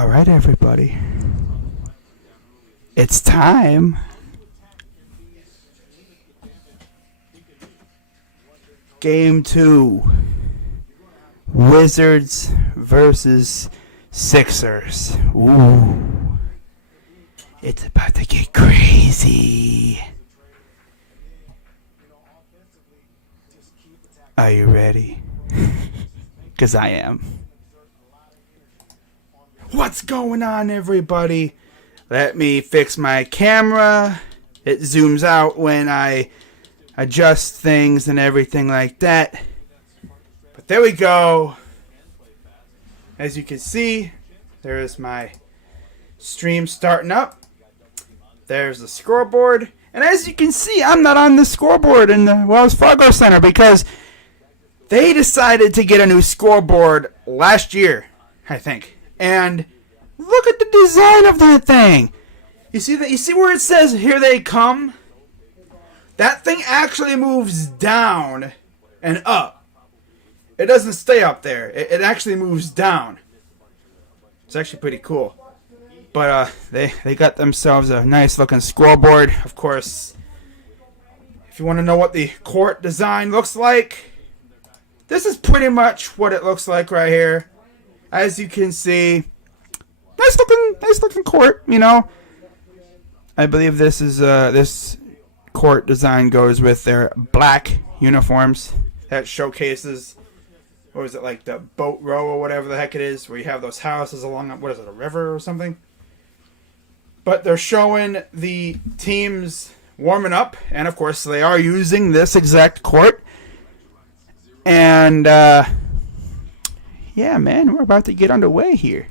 All right, everybody. It's time. Game 2. Wizards versus Sixers. Ooh. It's about to get crazy. Are you ready? Because I am. What's going on, everybody? Let me fix my camera. It zooms out when I adjust things and everything like that. But there we go. As you can see, there's my stream starting up. There's the scoreboard. And as you can see, I'm not on the scoreboard in the Wells Fargo Center because they decided to get a new scoreboard last year, I think. And look at the design of that thing. You see that? You see where it says "Here they come"? That thing actually moves down and up. It doesn't stay up there. It actually moves down. It's actually pretty cool. But they got themselves a nice looking scoreboard. Of course, if you want to know what the court design looks like, this is pretty much what it looks like right here. As you can see, nice looking court, you know. I believe this is this court design goes with their black uniforms that showcases, what is it, like the boat row or whatever the heck it is, where you have those houses along, what is it, a river or something? But they're showing the teams warming up, and of course they are using this exact court. And yeah, man, we're about to get underway here.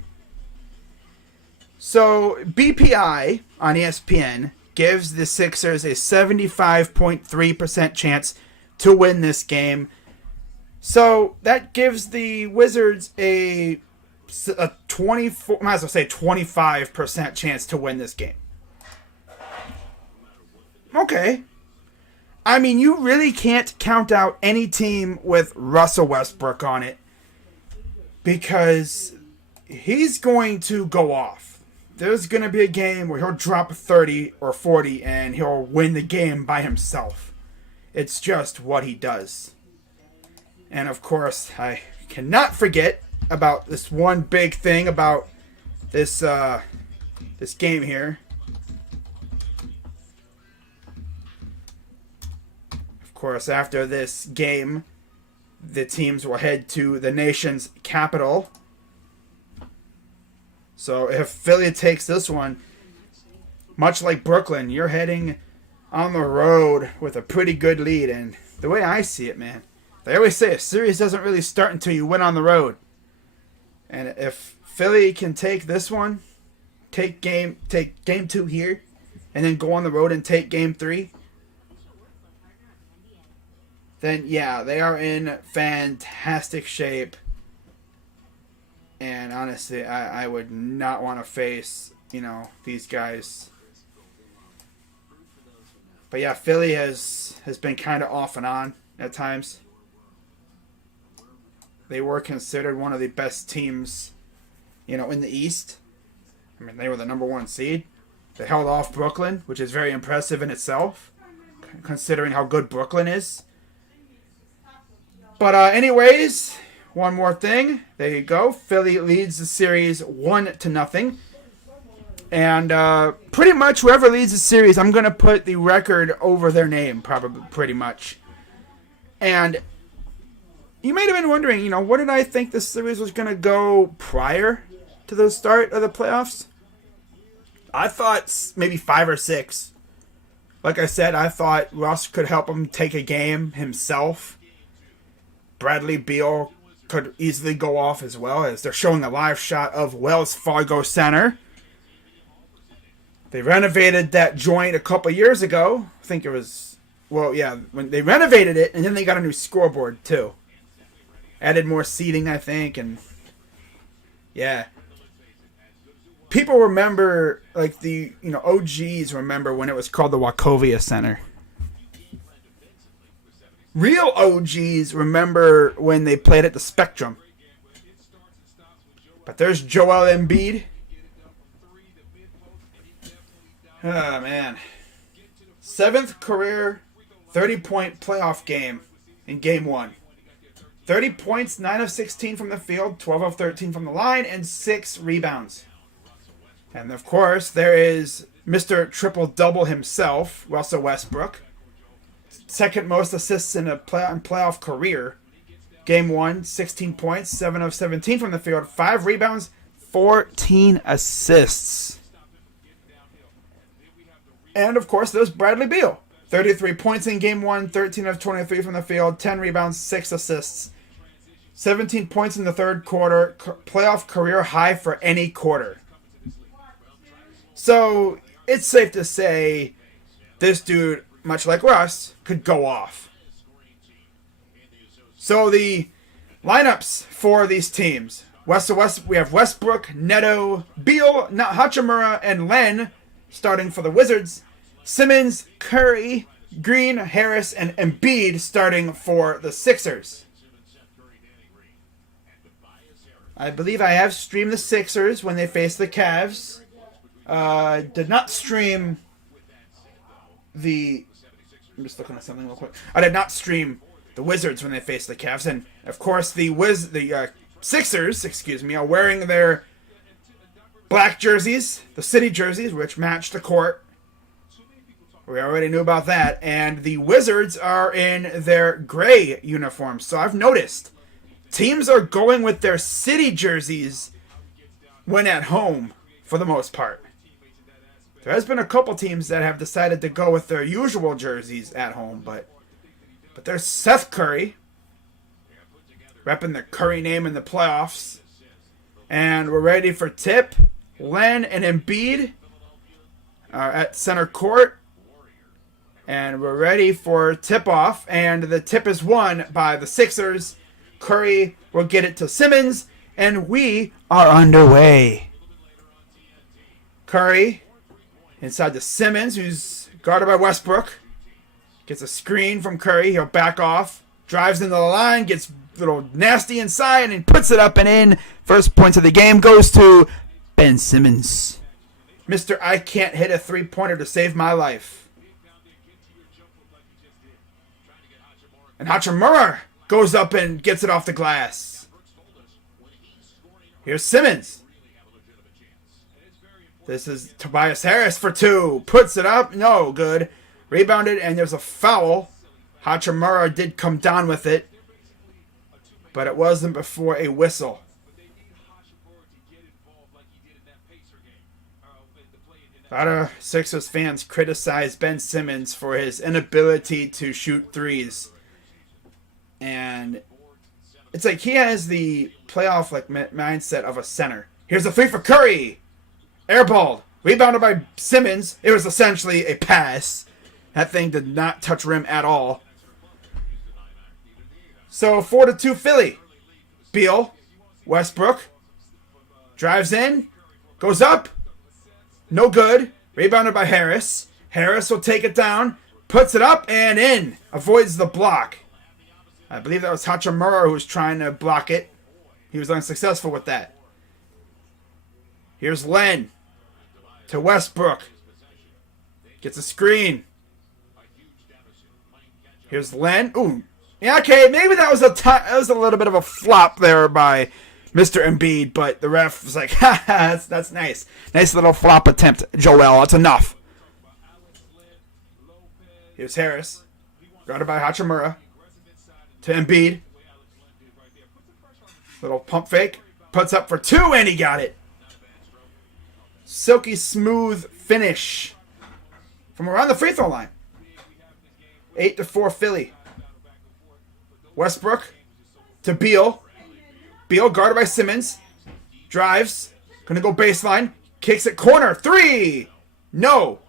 So, BPI on ESPN gives the Sixers a 75.3% chance to win this game. So, that gives the Wizards a 24, might as well say 25% chance to win this game. Okay. I mean, you really can't count out any team with Russell Westbrook on it, because he's going to go off. There's going to be a game where he'll drop 30 or 40 and he'll win the game by himself. It's just what he does. And of course, I cannot forget about this one big thing about this this game here. Of course, after this game, the teams will head to the nation's capital. So if Philly takes this one, much like Brooklyn, you're heading on the road with a pretty good lead. And the way I see it, man, they always say a series doesn't really start until you win on the road. And if Philly can take this one, take game 2 here, and then go on the road and take game 3, then yeah, they are in fantastic shape. And honestly, I would not want to face, these guys. But yeah, Philly has been kind of off and on at times. They were considered one of the best teams, in the East. I mean, they were the number 1 seed. They held off Brooklyn, which is very impressive in itself, considering how good Brooklyn is. But anyways, one more thing. There you go. Philly leads the series 1-0. And pretty much whoever leads the series, I'm going to put the record over their name, probably, pretty much. And you might have been wondering, what did I think the series was going to go prior to the start of the playoffs? I thought maybe 5 or 6. Like I said, I thought Russ could help him take a game himself. Bradley Beal could easily go off as well, as they're showing a live shot of Wells Fargo Center. They renovated that joint a couple years ago. I think it was, when they renovated it, and then they got a new scoreboard too. Added more seating, I think, and yeah. People remember, like the OGs remember when it was called the Wachovia Center. Real OGs remember when they played at the Spectrum. But there's Joel Embiid Oh, man. Seventh career 30-point playoff game in game one. 30 points, 9 of 16 from the field, 12 of 13 from the line, and 6 rebounds. And of course, there is Mr. Triple-Double himself, Russell Westbrook. Second most assists in a playoff career. Game 1, 16 points, 7 of 17 from the field, 5 rebounds, 14 assists. And of course, there's Bradley Beal. 33 points in Game 1, 13 of 23 from the field, 10 rebounds, 6 assists. 17 points in the third quarter, playoff career high for any quarter. So, it's safe to say this dude, much like Russ, could go off. So, the lineups for these teams. We have Westbrook, Neto, Beal, Hachimura, and Len starting for the Wizards. Simmons, Curry, Green, Harris, and Embiid starting for the Sixers. I believe I have streamed the Sixers when they faced the Cavs. Did not stream the... I'm just looking at something real quick. I did not stream the Wizards when they faced the Cavs. And, of course, the Sixers, are wearing their black jerseys, the city jerseys, which match the court. We already knew about that. And the Wizards are in their gray uniforms. So I've noticed teams are going with their city jerseys when at home, for the most part. There has been a couple teams that have decided to go with their usual jerseys at home, but there's Seth Curry, repping the Curry name in the playoffs. And we're ready for tip. Len and Embiid are at center court. And we're ready for tip-off. And the tip is won by the Sixers. Curry will get it to Simmons. And we are underway. Curry inside to Simmons, who's guarded by Westbrook. Gets a screen from Curry. He'll back off. Drives into the line. Gets a little nasty inside. And puts it up and in. First points of the game goes to Ben Simmons. Mr. I can't hit a three-pointer to save my life. And Hachimura goes up and gets it off the glass. Here's Simmons. This is Tobias Harris for 2. Puts it up. No good. Rebounded, and there's a foul. Hachimura did come down with it, but it wasn't before a whistle. A lot of Sixers fans criticize Ben Simmons for his inability to shoot threes. And it's like he has the playoff mindset of a center. Here's a 3 for Curry. Airballed. Rebounded by Simmons. It was essentially a pass. That thing did not touch rim at all. So 4-2 Philly. Beal. Westbrook. Drives in. Goes up. No good. Rebounded by Harris. Harris will take it down. Puts it up and in. Avoids the block. I believe that was Hachimura who was trying to block it. He was unsuccessful with that. Here's Len to Westbrook. Gets a screen. Here's Len. Ooh. Yeah, okay, maybe that was a little bit of a flop there by Mr. Embiid, but the ref was like, ha, that's nice. Nice little flop attempt, Joel. That's enough. Here's Harris. Guarded by Hachimura. To Embiid. Little pump fake. Puts up for 2, and he got it. Silky smooth finish from around the free throw line. 8-4 Philly. Westbrook to Beal. Beal guarded by Simmons. Drives. Gonna go baseline. Kicks it corner. 3. No.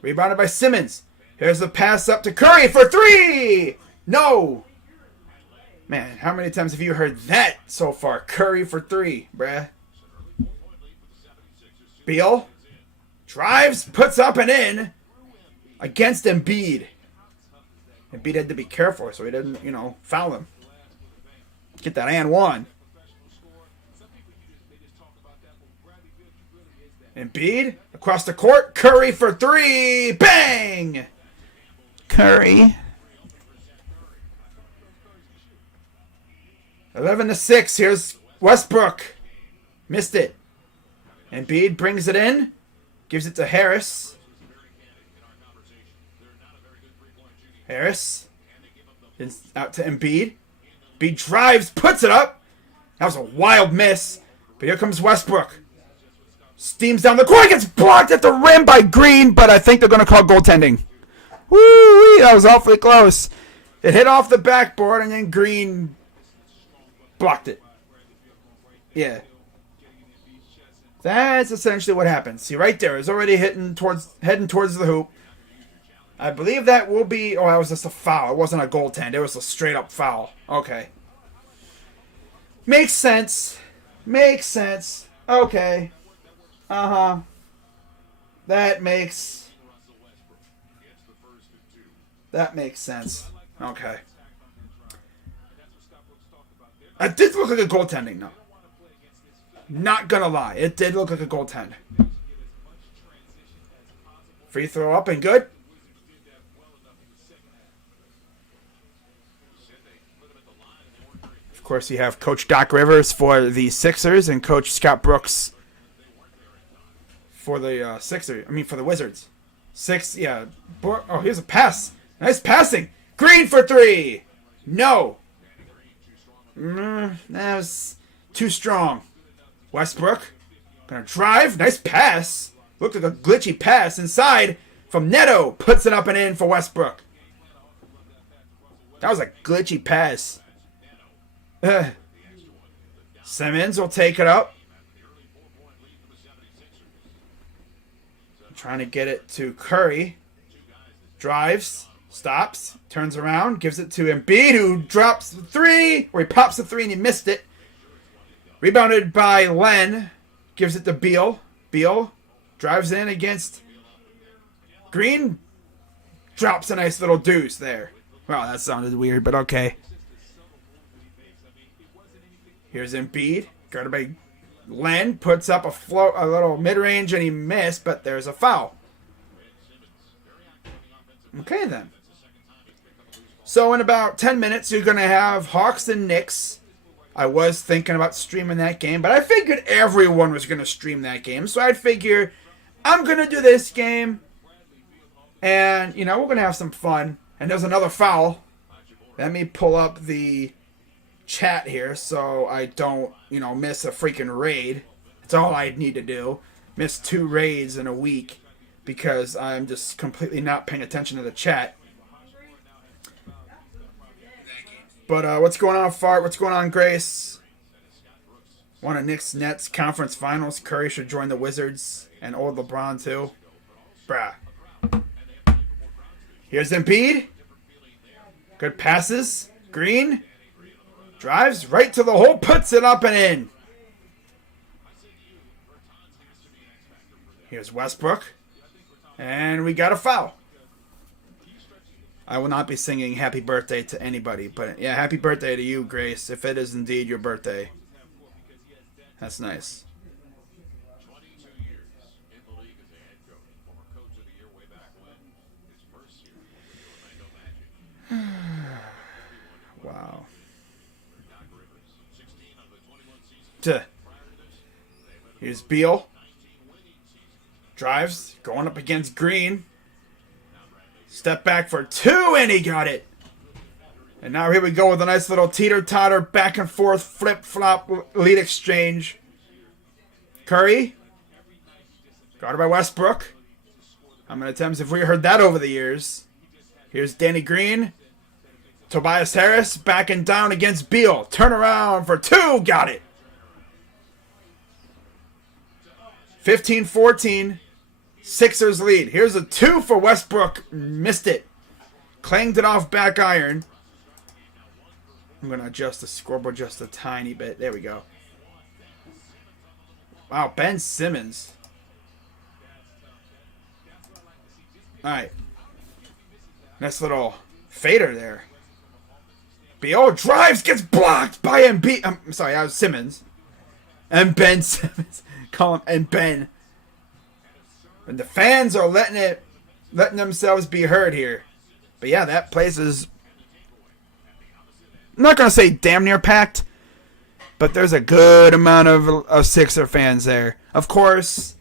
Rebounded by Simmons. Here's the pass up to Curry for 3. No. Man, how many times have you heard that so far? Curry for 3, bruh. Beal drives, puts up and in against Embiid. Embiid had to be careful so he didn't, foul him. Get that and one. Embiid across the court. Curry for three. Bang! Curry. 11-6. Here's Westbrook. Missed it. Embiid brings it in. Gives it to Harris. Harris. Out to Embiid. Embiid drives. Puts it up. That was a wild miss. But here comes Westbrook. Steams down the court. Gets blocked at the rim by Green. But I think they're going to call goaltending. Woo! That was awfully close. It hit off the backboard and then Green blocked it. Yeah. That's essentially what happens. See, right there, is already heading towards the hoop. I believe that will be... Oh, that was just a foul. It wasn't a goaltend. It was a straight-up foul. Okay. Makes sense. Makes sense. Okay. Uh-huh. That makes sense. Okay. It did look like a goaltending, though. Not gonna lie. It did look like a goaltend. Free throw up and good. Of course, you have Coach Doc Rivers for the Sixers and Coach Scott Brooks for the for the Wizards. Oh, here's a pass. Nice passing. Green for three. No. That was too strong. Westbrook. Gonna drive. Nice pass. Looked like a glitchy pass inside from Neto. Puts it up and in for Westbrook. That was a glitchy pass. Simmons will take it up. Trying to get it to Curry. Drives. Stops. Turns around. Gives it to Embiid, who drops the three. Or he pops the three and he missed it. Rebounded by Len. Gives it to Beal. Beal drives in against Green. Drops a nice little deuce there. Wow, that sounded weird, but okay. Here's Embiid. Guarded by Len. Puts up a little mid-range and he missed, but there's a foul. Okay, then. So in about 10 minutes, you're going to have Hawks and Knicks. I was thinking about streaming that game, but I figured everyone was going to stream that game. So I figure I'm going to do this game, and, we're going to have some fun. And there's another foul. Let me pull up the chat here so I don't, miss a freaking raid. That's all I need to do. Miss 2 raids in a week because I'm just completely not paying attention to the chat. But what's going on, Fart? What's going on, Grace? One of Knicks Nets conference finals. Curry should join the Wizards and old LeBron too. Bruh. Here's Embiid. Good passes. Green. Drives right to the hole. Puts it up and in. Here's Westbrook. And we got a foul. I will not be singing happy birthday to anybody. But yeah, happy birthday to you, Grace, if it is indeed your birthday. That's nice. Wow. Here's Beal. Drives. Going up against Green. Step back for 2, and he got it. And now here we go with a nice little teeter-totter, back and forth, flip-flop, lead exchange. Curry. Guarded by Westbrook. How many times have we heard that over the years? Here's Danny Green. Tobias Harris backing down against Beal. Turn around for 2. Got it. 15-14. Sixers lead. Here's a 2 for Westbrook. Missed it. Clanged it off back iron. I'm going to adjust the scoreboard just a tiny bit. There we go. Wow, Ben Simmons. Alright. Nice little fader there. Beal drives, gets blocked by Embiid. I'm sorry, that was Simmons. And Ben Simmons. Call him and Ben. And the fans are letting themselves be heard here. But yeah, that place is, I'm not going to say damn near packed, but there's a good amount of Sixer fans there. Of course,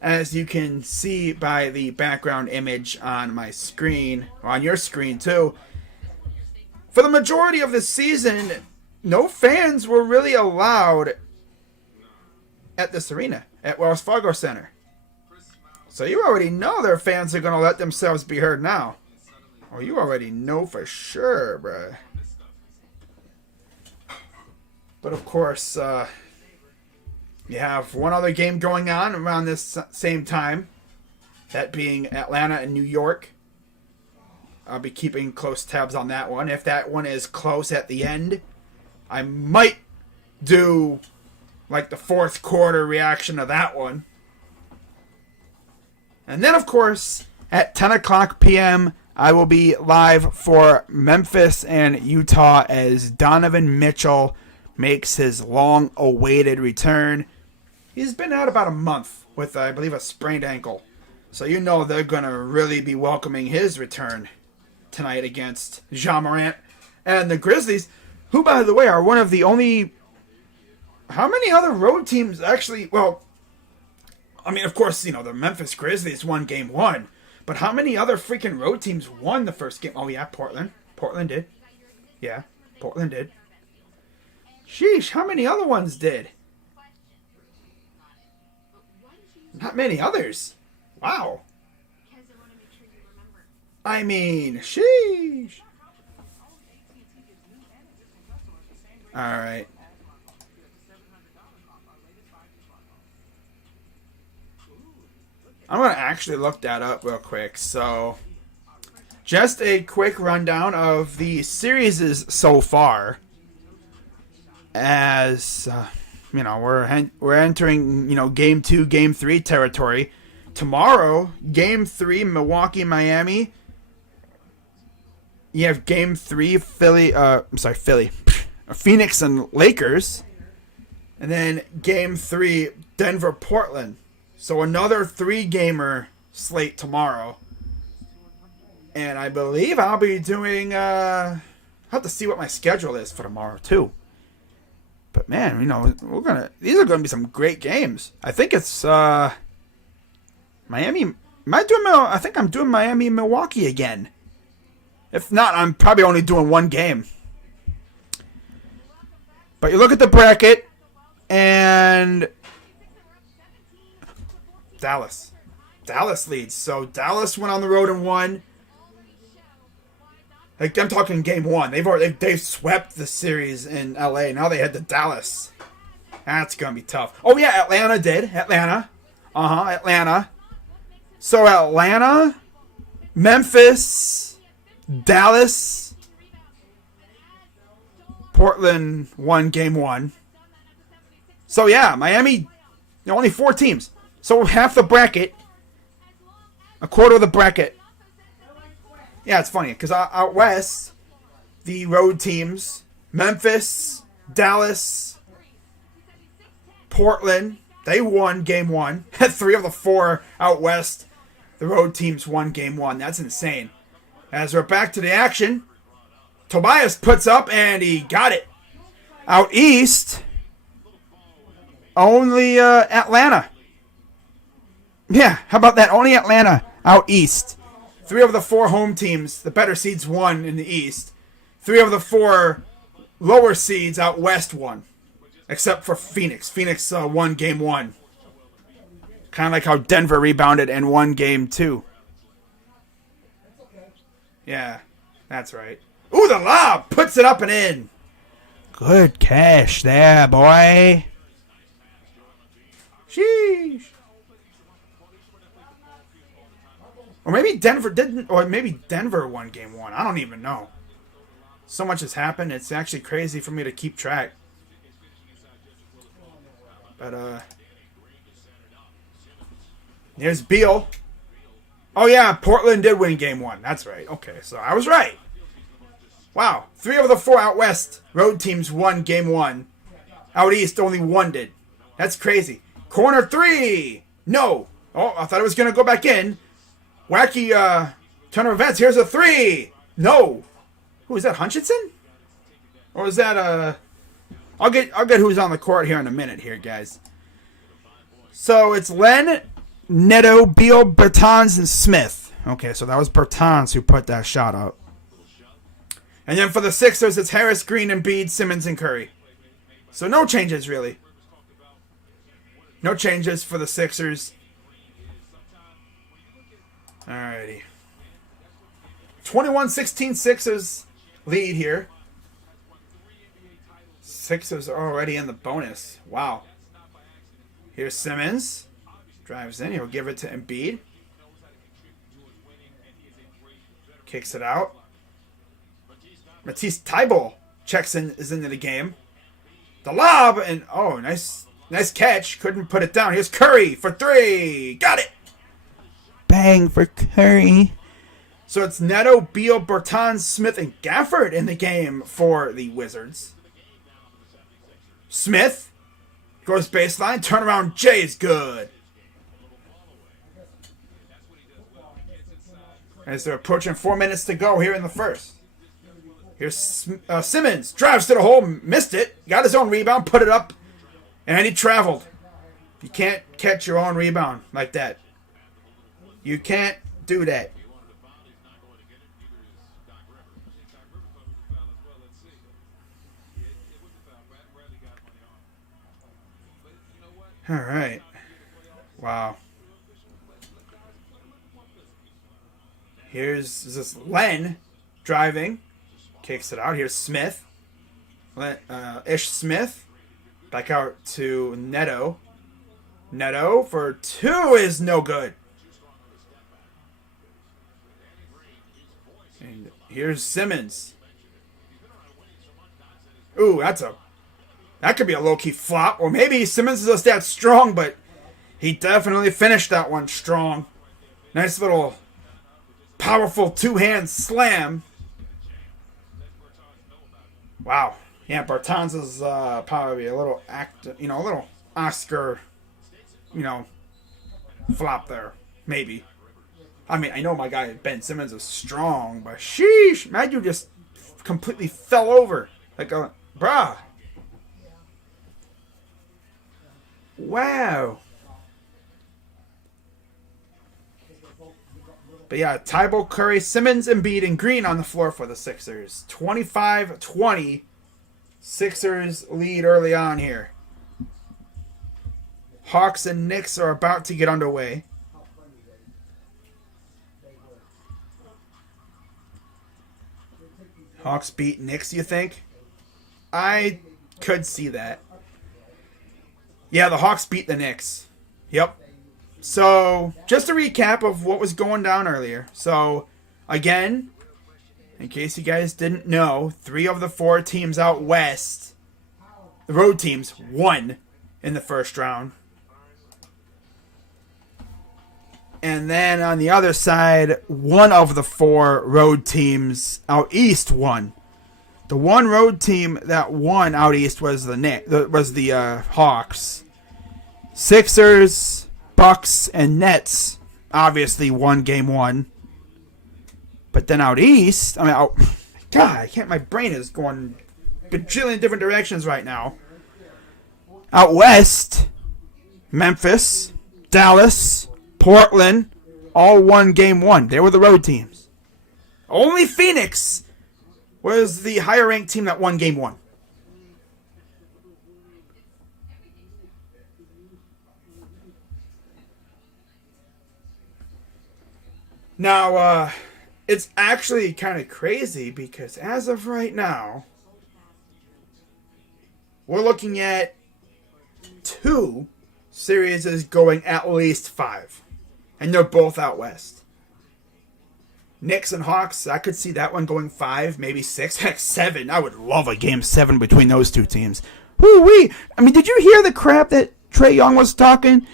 as you can see by the background image on my screen, or on your screen too, for the majority of the season, no fans were really allowed at this arena, at Wells Fargo Center. So you already know their fans are going to let themselves be heard now. Or you already know for sure, bruh. But of course, you have one other game going on around this same time. That being Atlanta and New York. I'll be keeping close tabs on that one. If that one is close at the end, I might do like the fourth quarter reaction of that one. And then, of course, at 10 o'clock p.m., I will be live for Memphis and Utah as Donovan Mitchell makes his long-awaited return. He's been out about a month with, I believe, a sprained ankle. So you know they're going to really be welcoming his return tonight against Ja Morant and the Grizzlies, who, by the way, are one of the only... How many other road teams actually... Well, I mean, of course, you know, the Memphis Grizzlies won game one. But how many other freaking road teams won the first game? Oh, yeah, Portland. Portland did. Yeah, Portland did. Sheesh, how many other ones did? Not many others. Wow. I mean, sheesh. All right. I'm going to actually look that up real quick. So, just a quick rundown of the series so far. As, you know, we're entering, you know, Game 2, Game 3 territory. Tomorrow, Game 3, Milwaukee, Miami. You have Game 3, Phoenix and Lakers. And then Game 3, Denver, Portland. So another 3-gamer slate tomorrow. And I believe I'll be doing, I'll have to see what my schedule is for tomorrow, too. But man, you know, these are gonna be some great games. I think it's Miami. I think I'm doing Miami and Milwaukee again. If not, I'm probably only doing one game. But you look at the bracket, and Dallas leads. So Dallas went on the road and won. Like, I'm talking game one. They've swept the series in LA. Now they head to Dallas. That's gonna be tough. Oh yeah, Atlanta did. Atlanta. So Atlanta, Memphis, Dallas, Portland won game one. So yeah, Miami, only 4 teams. So half the bracket, a quarter of the bracket. Yeah, it's funny, because out west, the road teams, Memphis, Dallas, Portland, they won game one. 3 of the 4 out west, the road teams won game one. That's insane. As we're back to the action, Tobias puts up, and he got it. Out east, only Atlanta. Yeah, how about that? Only Atlanta out east. 3 of the 4 home teams, the better seeds, won in the East. 3 of the 4 lower seeds out West won. Except for Phoenix. Phoenix won game 1. Kind of like how Denver rebounded and won game 2. Yeah, that's right. Ooh, the lob! Puts it up and in. Good cash there, boy. Sheesh. Or maybe Denver didn't, or maybe Denver won game 1. I don't even know. So much has happened, it's actually crazy for me to keep track. But, here's Beal. Oh yeah, Portland did win game 1. That's right. Okay, so I was right. Wow. 3 of the 4 out west road teams won game 1. Out east, only 1 did. That's crazy. Corner 3! No! Oh, I thought it was going to go back in. Wacky turn of events. Here's a 3. No. Who is that, Hutchinson? Or is that I'll get who's on the court here in a minute here, guys. So it's Len, Neto, Beal, Bertans, and Smith. Okay, so that was Bertans who put that shot out. And then for the Sixers, it's Harris, Green, Embiid, Simmons, and Curry. So no changes, really. No changes for the Sixers. Alrighty. 21-16 Sixers lead here. Sixers are already in the bonus. Wow. Here's Simmons. Drives in. He'll give it to Embiid. Kicks it out. Matisse Thybulle is into the game. The lob, and oh, nice catch. Couldn't put it down. Here's Curry for 3. Got it. Bang for Curry. So it's Neto, Beal, Bertans, Smith, and Gafford in the game for the Wizards. Smith goes baseline. Turnaround J is good. As they're approaching 4 minutes to go here in the first. Here's Simmons. Drives to the hole. Missed it. Got his own rebound. Put it up. And he traveled. You can't catch your own rebound like that. You can't do that. All right. Wow. Here's this Len driving. Kicks it out. Here's Smith. Ish Smith. Back out to Neto. Neto for 2 is no good. And here's Simmons. Ooh, that could be a low-key flop. Or maybe Simmons is just that strong, but he definitely finished that one strong. Nice little powerful two-hand slam. Wow. Yeah, Bertans is probably a little a little Oscar, flop there. Maybe. I mean, I know my guy Ben Simmons is strong, but sheesh, Matthew just completely fell over. Like a bruh. Wow. But yeah, Thybulle, Curry, Simmons, Embiid, and Green on the floor for the Sixers. 25-20. Sixers lead early on here. Hawks and Knicks are about to get underway. Hawks beat Knicks, you think? I could see that. Yeah, the Hawks beat the Knicks. Yep. So, just a recap of what was going down earlier. So, again, in case you guys didn't know, 3 of the 4 teams out west, the road teams, won in the first round. And then on the other side, 1 of the 4 road teams out east won. The one road team that won out east was the Hawks. Sixers, Bucks, and Nets obviously won game 1. But then out east, my brain is going a bajillion different directions right now. Out west, Memphis, Dallas, Portland, all won game 1. They were the road teams. Only Phoenix was the higher ranked team that won game 1. Now, it's actually kind of crazy because as of right now, we're looking at 2 series is going at least 5. And they're both out west. Knicks and Hawks, I could see that one going 5, maybe 6, heck 7. I would love a game 7 between those 2 teams. Woo-wee! I mean, did you hear the crap that Trae Young was talking?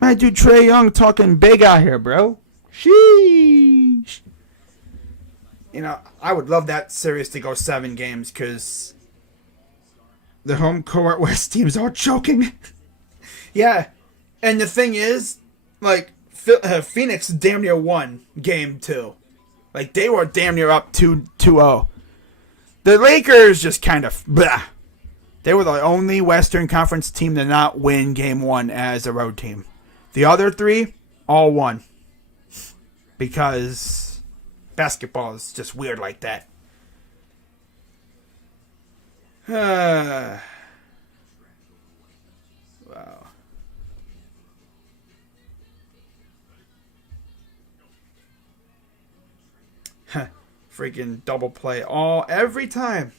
My dude Trae Young talking big out here, bro. Sheesh. I would love that series to go 7 games because the home court west team's all choking. Yeah. And the thing is, like, Phoenix damn near won game 2. Like, they were damn near up 2-0. The Lakers just kind of, blah. They were the only Western Conference team to not win game 1 as a road team. The other 3 all won. Because basketball is just weird like that. Wow. Freaking double play every time.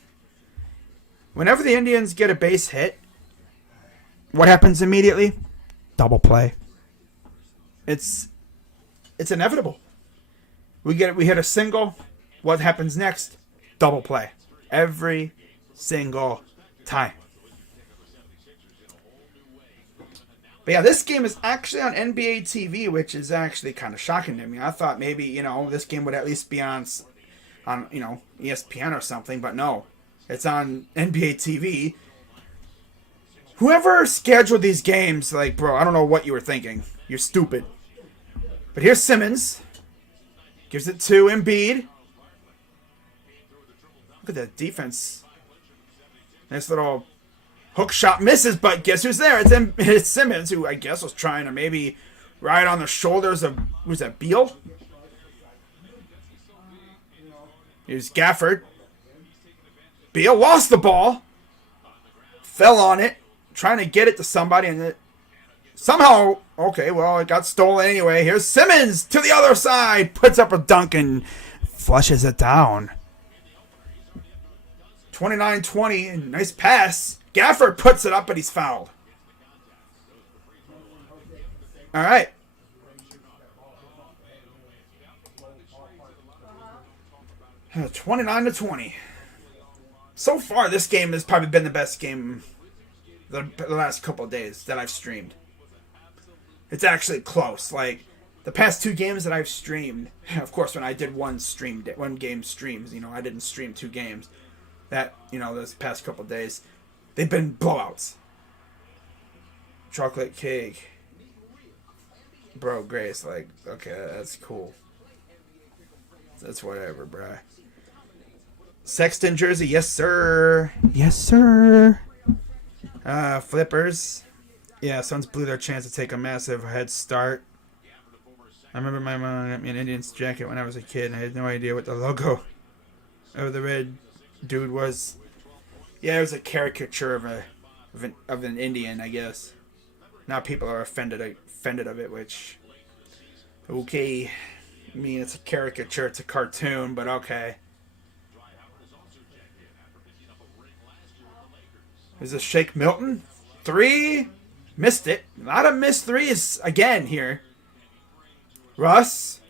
Whenever the Indians get a base hit, what happens immediately? Double play. It's inevitable. We hit a single. What happens next? Double play. Every single time. But yeah, this game is actually on NBA TV, which is actually kind of shocking to me. I thought maybe, this game would at least be on ESPN or something, but no. It's on NBA TV. Whoever scheduled these games, like, bro, I don't know what you were thinking. You're stupid. But here's Simmons. Gives it to Embiid. Look at that defense. Nice little hook shot, misses, but guess who's there? It's Simmons, who I guess was trying to maybe ride on the shoulders of, who's that, Beal? Here's Gafford. Beal lost the ball. Fell on it. Trying to get it to somebody, and it somehow, okay, well, it got stolen anyway. Here's Simmons to the other side. Puts up a dunk and flushes it down. 29-20. Nice pass. Gafford puts it up, but he's fouled. All right. Uh, 29-20. So far, this game has probably been the best game the last couple of days that I've streamed. It's actually close. Like, the past 2 games that I've streamed, of course, when I did one game streams, I didn't stream 2 games. That, this past couple of days, they've been blowouts. Chocolate cake. Bro, Grace, like, okay, that's cool. That's whatever, bruh. Sexton jersey, yes, sir. Yes, sir. Flippers. Yeah, Suns blew their chance to take a massive head start. I remember my mom got me an Indians jacket when I was a kid, and I had no idea what the logo of the red dude was. Yeah, it was a caricature of an Indian, I guess. Now people are offended of it, which, okay. I mean, it's a caricature, it's a cartoon, but okay. Is this Shake Milton? 3. Missed it. A lot of missed threes again here. Russ.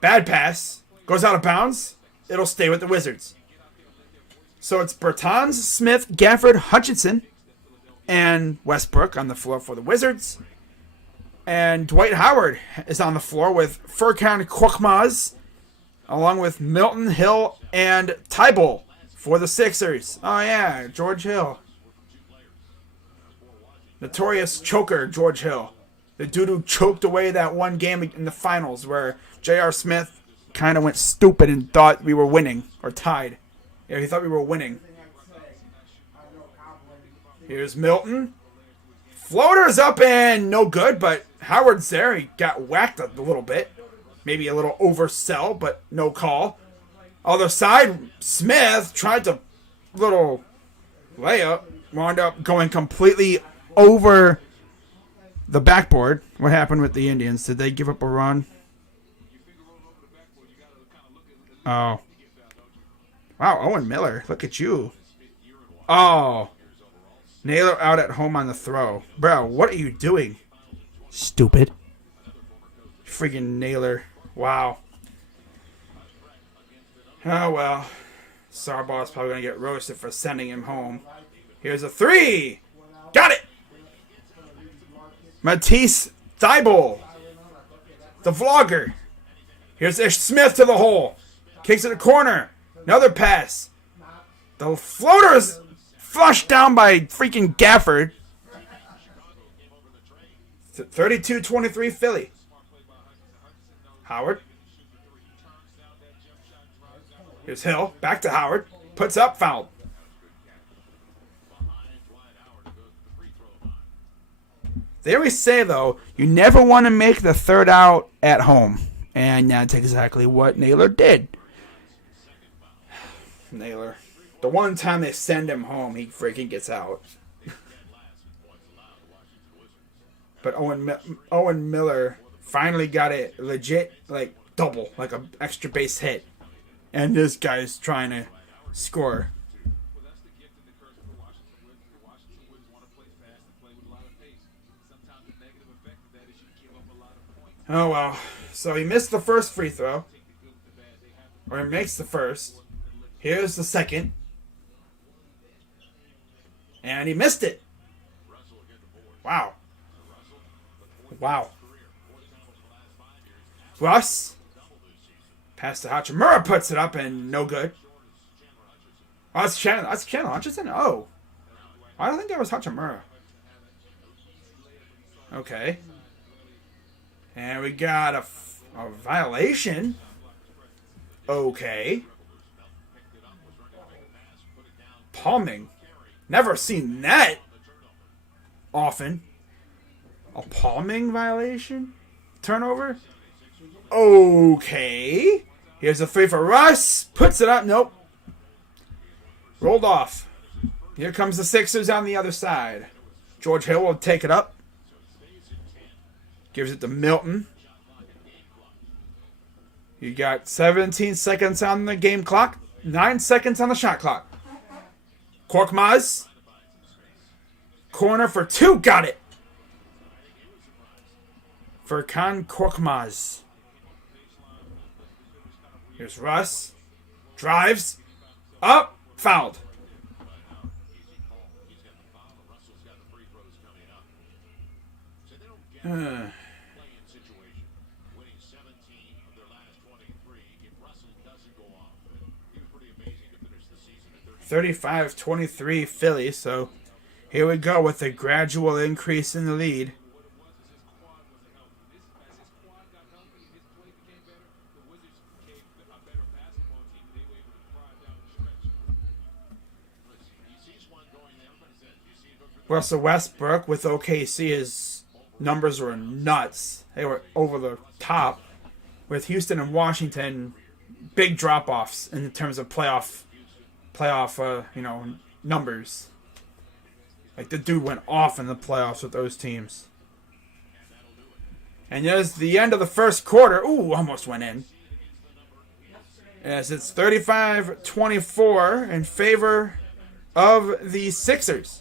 Bad pass. Goes out of bounds. It'll stay with the Wizards. So it's Bertans, Smith, Gafford, Hutchinson, and Westbrook on the floor for the Wizards. And Dwight Howard is on the floor with Furkan Korkmaz, along with Milton, Hill, and Tybal for the Sixers. Oh, yeah, George Hill. Notorious choker, George Hill. The dude who choked away that one game in the finals where J.R. Smith kind of went stupid and thought we were winning, or tied. Yeah, he thought we were winning. Here's Milton. Floater's up and no good, but Howard's there. He got whacked a little bit. Maybe a little oversell, but no call. Other side, Smith tried to little layup. Wound up going completely over the backboard. What happened with the Indians? Did they give up a run? Oh. Wow, Owen Miller. Look at you. Oh. Naylor out at home on the throw. Bro, what are you doing? Stupid. Freaking Naylor. Wow. Oh, well. Sarbaugh's probably going to get roasted for sending him home. Here's a 3. Got it. Matisse Thybulle. The vlogger. Here's Ish Smith to the hole. Kicks it to the corner. Another pass. The floater's flushed down by freaking Gafford. 32-23 Philly. Howard. Here's Hill. Back to Howard. Puts up, fouled. They always say, though, you never want to make the third out at home. And that's exactly what Naylor did. Naylor. The one time they send him home, he freaking gets out. But Owen Miller finally got it legit, like, double, like an extra base hit. And this guy's trying to score. Oh, well. So he missed the first free throw. Or he makes the first. Here's the second. And he missed it. Wow. Wow. Russ. Pass to Hachimura, puts it up and no good. Oh, that's Chandler Hutchinson? Oh. I don't think that was Hachimura. Okay. And we got a violation. Okay. Palming. Never seen that often. A palming violation? Turnover? Okay. Here's a three for Russ. Puts it up. Nope. Rolled off. Here comes the Sixers on the other side. George Hill will take it up. Gives it to Milton. You got 17 seconds on the game clock. 9 seconds on the shot clock. Korkmaz. Corner for two. Got it. Furkan Korkmaz. Here's Russ. Drives. Up. Fouled. Uh. 35-23 Philly, so here we go with a gradual increase in the lead. Russell Westbrook with OKC, his numbers were nuts. They were over the top. With Houston and Washington, big drop-offs in terms of playoff numbers. Like, the dude went off in the playoffs with those teams. And there's the end of the first quarter. Ooh, almost went in. As it's 35-24 in favor of the Sixers.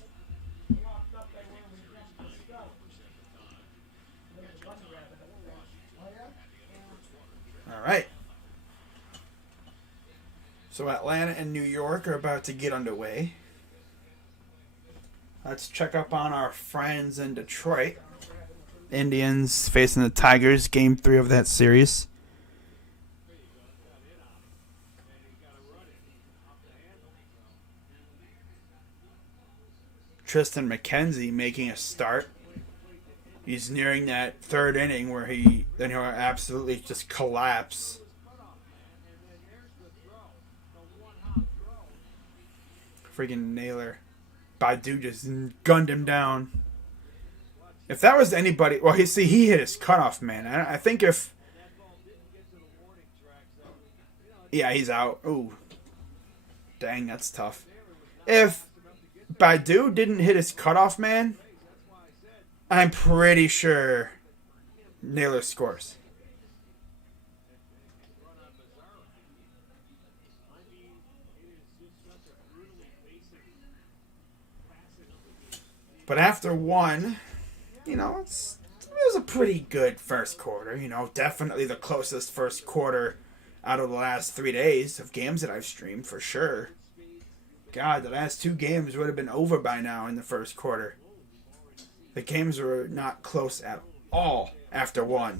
All right. So Atlanta and New York are about to get underway. Let's check up on our friends in Detroit. Indians facing the Tigers, game 3 of that series. Tristan McKenzie making a start. He's nearing that third inning where he'll absolutely just collapse. Freaking Naylor. Badu just gunned him down. If that was anybody... Well, he hit his cutoff, man. I think if... Yeah, he's out. Ooh. Dang, that's tough. If Badu didn't hit his cutoff, man, I'm pretty sure Naylor scores. But after one, it was a pretty good first quarter. Definitely the closest first quarter out of the last 3 days of games that I've streamed, for sure. God, the last 2 games would have been over by now in the first quarter. The games were not close at all after one.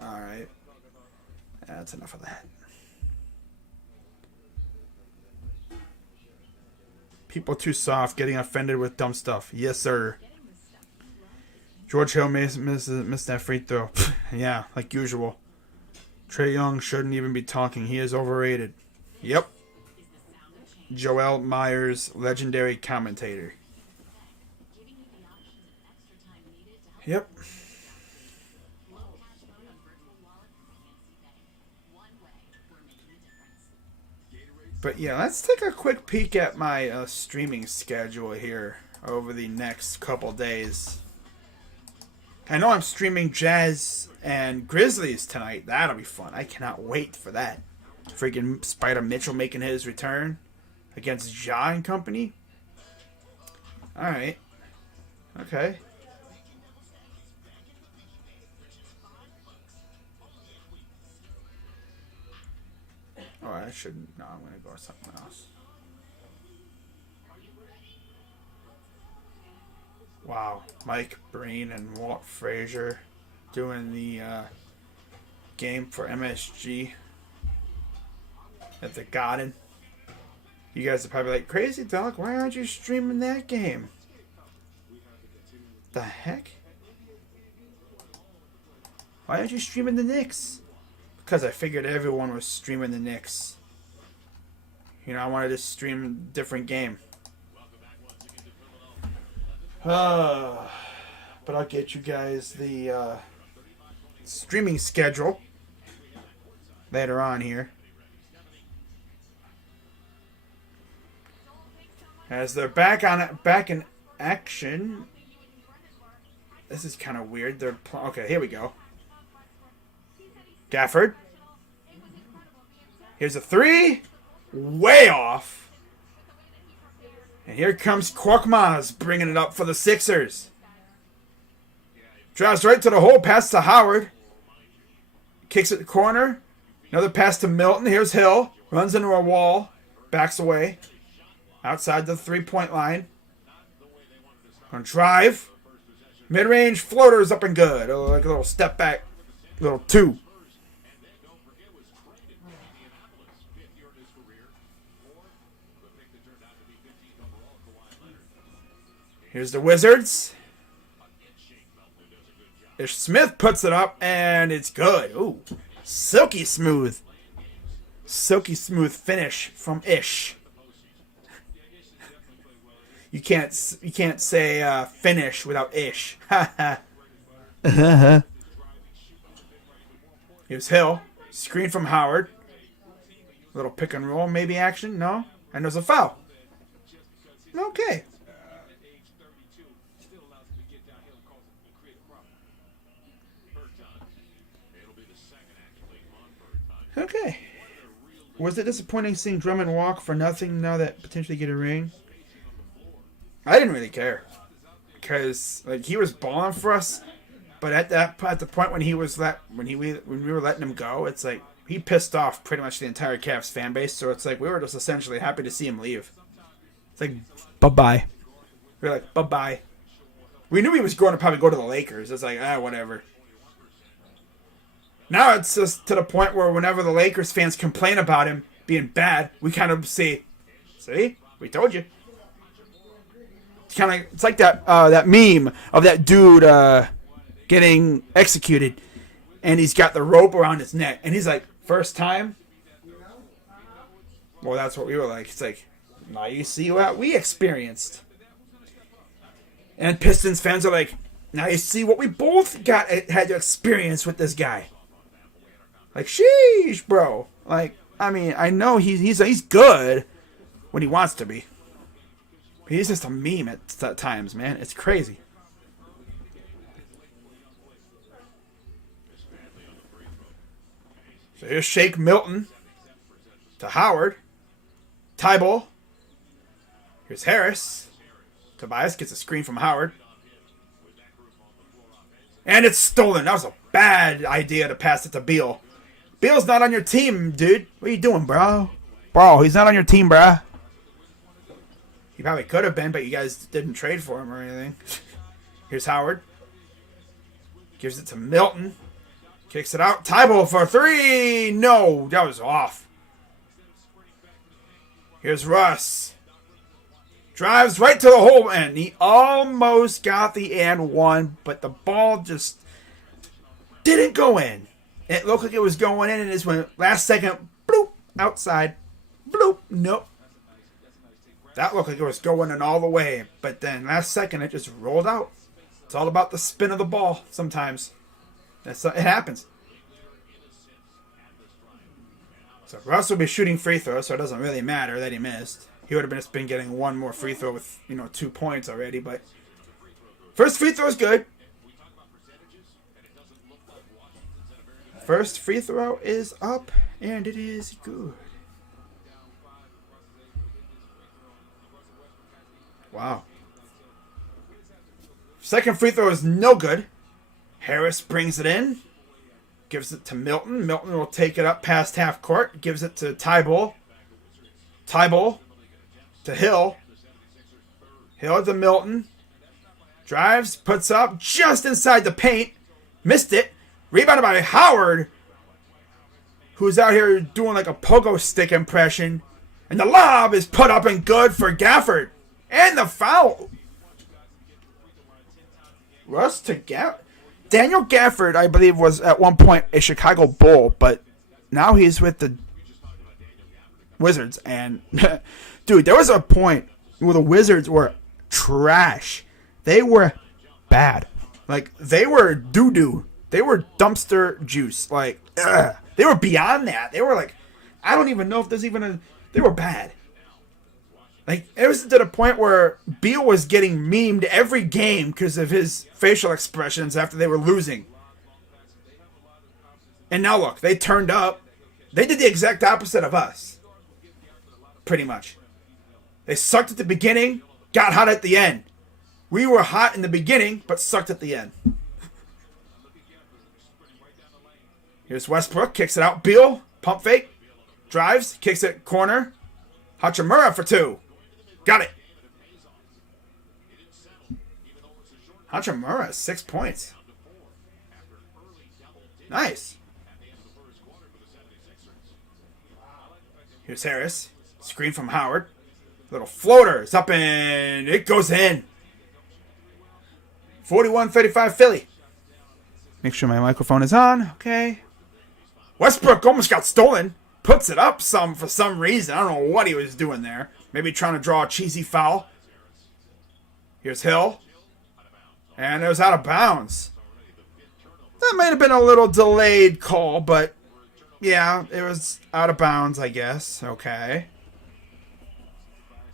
All right. That's enough of that. People too soft, getting offended with dumb stuff. Yes, sir. George Hill missed that free throw. Yeah, like usual. Trae Young shouldn't even be talking. He is overrated. Yep. Joel Myers, legendary commentator. Yep. But yeah, let's take a quick peek at my streaming schedule here over the next couple days. I know I'm streaming Jazz and Grizzlies tonight. That'll be fun. I cannot wait for that. Freaking Spider Mitchell making his return against Ja and company. Alright. Okay. Oh, I shouldn't. No, I'm going to go with something else. Wow. Mike Breen and Walt Frazier doing the game for MSG at the Garden. You guys are probably like, crazy dog, why aren't you streaming that game? The heck? Why aren't you streaming the Knicks? Because I figured everyone was streaming the Knicks. You know, I wanted to stream a different game. But I'll get you guys the streaming schedule later on here. As they're back in action. This is kind of weird. Okay, here we go. Gafford. Here's a three. Way off. And here comes Korkmaz bringing it up for the Sixers. Drives right to the hole. Pass to Howard. Kicks at the corner. Another pass to Milton. Here's Hill. Runs into a wall. Backs away. Outside the three-point line. On drive. Mid-range floaters up and good. Oh, like a little step back. Little two. Here's the Wizards. Ish Smith puts it up, and it's good. Ooh, silky smooth. Silky smooth finish from Ish. You can't say finish without Ish. Here's Hill. Screen from Howard. Little pick and roll, maybe action. No, and there's a foul. Okay. Okay. Was it disappointing seeing Drummond walk for nothing now that potentially get a ring? I didn't really care. Because like he was balling for us, but at the point when we were letting him go, it's like he pissed off pretty much the entire Cavs fan base, so it's like we were just essentially happy to see him leave. It's like bye-bye. We were like bye-bye. We knew he was going to probably go to the Lakers. It's like whatever. Now it's just to the point where whenever the Lakers fans complain about him being bad, we kind of say, "See, we told you." It's like that meme of that dude getting executed, and he's got the rope around his neck, and he's like, "First time." Well, that's what we were like. It's like, now you see what we experienced, and Pistons fans are like, now you see what we both had to experience with this guy. Like, sheesh, bro. Like, I mean, I know he's good when he wants to be. But he's just a meme at times, man. It's crazy. So here's Shake Milton to Howard. Tybal. Here's Harris. Tobias gets a screen from Howard. And it's stolen. That was a bad idea to pass it to Beal. Beal's not on your team, dude. What are you doing, bro? Bro, he's not on your team, bro. He probably could have been, but you guys didn't trade for him or anything. Here's Howard. Gives it to Milton. Kicks it out. Tybal for three. No, that was off. Here's Russ. Drives right to the hole, and he almost got the and one, but the ball just didn't go in. It looked like it was going in, and it just went last second, bloop, outside. Bloop, nope. That looked like it was going in all the way, but then last second it just rolled out. It's all about the spin of the ball sometimes. It happens. So Russ will be shooting free throws, so it doesn't really matter that he missed. He would have just been getting one more free throw with, 2 points already, but first free throw is good. First free throw is up, and it is good. Wow. Second free throw is no good. Harris brings it in. Gives it to Milton. Milton will take it up past half court. Gives it to Thybulle. Thybulle to Hill. Hill to Milton. Drives, puts up just inside the paint. Missed it. Rebounded by Howard, who's out here doing like a pogo stick impression. And the lob is put up and good for Gafford. And the foul. Russ to Gafford. Daniel Gafford, I believe, was at one point a Chicago Bull, but now he's with the Wizards. And, dude, there was a point where the Wizards were trash. They were bad. Like, they were doo-doo. They were dumpster juice. Like, ugh. They were beyond that. They were like, I don't even know if there's even a... They were bad. Like, it was to the point where Beal was getting memed every game because of his facial expressions after they were losing. And now look, they turned up. They did the exact opposite of us. Pretty much. They sucked at the beginning, got hot at the end. We were hot in the beginning, but sucked at the end. Here's Westbrook, kicks it out. Beal, pump fake, drives, kicks it corner. Hachimura for two. Got it. Hachimura, 6 points. Nice. Here's Harris. Screen from Howard. Little floater. It's up and it goes in. 41-35 Philly. Make sure my microphone is on. Okay. Westbrook almost got stolen. Puts it up for some reason. I don't know what he was doing there. Maybe trying to draw a cheesy foul. Here's Hill. And it was out of bounds. That might have been a little delayed call, but yeah, it was out of bounds, I guess. Okay.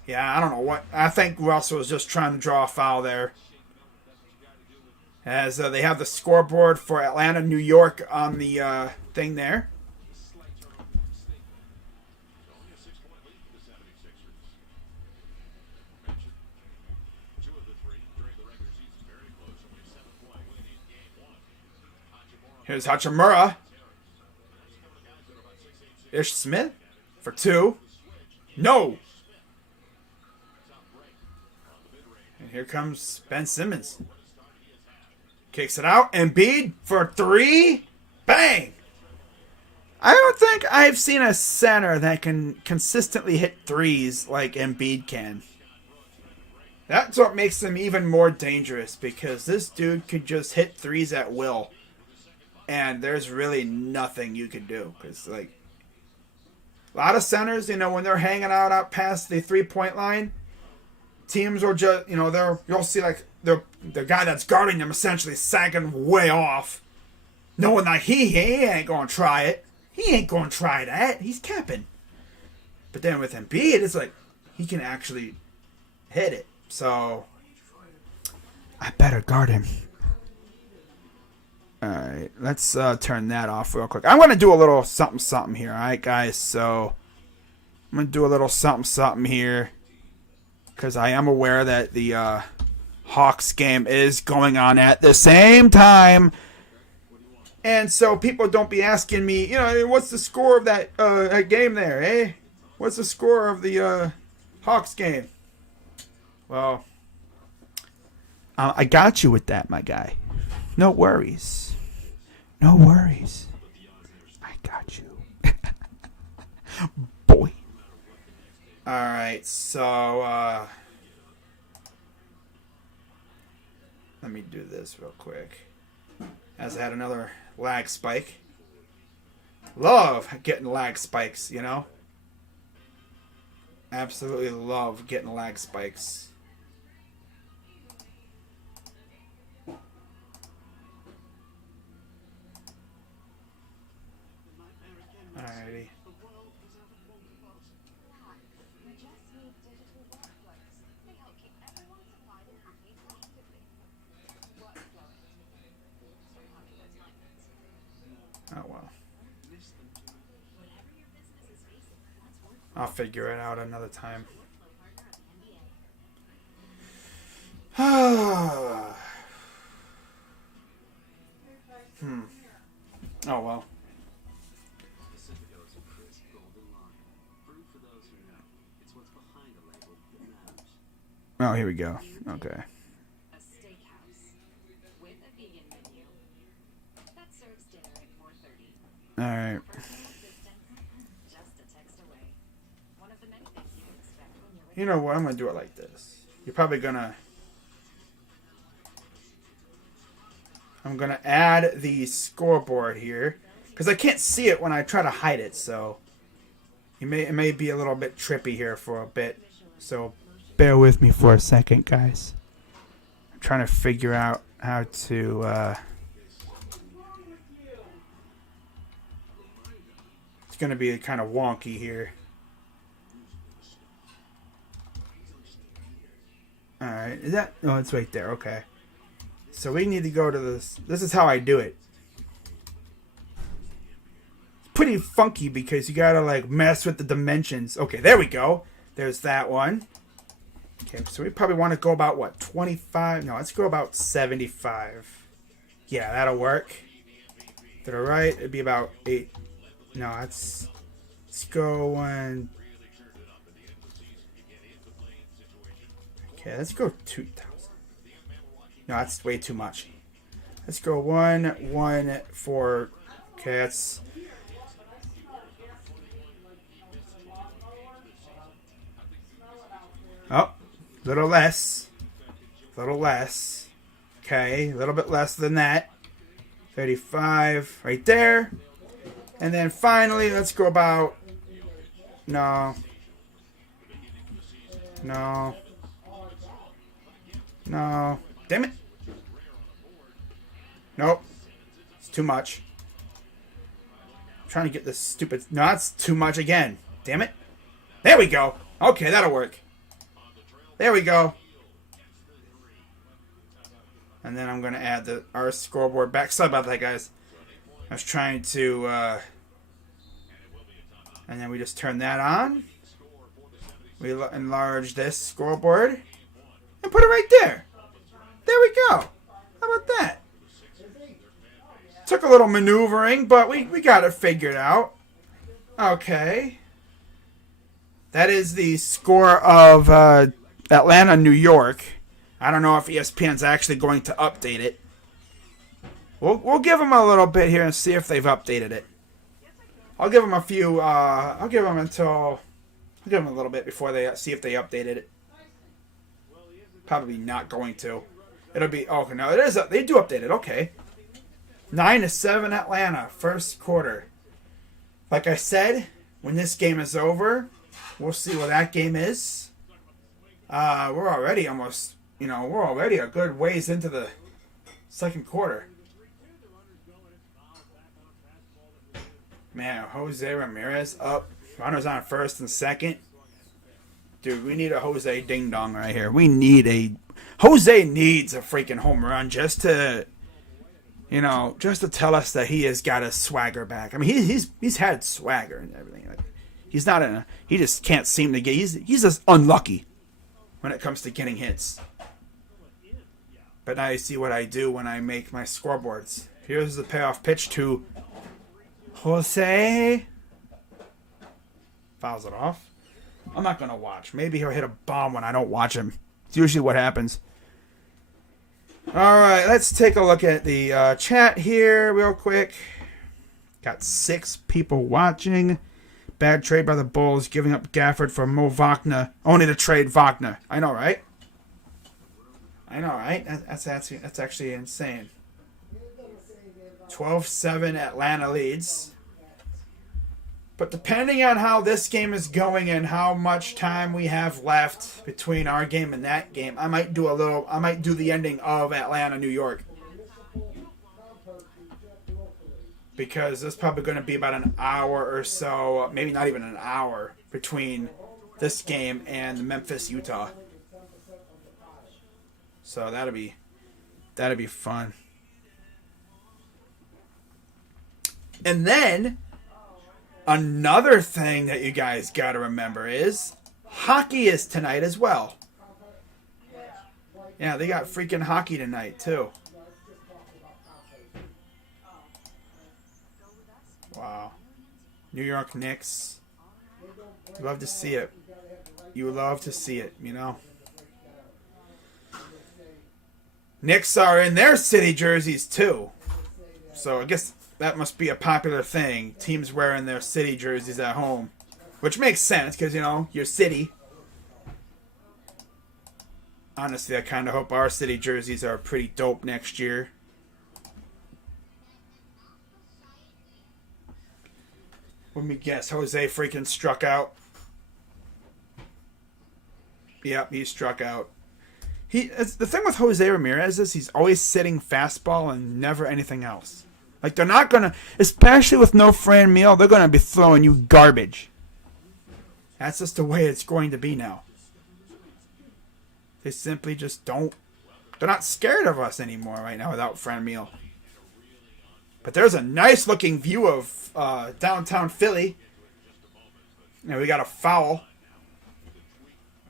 Yeah, I don't know what. I think Russell was just trying to draw a foul there. As they have the scoreboard for Atlanta, New York on the thing there. Here's Hachimura. Ish Smith for two. No. And here comes Ben Simmons. Kicks it out. Embiid for three. Bang. I don't think I've seen a center that can consistently hit threes like Embiid can. That's what makes him even more dangerous, because this dude could just hit threes at will. And there's really nothing you can do. Because, like, a lot of centers, when they're hanging out past the three-point line, teams will just, you'll see, like, the guy that's guarding them essentially sagging way off, knowing that he ain't going to try it. He ain't going to try that. He's capping. But then with Embiid, it's like, he can actually hit it. So, I better guard him. Alright, let's turn that off real quick. I'm going to do a little something here, alright, guys? So, I'm going to do a little something here, because I am aware that the Hawks game is going on at the same time. And so people don't be asking me, what's the score of that game there, eh? What's the score of the Hawks game? Well, I got you with that, my guy. No worries. No worries. I got you. Boy. Alright, so let me do this real quick. As I had another lag spike. Love getting lag spikes, you know? Absolutely love getting lag spikes. Alrighty. Oh well. I'll figure it out another time. Oh well. Oh, here we go. Okay. A steakhouse with a vegan menu that serves dinner at 4:30. All right. Personal assistant, just a text away. One of the many things you can expect when you're You know what? I'm gonna do it like this. You're probably gonna. I'm gonna add the scoreboard here because I can't see it when I try to hide it. So it may be a little bit trippy here for a bit. So bear with me for a second, guys. I'm trying to figure out how to. It's gonna be kind of wonky here. Alright, is that... Oh, it's right there, okay. So we need to go to this... This is how I do it. It's pretty funky because you gotta, like, mess with the dimensions. Okay, there we go. There's that one. Okay, so we probably want to go about, what, 25? No, let's go about 75. Yeah, that'll work. To the right, it'd be about 8... No, let's go one... Okay, let's go 2,000. No, that's way too much. Let's go 1, 1, 4. Okay, that's... Oh, little less. Little less. Okay, a little bit less than that. 35, right there. And then finally, let's go about... No. No. No. Damn it. Nope. It's too much. I'm trying to get this stupid... No, it's too much again. Damn it. There we go. Okay, that'll work. There we go. And then I'm going to add our scoreboard back. Sorry about that, guys. I was trying to... And then we just turn that on. We enlarge this scoreboard. And put it right there. There we go. How about that? Took a little maneuvering, but we got it figured out. Okay. That is the score of Atlanta, New York. I don't know if ESPN's actually going to update it. We'll give them a little bit here and see if they've updated it. I'll give them a few. I'll give them a little bit before they see if they updated it. Probably not going to. It'll be... Oh, no, it is... They do update it. Okay. 9-7 Atlanta. First quarter. Like I said, when this game is over, we'll see what that game is. We're already almost... we're already a good ways into the second quarter. Man, Jose Ramirez up. Runners on first and second. Dude, we need a Jose Ding Dong right here. Jose needs a freaking home run just to tell us that he has got his swagger back. I mean, he's had swagger and everything. Like, he just can't seem to get. He's just unlucky when it comes to getting hits. But now you see what I do when I make my scoreboards. Here's the payoff pitch to Jose. Fouls it off. I'm not going to watch. Maybe he'll hit a bomb when I don't watch him. It's usually what happens. All right, let's take a look at the chat here real quick. Got 6 people watching. Bad trade by the Bulls, giving up Gafford for Mo Wagner. Only to trade Wagner. I know, right? I know, right? That's actually insane. 12-7 Atlanta leads. But depending on how this game is going and how much time we have left between our game and that game, I might do the ending of Atlanta, New York. Because there's probably going to be about an hour or so, maybe not even an hour, between this game and Memphis, Utah. So that'll be fun. And then another thing that you guys got to remember is hockey is tonight as well. Yeah, they got freaking hockey tonight too. Wow. New York Knicks. You love to see it. You love to see it, you know. Knicks are in their city jerseys too. So I guess that must be a popular thing. Teams wearing their city jerseys at home. Which makes sense because, you know, your city. Honestly, I kind of hope our city jerseys are pretty dope next year. Let me guess. Jose freaking struck out. Yep, he struck out. The thing with Jose Ramirez is he's always sitting fastball and never anything else. Like, they're not going to, especially with no Franmil, they're going to be throwing you garbage. That's just the way it's going to be now. They simply just don't, they're not scared of us anymore right now without Franmil. But there's a nice looking view of downtown Philly. Now we got a foul.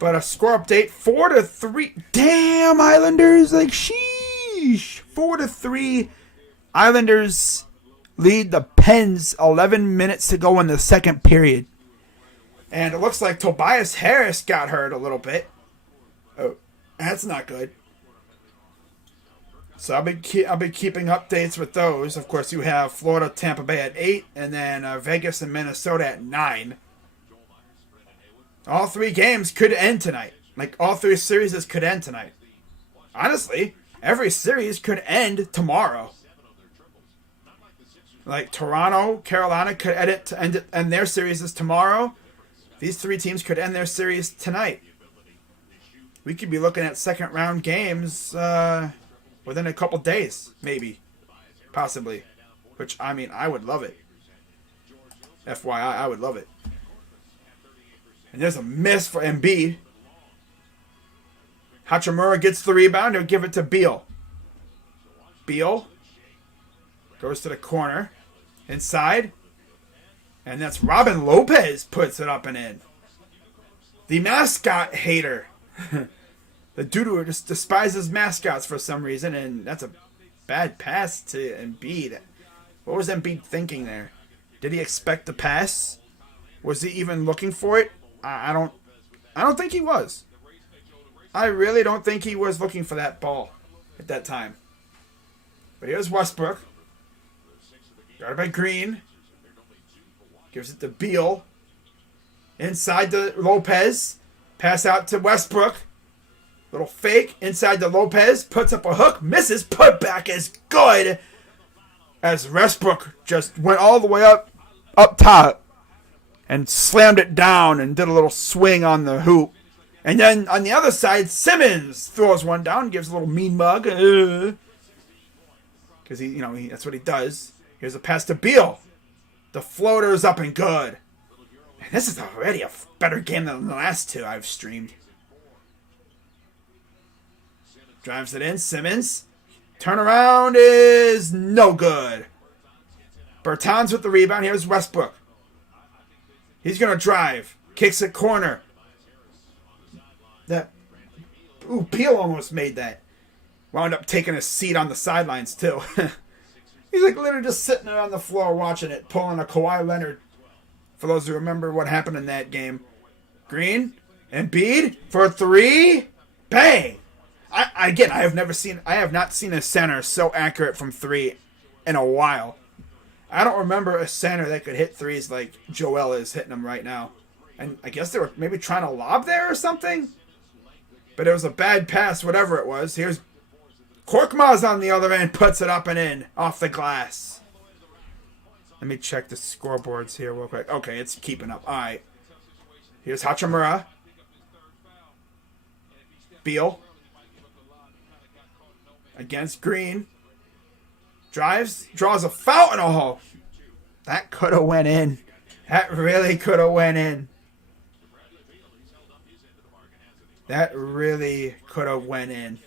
But a score update, 4-3. Damn, Islanders, like, sheesh. 4-3. Islanders lead the Pens. 11 minutes to go in the second period. And it looks like Tobias Harris got hurt a little bit. Oh, that's not good. So I'll be keeping updates with those. Of course, you have Florida, Tampa Bay at 8, and then Vegas and Minnesota at 9. All three games could end tonight. Like, all three series could end tonight. Honestly, every series could end tomorrow. Like, Toronto, Carolina could end their series tomorrow. These three teams could end their series tonight. We could be looking at second round games within a couple days, maybe. Possibly. Which, I mean, I would love it. FYI, I would love it. And there's a miss for Embiid. Hachimura gets the rebound. He'll give it to Beal. Beal goes to the corner. Inside. And that's Robin Lopez puts it up and in. The mascot hater. The dude who just despises mascots for some reason. And that's a bad pass to Embiid. What was Embiid thinking there? Did he expect the pass? Was he even looking for it? I don't think he was. I really don't think he was looking for that ball at that time. But here's Westbrook. Guarded by Green. Gives it to Beal. Inside to Lopez. Pass out to Westbrook. Little fake. Inside to Lopez. Puts up a hook. Misses. Put back is good. As Westbrook just went all the way up top. And slammed it down and did a little swing on the hoop. And then on the other side, Simmons throws one down, gives a little mean mug. Because that's what he does. Here's a pass to Beal. The floater's up and good. And this is already a better game than the last two I've streamed. Drives it in, Simmons. Turnaround is no good. Bertans with the rebound. Here's Westbrook. He's going to drive. Kicks it corner. Beal almost made that. Wound up taking a seat on the sidelines, too. He's like literally just sitting there on the floor watching it, pulling a Kawhi Leonard. For those who remember what happened in that game. Green. Embiid for 3. Bang! I have not seen a center so accurate from 3 in a while. I don't remember a center that could hit threes like Joel is hitting them right now. And I guess they were maybe trying to lob there or something. but it was a bad pass, whatever it was. Here's Korkmaz on the other end, puts it up and in, off the glass. Let me check the scoreboards here real quick. Okay, it's keeping up. All right. Here's Hachimura. Beal. Against Green. Drives, draws a foul, and oh, that could have went in. That really could have went in. That really could have went in.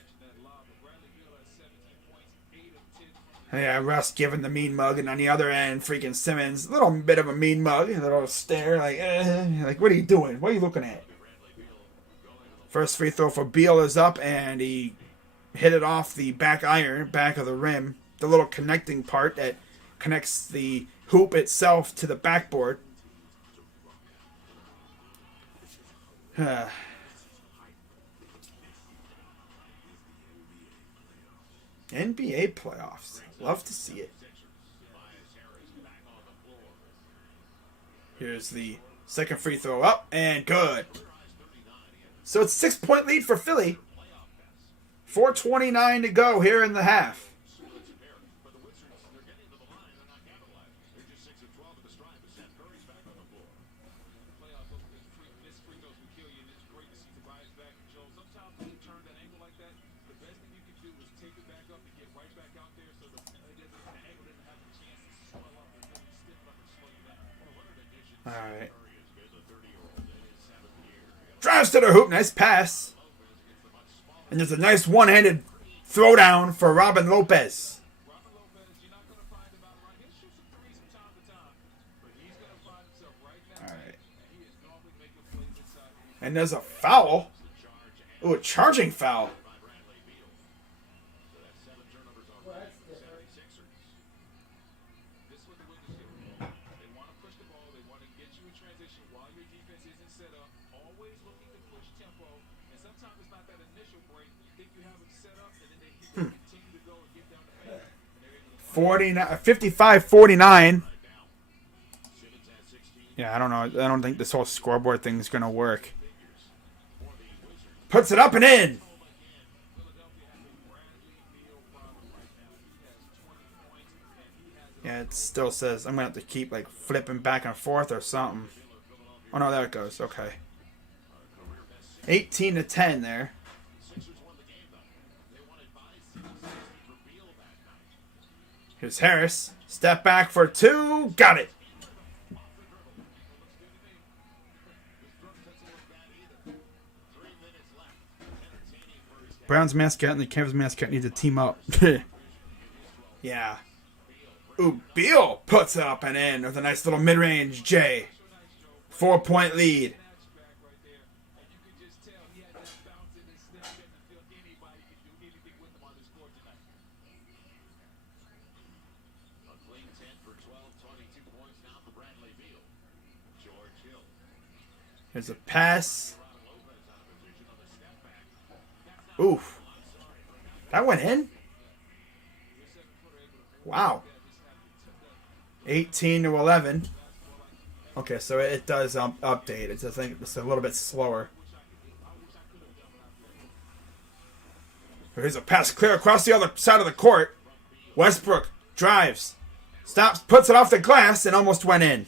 Yeah, Russ giving the mean mug, and on the other end, freaking Simmons, a little bit of a mean mug, a little stare, like what are you doing? What are you looking at? First free throw for Beal is up, and he hit it off the back iron, back of the rim, the little connecting part that connects the hoop itself to the backboard. NBA playoffs. Love to see it. Here's the second free throw up and good. So it's 6-point lead for Philly. 4:29 to go here in the half. All right. Drives to the hoop. Nice pass. And there's a nice one-handed throwdown for Robin Lopez. All right. And there's a foul. Ooh, a charging foul. Hmm. 55-49. Yeah, I don't know. I don't think this whole scoreboard thing is going to work. Puts it up and in. Yeah, it still says I'm going to have to keep like flipping back and forth or something. Oh, no, there it goes. Okay. 18-10 there. Here's Harris. Step back for two. Got it. Brown's mascot and the Cavs mascot need to team up. Yeah. Ooh, Beal puts it up and in with a nice little mid-range J. 4-point lead. Here's a pass. Oof. That went in? Wow. 18-11. Okay, so it does update. It's, I think it's a little bit slower. Here's a pass clear across the other side of the court. Westbrook drives. Stops, puts it off the glass, and almost went in.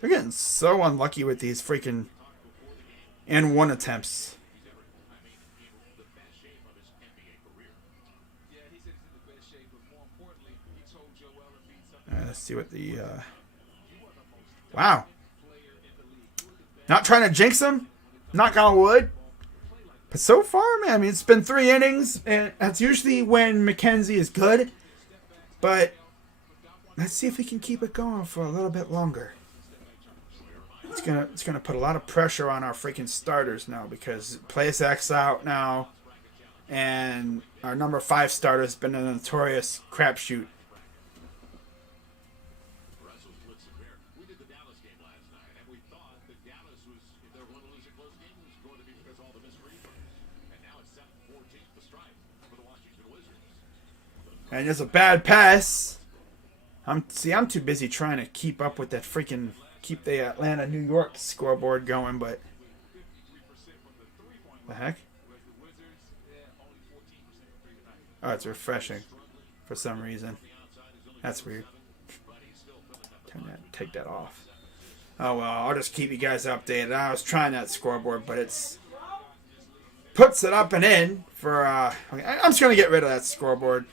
They're getting so unlucky with these freaking and one attempts. Let's see what the... Wow. Not trying to jinx him. Knock on wood. But so far, man, I mean, it's been 3 innings, and that's usually when McKenzie is good. But let's see if we can keep it going for a little bit longer. It's gonna put a lot of pressure on our freaking starters now because Playsack's out now, and our number 5 starter has been a notorious crapshoot. And there's a bad pass. I'm too busy trying to keep up with that freaking keep the Atlanta New York scoreboard going, but The heck? Oh, it's refreshing for some reason. That's weird. Take that off. Oh well, I'll just keep you guys updated. I was trying that scoreboard, but it's puts it up and in for. Okay, I'm just gonna get rid of that scoreboard.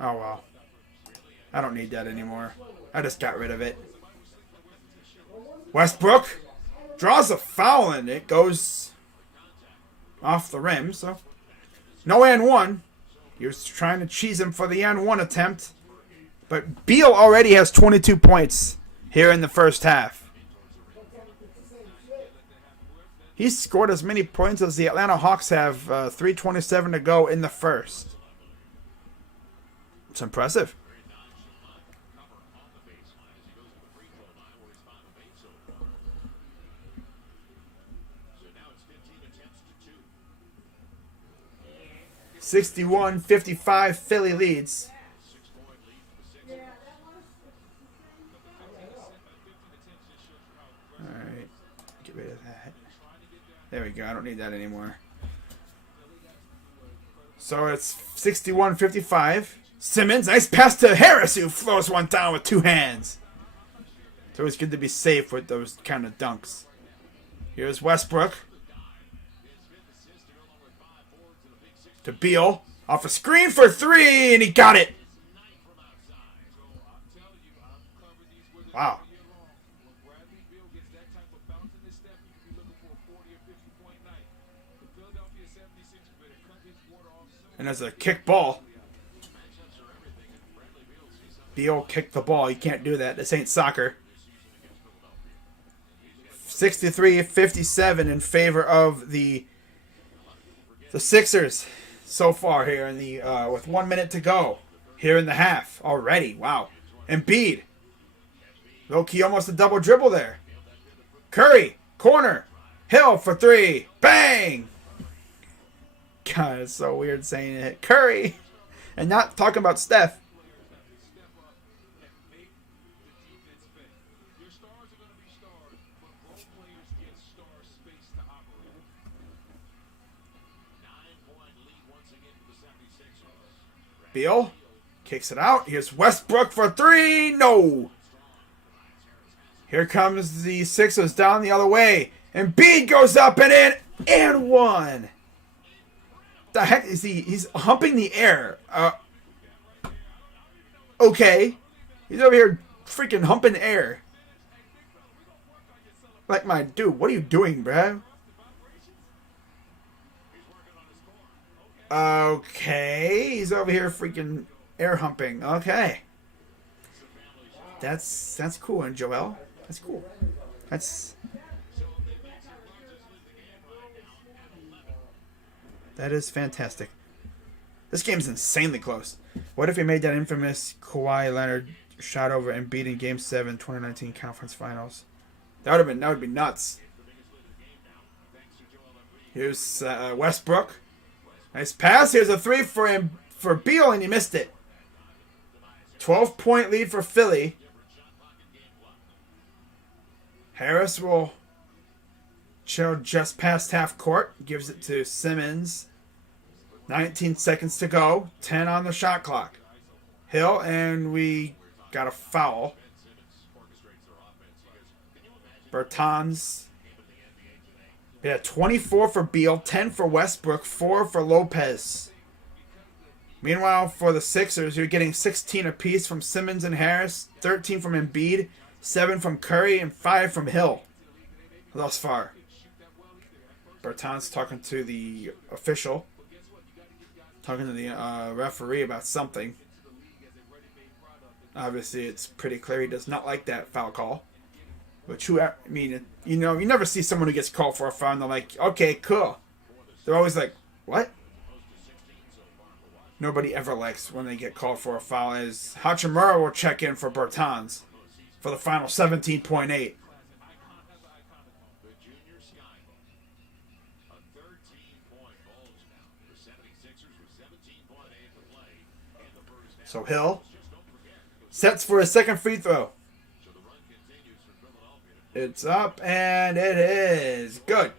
Oh well, I don't need that anymore. I just got rid of it. Westbrook draws a foul and it goes off the rim. So no and one. He was trying to cheese him for the and one attempt. But Beal already has 22 points here in the first half. He's scored as many points as the Atlanta Hawks have, 3:27 to go in the first. It's impressive. (61-55) Philly leads. Alright, get rid of that. There we go, I don't need that anymore. So it's 61-55. Simmons, nice pass to Harris, who throws one down with two hands. It's always good to be safe with those kind of dunks. Here's Westbrook. To Beal. Off a screen for three, and he got it. Wow. And as a kick ball. Beal kicked the ball. You can't do that. This ain't soccer. 63-57 in favor of the Sixers so far here in the with 1 minute to go here in the half already. Wow. Embiid. Low-key almost a double dribble there. Curry. Corner. Hill for three. Bang! God, it's so weird saying it. Curry. And not talking about Steph. Beal kicks it out. Here's Westbrook for three. No. Here comes the Sixers down the other way. Embiid goes up and in and one. The heck is he? He's humping the air. Okay. He's over here freaking humping air. Like my dude, what are you doing, bro? Okay, he's over here freaking air humping. Okay, that's cool, and Joel, that's cool. That is fantastic. This game's insanely close. What if he made that infamous Kawhi Leonard shot over Embiid in Game 7, 2019 Conference Finals? That would be nuts. Here's Westbrook. Nice pass. Here's a three for him for Beal, and he missed it. 12-point lead for Philly. Harris will chill just past half court. Gives it to Simmons. 19 seconds to go. 10 on the shot clock. Hill, and we got a foul. Bertans. Yeah, 24 for Beal, 10 for Westbrook, 4 for Lopez. Meanwhile, for the Sixers, you're getting 16 apiece from Simmons and Harris, 13 from Embiid, 7 from Curry, and 5 from Hill thus far. Bertans talking to the official, talking to the referee about something. Obviously, it's pretty clear he does not like that foul call. But you never see someone who gets called for a foul and they're like, okay, cool. They're always like, what? Nobody ever likes when they get called for a foul. As Hachimura will check in for Bertans for the final 17.8. So Hill sets for a second free throw. It's up, and it is good.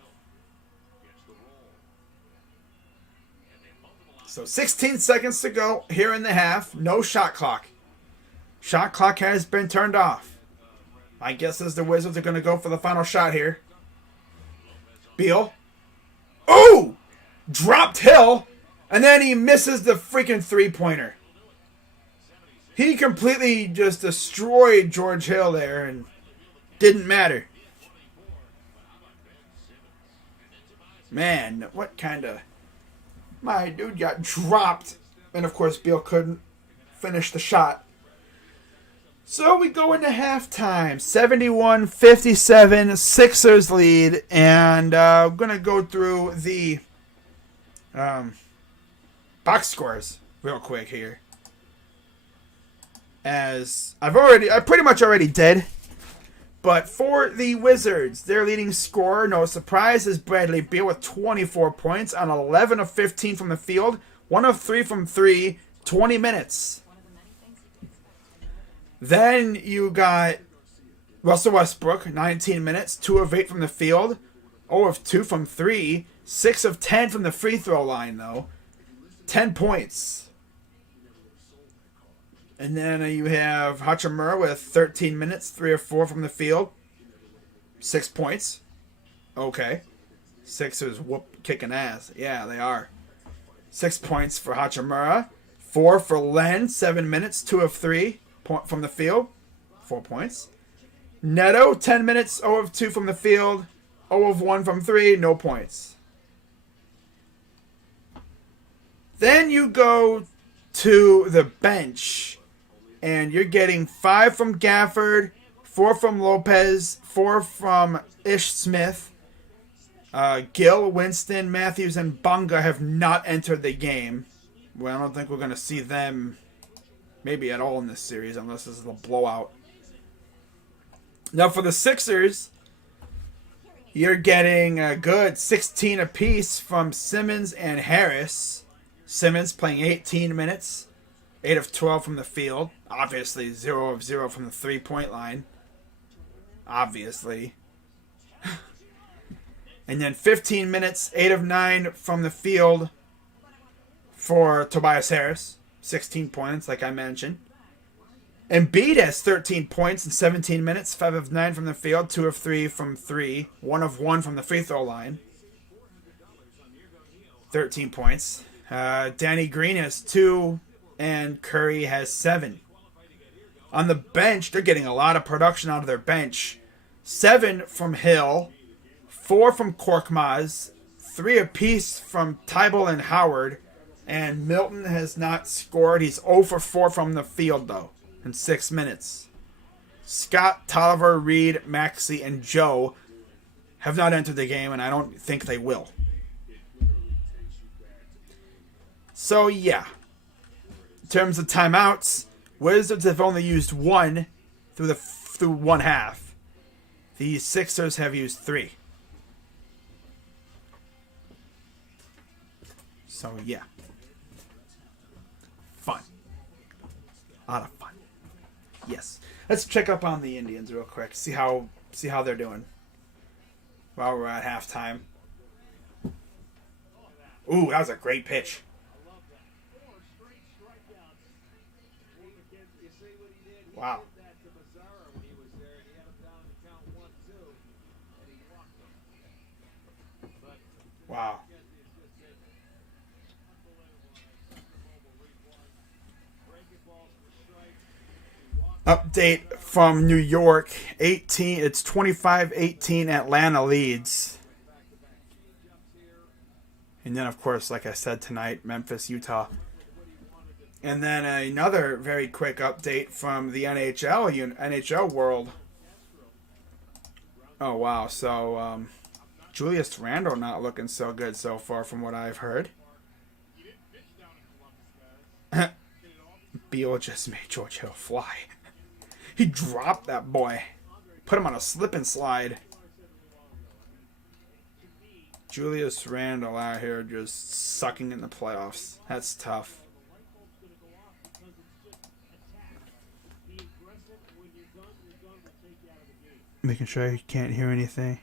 So 16 seconds to go here in the half. No shot clock. Shot clock has been turned off. My guess is the Wizards are going to go for the final shot here. Beal. Oh! Dropped Hill. And then he misses the freaking three-pointer. He completely just destroyed George Hill there and didn't matter. Man, what kind of... My dude got dropped. And of course, Beal couldn't finish the shot. So we go into halftime. 71-57, Sixers lead. And I'm going to go through the box scores real quick here. As I pretty much already did. But for the Wizards, their leading scorer, no surprise, is Bradley Beal with 24 points on 11 of 15 from the field, 1 of 3 from 3, 20 minutes. Then you got Russell Westbrook, 19 minutes, 2 of 8 from the field, 0 of 2 from 3, 6 of 10 from the free throw line, though. 10 points. And then you have Hachimura with 13 minutes, 3 of 4 from the field, 6 points. Okay. Sixers kicking ass. Yeah, they are. 6 points for Hachimura. 4 for Len, 7 minutes, 2 of 3 from the field, 4 points. Neto, 10 minutes, 0 of 2 from the field, 0 of 1 from 3, no points. Then you go to the bench, and you're getting 5 from Gafford, 4 from Lopez, 4 from Ish Smith. Gill, Winston, Matthews, and Bunga have not entered the game. Well, I don't think we're going to see them maybe at all in this series unless this is a blowout. Now for the Sixers, you're getting a good 16 apiece from Simmons and Harris. Simmons playing 18 minutes, 8 of 12 from the field. Obviously, 0 of 0 from the three-point line. Obviously. And then 15 minutes, 8 of 9 from the field for Tobias Harris. 16 points, like I mentioned. Embiid has 13 points in 17 minutes, 5 of 9 from the field, 2 of 3 from 3, 1 of 1 from the free throw line. 13 points. Danny Green has 2, and Curry has 7. On the bench, they're getting a lot of production out of their bench. 7 from Hill, 4 from Korkmaz, 3 apiece from Tybal and Howard, and Milton has not scored. He's 0 for 4 from the field, though, in 6 minutes. Scott, Tolliver, Reed, Maxey, and Joe have not entered the game, and I don't think they will. So, yeah. In terms of timeouts, Wizards have only used 1 through one half. The Sixers have used 3. So, yeah. Fun. A lot of fun. Yes. Let's check up on the Indians real quick. See how they're doing while we're at halftime. Ooh, that was a great pitch. Wow. Wow. Update from New York. It's 25-18 Atlanta leads. And then, of course, like I said tonight, Memphis, Utah. And then another very quick update from the NHL world. Oh, wow. So, Julius Randle not looking so good so far from what I've heard. Beal just made George Hill fly. He dropped that boy. Put him on a slip and slide. Julius Randle out here just sucking in the playoffs. That's tough. Making sure you can't hear anything.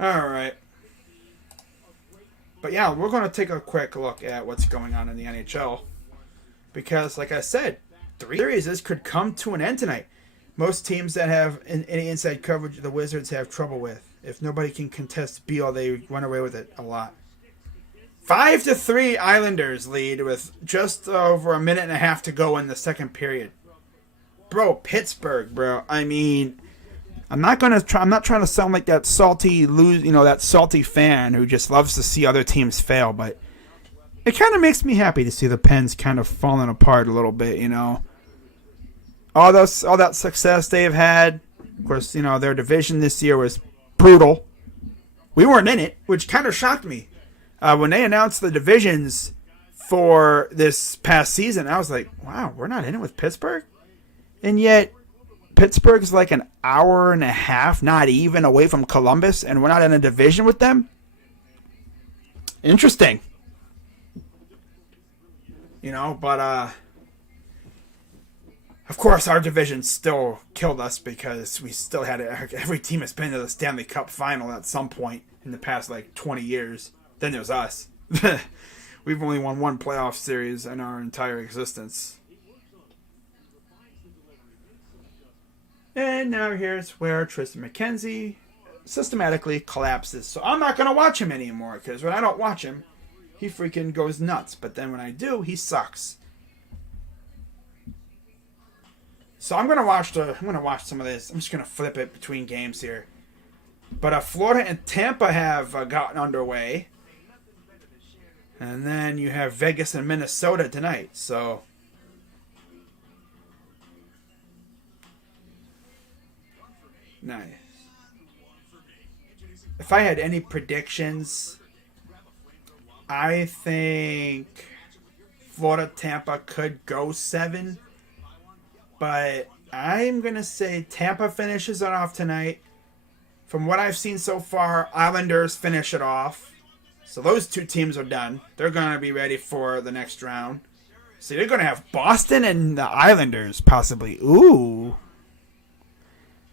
Alright. But yeah, we're going to take a quick look at what's going on in the NHL. Because, like I said, 3 series could come to an end tonight. Most teams that have any inside coverage the Wizards have trouble with. If nobody can contest Beal, they run away with it a lot. 5-3 Islanders lead with just over a minute and a half to go in the second period. Bro, Pittsburgh, bro. I mean, I'm not trying to sound like that salty that salty fan who just loves to see other teams fail, but it kind of makes me happy to see the Pens kind of falling apart a little bit, All that success they've had. Of course, their division this year was brutal. We weren't in it, which kind of shocked me. When they announced the divisions for this past season, I was like, wow, we're not in it with Pittsburgh? And yet, Pittsburgh's like an hour and a half, not even, away from Columbus, and we're not in a division with them? Interesting. But, of course, our division still killed us because we still had every team has been to the Stanley Cup final at some point in the past, 20 years. Then there's us. We've only won 1 playoff series in our entire existence. And now here's where Tristan McKenzie systematically collapses. So I'm not going to watch him anymore because when I don't watch him, he freaking goes nuts. But then when I do, he sucks. So I'm gonna watch some of this. I'm just gonna flip it between games here. But Florida and Tampa have gotten underway, and then you have Vegas and Minnesota tonight. So nice. If I had any predictions, I think Florida Tampa could go 7. But I'm going to say Tampa finishes it off tonight. From what I've seen so far, Islanders finish it off. So those 2 teams are done. They're going to be ready for the next round. So they're going to have Boston and the Islanders possibly. Ooh.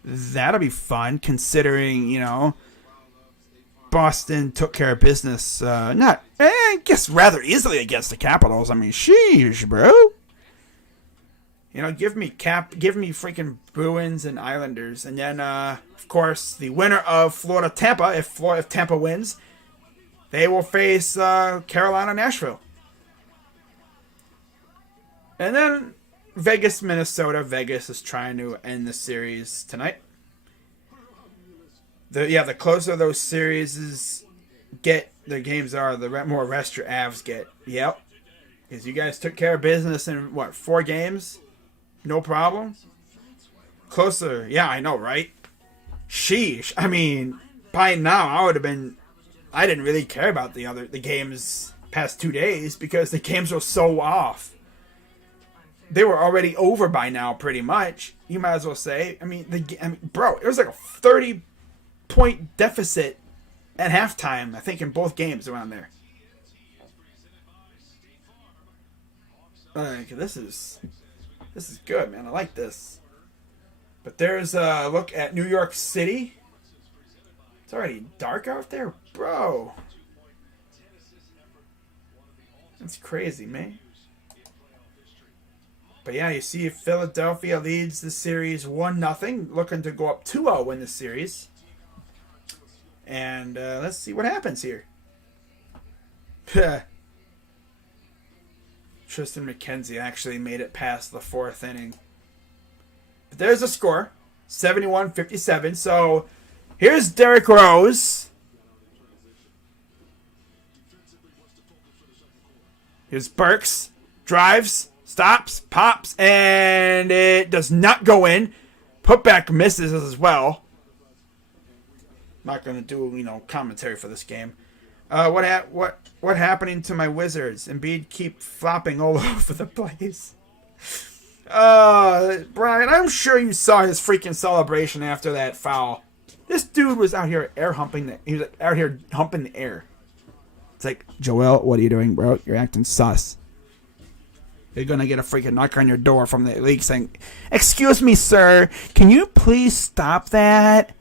That'll be fun considering, Boston took care of business. I guess rather easily against the Capitals. I mean, sheesh, bro. Give me freaking Bruins and Islanders. And then, of course, the winner of Florida-Tampa, if Tampa wins, they will face Carolina-Nashville. And then Vegas-Minnesota. Vegas is trying to end the series tonight. The closer those series get, the games are, the more rest your Avs get. Yep. Because you guys took care of business in, 4 games? No problem. Closer. Yeah, I know, right? Sheesh. I mean, by now I didn't really care about the games past 2 days because the games were so off. They were already over by now, pretty much. You might as well say. Bro, it was like a 30-point deficit at halftime, I think, in both games around there. This is good, man. I like this. But there's a look at New York City. It's already dark out there, bro. That's crazy, man. But yeah, you see Philadelphia leads the series 1-0, looking to go up 2-0 in the series. And let's see what happens here. Tristan McKenzie actually made it past the 4th inning. But there's a score, 71-57. So here's Derrick Rose. Here's Burks. Drives, stops, pops, and it does not go in. Putback misses as well. Not going to do, commentary for this game. What happening to my Wizards? Embiid keep flopping all over the place. Brian, I'm sure you saw his freaking celebration after that foul. This dude was out here humping the air. It's like, Joel, what are you doing, bro? You're acting sus. You're going to get a freaking knock on your door from the league saying, excuse me, sir, can you please stop that?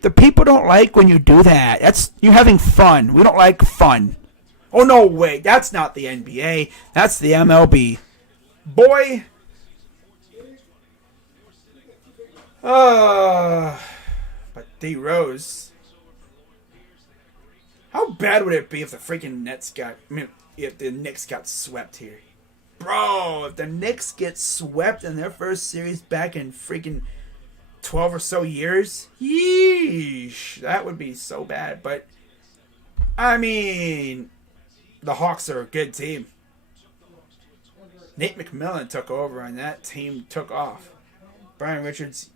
The people don't like when you do that. That's you having fun. We don't like fun. Oh, no, wait. That's not the NBA. That's the MLB. Boy. But D Rose. How bad would it be if the freaking Nets got... I mean, if the Knicks got swept here? Bro, if the Knicks get swept in their first series back in freaking 12 or so years, yeesh, that would be so bad. But, I mean, the Hawks are a good team. Nate McMillan took over and that team took off. Brian Richards,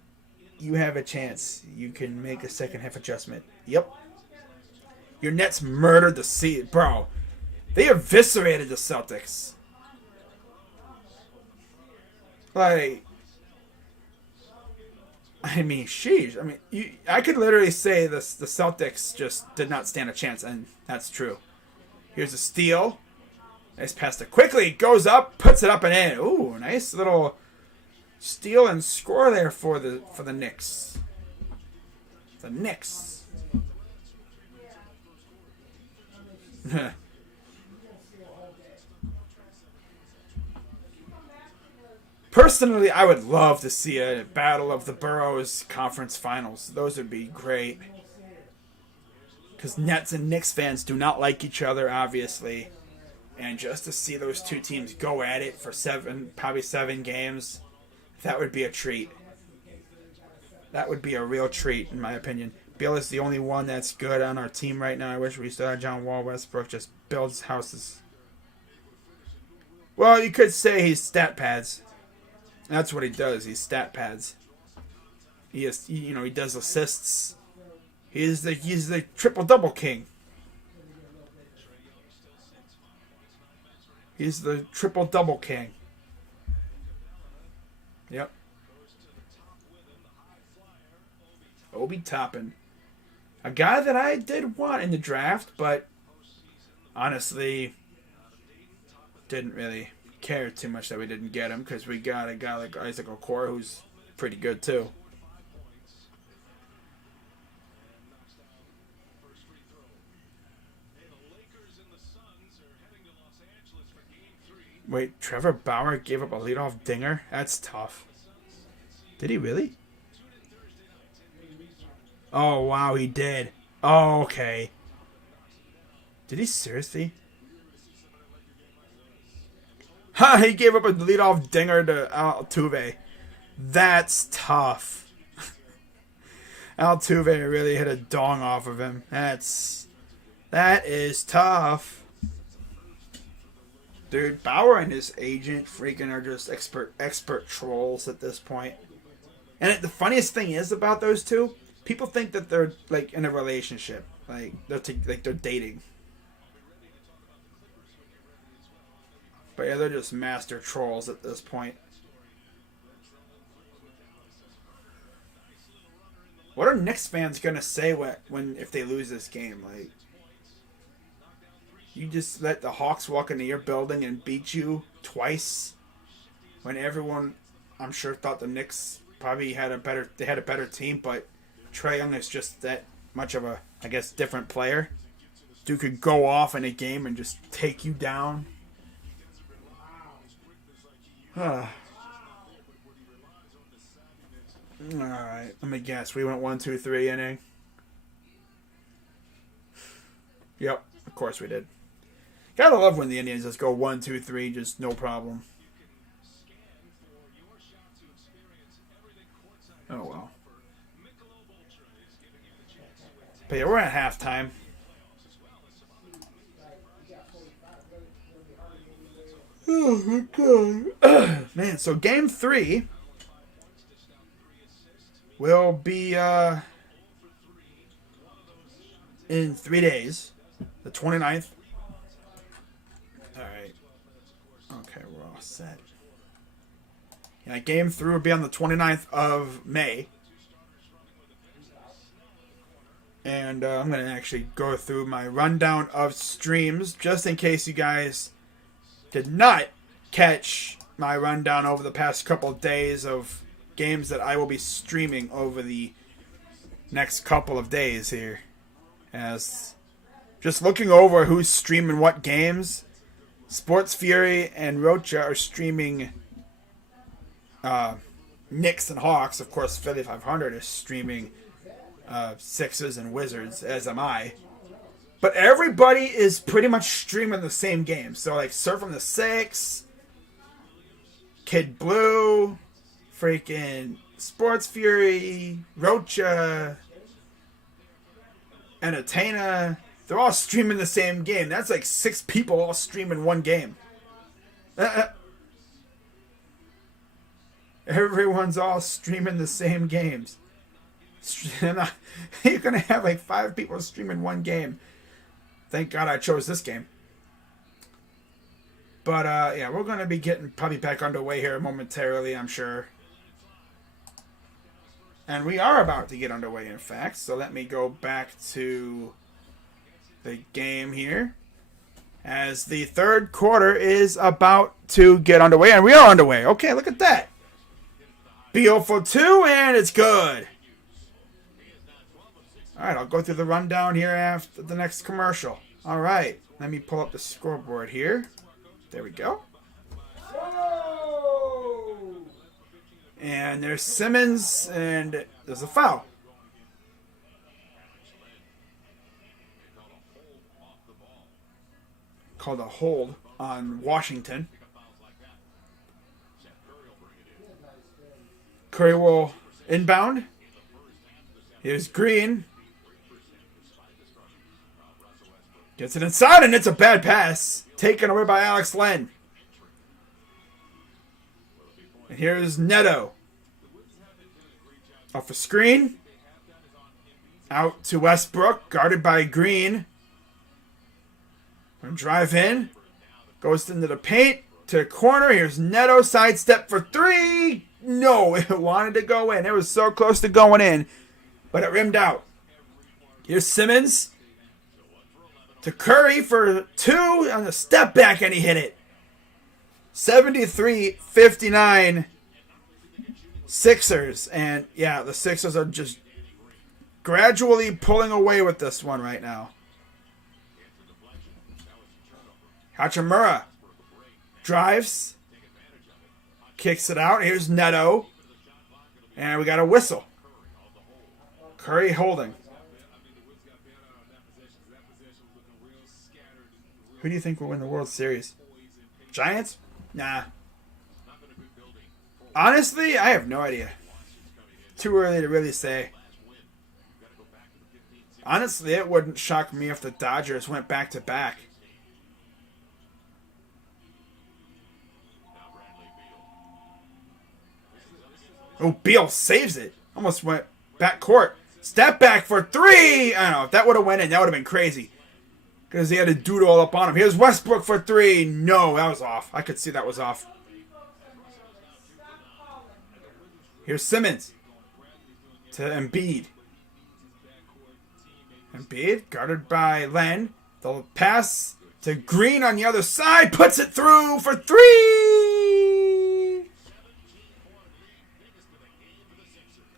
you have a chance. You can make a second half adjustment. Yep. Your Nets murdered the seed. Bro, they eviscerated the Celtics. Like, I mean, sheesh. I mean, I could literally say the Celtics just did not stand a chance, and that's true. Here's a steal. Nice pass to quickly. Goes up, puts it up and in. Ooh, nice little steal and score there for the Knicks. The Knicks. Personally, I would love to see a Battle of the Boroughs conference finals. Those would be great. Because Nets and Knicks fans do not like each other, obviously. And just to see those two teams go at it for probably seven games, that would be a treat. That would be a real treat, in my opinion. Bill is the only one that's good on our team right now. I wish we still had John Wall. Westbrook just builds houses. Well, you could say he's stat pads. That's what he does. He's stat pads. He does assists. He's the triple double king. He's the triple double king. Yep. Obi Toppin. A guy that I did want in the draft, but honestly didn't really care too much that we didn't get him because we got a guy like Isaac Okoro who's pretty good too. Wait, Trevor Bauer gave up a leadoff dinger? That's tough. Did he really? Oh, wow, he did. Oh, okay. Did he seriously? Ha! He gave up a leadoff dinger to Altuve. That's tough. Altuve really hit a dong off of him. That is tough. Dude, Bauer and his agent freaking are just expert trolls at this point. And the funniest thing is about those two, people think that they're like in a relationship, like they're dating. But yeah, they're just master trolls at this point. What are Knicks fans gonna say if they lose this game? Like, you just let the Hawks walk into your building and beat you twice, when everyone, I'm sure, thought the Knicks probably had a better team, but Trae Young is just that much of a, I guess, different player. Dude could go off in a game and just take you down. Alright, let me guess. We went 1-2-3 inning. Yep, of course we did. Gotta love when the Indians just go 1-2-3, just no problem. Oh well. But yeah, we're at halftime. Oh my god. Man, so game 3 will be in 3 days. The 29th. Alright. Okay, we're all set. Yeah, game 3 will be on the 29th of May. And I'm going to actually go through my rundown of streams just in case you guys did not catch my rundown over the past couple of days of games that I will be streaming over the next couple of days here. As just looking over who's streaming what games, Sports Fury and Rocha are streaming Knicks and Hawks. Of course, Philly 500 is streaming Sixers and Wizards, as am I. But everybody is pretty much streaming the same game. So, like, Surf from the Six, Kid Blue, freaking Sports Fury, Rocha, Entertainer. They're all streaming the same game. That's like 6 people all streaming one game. Everyone's all streaming the same games. You're going to have like 5 people streaming one game. Thank God I chose this game. But, yeah, we're going to be getting probably back underway here momentarily, I'm sure. And we are about to get underway, in fact. So let me go back to the game here. As the third quarter is about to get underway. And we are underway. Okay, look at that. Beal for 2, and it's good. All right, I'll go through the rundown here after the next commercial. All right, let me pull up the scoreboard here. There we go. And there's Simmons, and there's a foul. Called a hold on Washington. Curry will inbound. Here's Green. Gets it inside, and it's a bad pass. Taken away by Alex Len. And here's Neto. Off a screen. Out to Westbrook. Guarded by Green. Gonna drive in. Goes into the paint. To the corner. Here's Neto. Sidestep for 3. No, it wanted to go in. It was so close to going in. But it rimmed out. Here's Simmons. To Curry for 2 on the step back, and he hit it. 73-59 Sixers. And, yeah, the Sixers are just gradually pulling away with this one right now. Hachimura drives. Kicks it out. Here's Neto. And we got a whistle. Curry holding. Who do you think will win the World Series? Giants? Nah. Honestly, I have no idea. Too early to really say. Honestly, it wouldn't shock me if the Dodgers went back to back. Oh, Beal saves it. Almost went back court. Step back for 3. I don't know. If that would have went in, that would have been crazy. Because he had a dude all up on him. Here's Westbrook for 3. No, that was off. I could see that was off. Here's Simmons. To Embiid. Embiid, guarded by Len. The pass to Green on the other side. Puts it through for 3.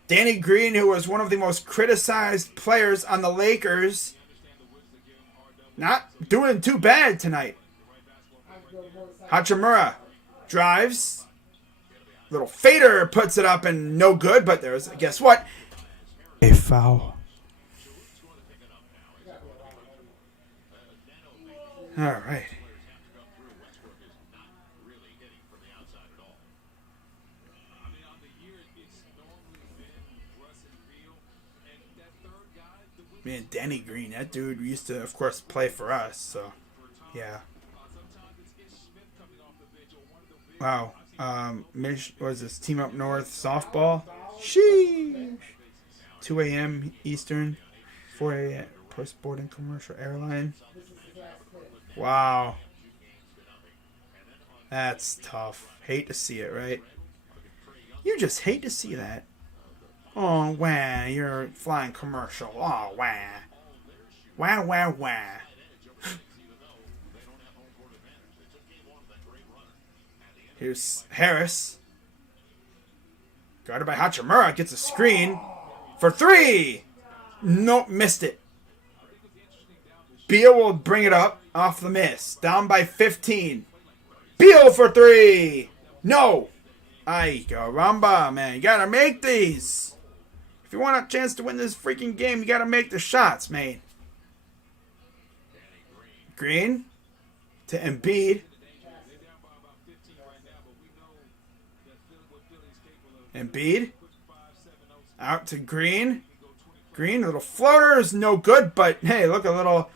Danny Green, who was one of the most criticized players on the Lakers, not doing too bad tonight. Hachimura drives. Little fader puts it up and no good, but there's, guess what? A foul. All right. Man, Danny Green, that dude used to, of course, play for us, so, yeah. Wow. What is this? Team Up North softball? Sheesh. 2 a.m. Eastern, 4 a.m. Post-board and commercial airline. Wow. That's tough. Hate to see it, right? You just hate to see that. Oh, wah, you're flying commercial. Oh, wah. Wah, wah, wah. Here's Harris. Guarded by Hachimura. Gets a screen for 3. Nope, missed it. Beal will bring it up off the miss. Down by 15. Beal for 3. No. Ay, caramba, man. You gotta make these. If you want a chance to win this freaking game, you gotta make the shots, man. Green to Embiid. Embiid. Out to Green. Green, a little floater is no good, but hey, look, a little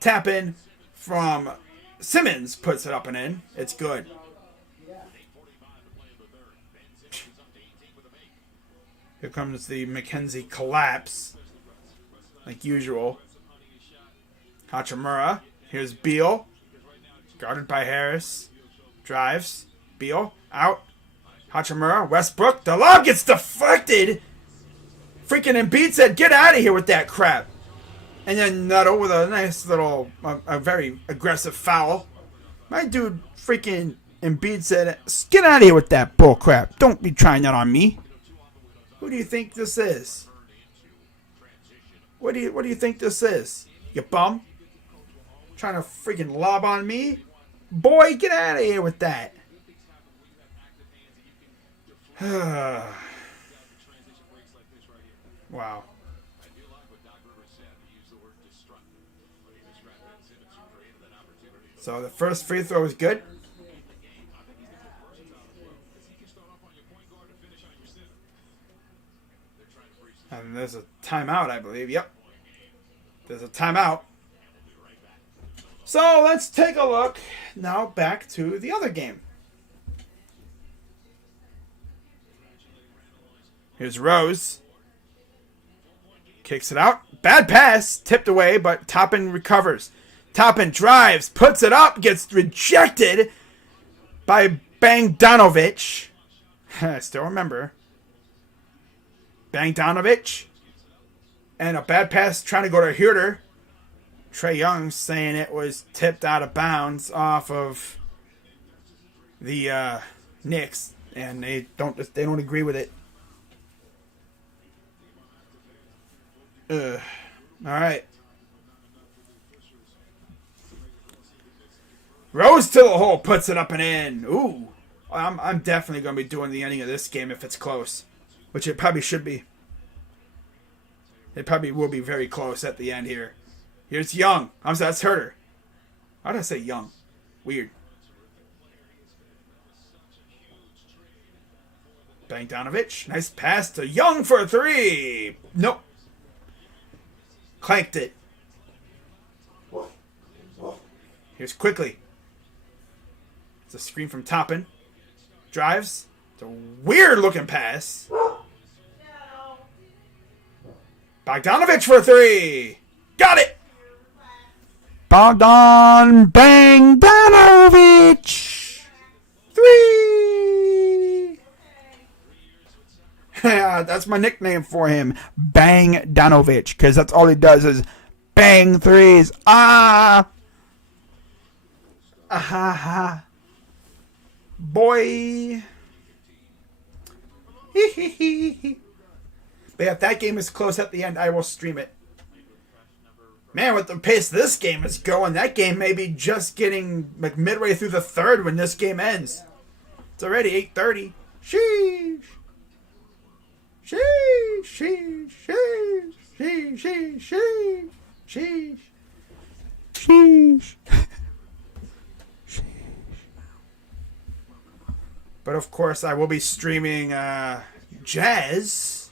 tap in from Simmons puts it up and in. It's good. Here comes the McKenzie collapse, like usual. Hachimura. Here's Beal. Guarded by Harris. Drives. Beal. Out. Hachimura. Westbrook. The lob gets deflected. Freaking Embiid said, get out of here with that crap. And then Nuttall with a nice little, a very aggressive foul. My dude, freaking Embiid said, get out of here with that bull crap. Don't be trying that on me. Who do you think this is? What do you think this is? You bum? Trying to freaking lob on me? Boy, get out of here with that. Wow. So the first free throw was good. And there's a timeout, I believe. Yep. There's a timeout. So let's take a look now back to the other game. Here's Rose. Kicks it out. Bad pass. Tipped away, but Toppin recovers. Toppin drives. Puts it up. Gets rejected by Bogdanovic. I still remember. Bogdanovic. And a bad pass trying to go to Huerter. Trae Young saying it was tipped out of bounds off of the Knicks. And they don't agree with it. All right. Rose to the hole, puts it up and in. Ooh, I'm definitely going to be doing the ending of this game if it's close, which it probably should be. It probably will be very close at the end here. Here's Young. I'm sorry, that's Huerter. Why did I say Young? Weird. Bogdanovic, nice pass to Young for a 3. Nope. Clanked it. Here's Quickly. It's a screen from Toppin. Drives. It's a weird looking pass. Bogdanovic for a 3. Got it. Bogdan Bogdanovic. 3. Yeah, that's my nickname for him. Bogdanovic. Because that's all he does is bang threes. Ah. Ha ha. Boy. But if that game is close at the end, I will stream it. Man, with the pace this game is going, that game may be just getting like midway through the third when this game ends. It's already 8:30. Sheesh. Sheesh. Sheesh. Sheesh. Sheesh. Sheesh. Sheesh. Sheesh. But of course, I will be streaming Jazz.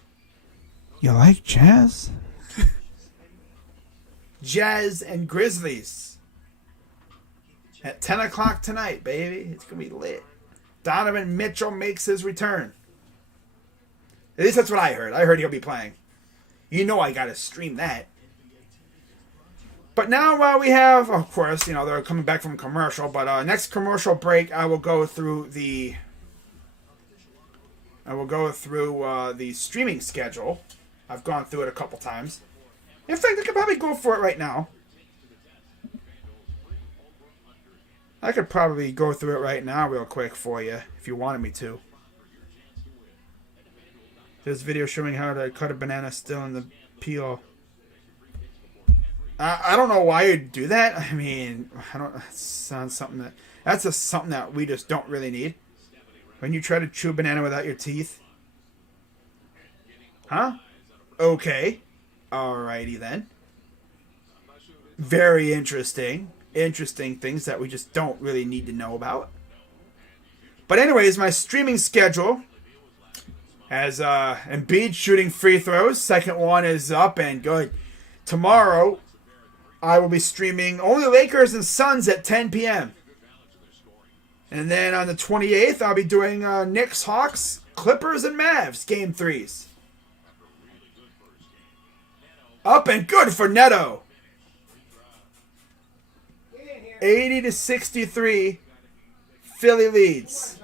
You like Jazz? Jazz and Grizzlies. At 10 o'clock tonight, baby. It's going to be lit. Donovan Mitchell makes his return. At least that's what I heard. I heard he'll be playing. You know I got to stream that. But now we have, of course, you know, they're coming back from commercial. But next commercial break, I will go through the and we'll go through the streaming schedule. I've gone through it a couple times. In fact, I could probably go for it right now. I could probably go through it right now real quick for you if you wanted me to. There's a video showing how to cut a banana still in the peel. I don't know why you'd do that. I mean, I don't. That sounds something that that's just something that we just don't really need. When you try to chew a banana without your teeth, huh? Okay, alrighty then. Very interesting. Interesting things that we just don't really need to know about. But anyways, my streaming schedule has Embiid shooting free throws. Second one is up and good. Tomorrow, I will be streaming only Lakers and Suns at 10 p.m. And then on the 28th, I'll be doing Knicks, Hawks, Clippers, and Mavs Game 3s. Up and good for Neto. 80-63, Philly leads.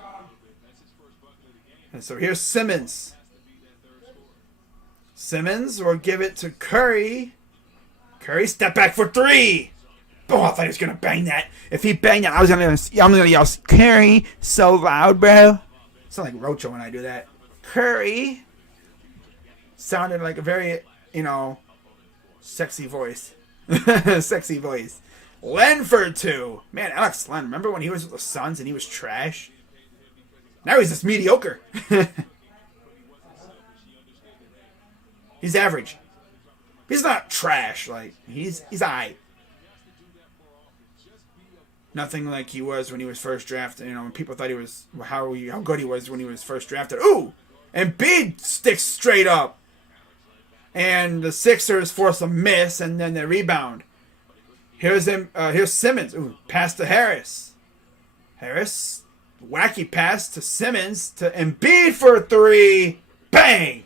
And so here's Simmons. Simmons will give it to Curry. Curry, step back for three. Oh, I thought he was gonna bang that. If he banged that, I'm gonna yell Curry so loud, bro. Sound like Rocho when I do that. Curry. Sounded like a very, sexy voice. Sexy voice. Len for two. Man, Alex Len, remember when he was with the Suns and he was trash? Now he's just mediocre. He's average. He's not trash. Like, he's aight. Nothing like he was when he was first drafted. When people thought he was how good he was when he was first drafted. Ooh! And Embiid sticks straight up. And the Sixers force a miss, and then they rebound. Here's Simmons. Ooh, pass to Harris. Harris, wacky pass to Simmons to Embiid for three. Bang!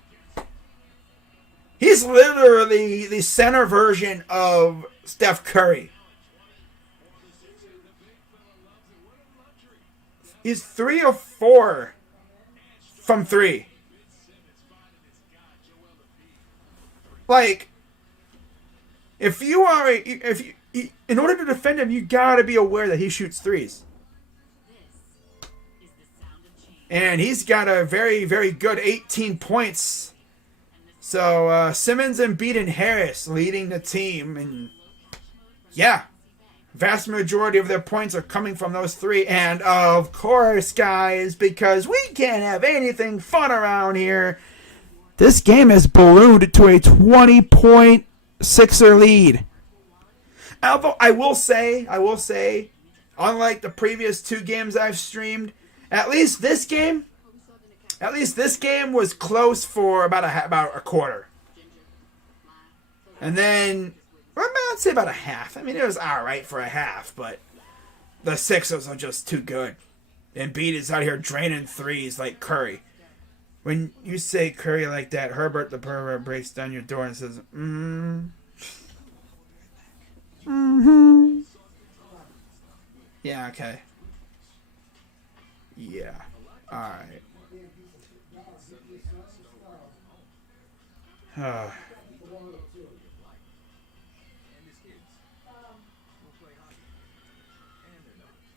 He's literally the center version of Steph Curry. He's 3 of 4 from 3. Like, in order to defend him, you gotta be aware that he shoots threes. And he's got a very, very good 18 points. So, Simmons, Embiid, and Harris leading the team. And, yeah, vast majority of their points are coming from those three. And, of course, guys, because we can't have anything fun around here, this game has ballooned to a 20-point Sixer lead. Although, I will say, unlike the previous two games I've streamed, at least this game was close for about a quarter. And then, I'd say about a half. I mean, it was alright for a half, but the Sixers are just too good. Embiid is out here draining threes like Curry. When you say Curry like that, Herbert the pervert breaks down your door and says, Yeah, okay. Yeah. Alright.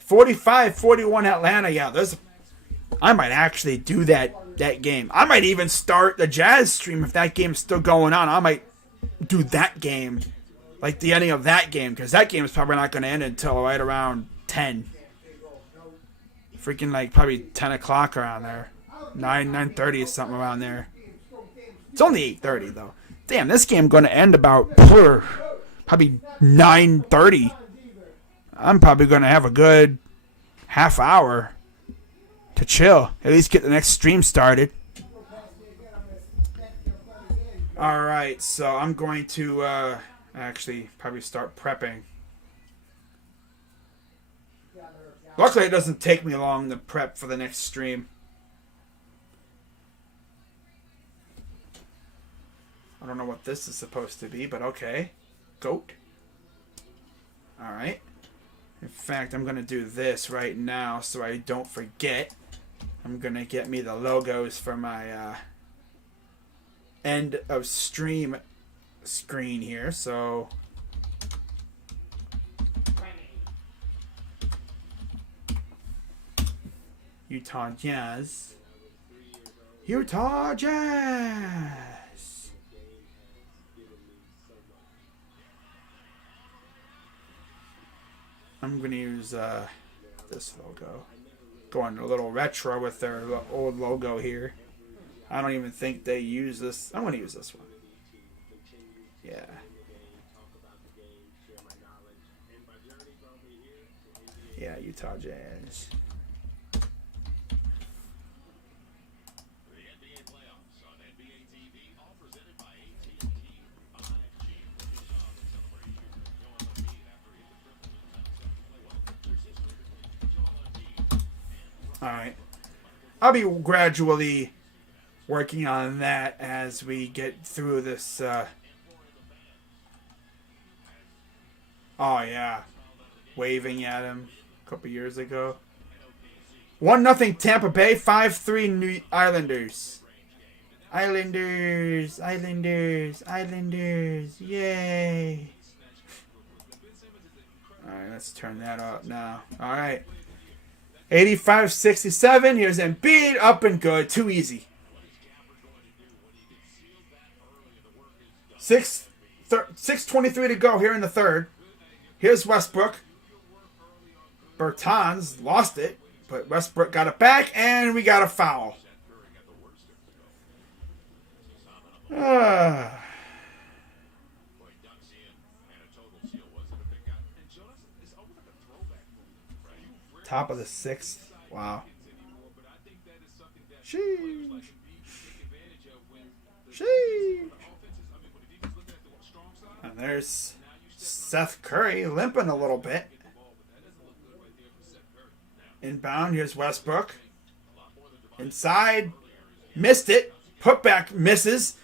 45-41 Atlanta. Yeah, I might actually do that game. I might even start the Jazz stream if that game's still going on. I might do that game, like the ending of that game, because that game is probably not going to end until right around 10. Freaking like probably 10 o'clock around there. 9:30 or something around there. It's only 8:30 though. Damn, this game going to end about probably 9:30. I'm probably going to have a good half hour to chill. At least get the next stream started. Alright, so I'm going to actually probably start prepping. Luckily, it doesn't take me long to prep for the next stream. I don't know what this is supposed to be, but okay. Goat. Alright. In fact, I'm going to do this right now so I don't forget. I'm going to get me the logos for my end of stream screen here. So Utah Jazz. Utah Jazz. I'm going to use this logo. Going a little retro with their old logo here. I don't even think they use this. I'm going to use this one. Yeah. Yeah, Utah Jazz. Alright. I'll be gradually working on that as we get through this. Oh, yeah. Waving at him a couple years ago. 1-0 Tampa Bay, 5-3 New Islanders. Islanders. Yay. Alright, let's turn that up now. Alright. 85-67. Here's Embiid. Up and good. Too easy. 6:23 to go here in the third. Here's Westbrook. Bertans lost it, but Westbrook got it back, and we got a foul. Top of the sixth. Wow. Sheesh. And there's Seth Curry limping a little bit. Inbound. Here's Westbrook. Inside. Missed it. Putback misses.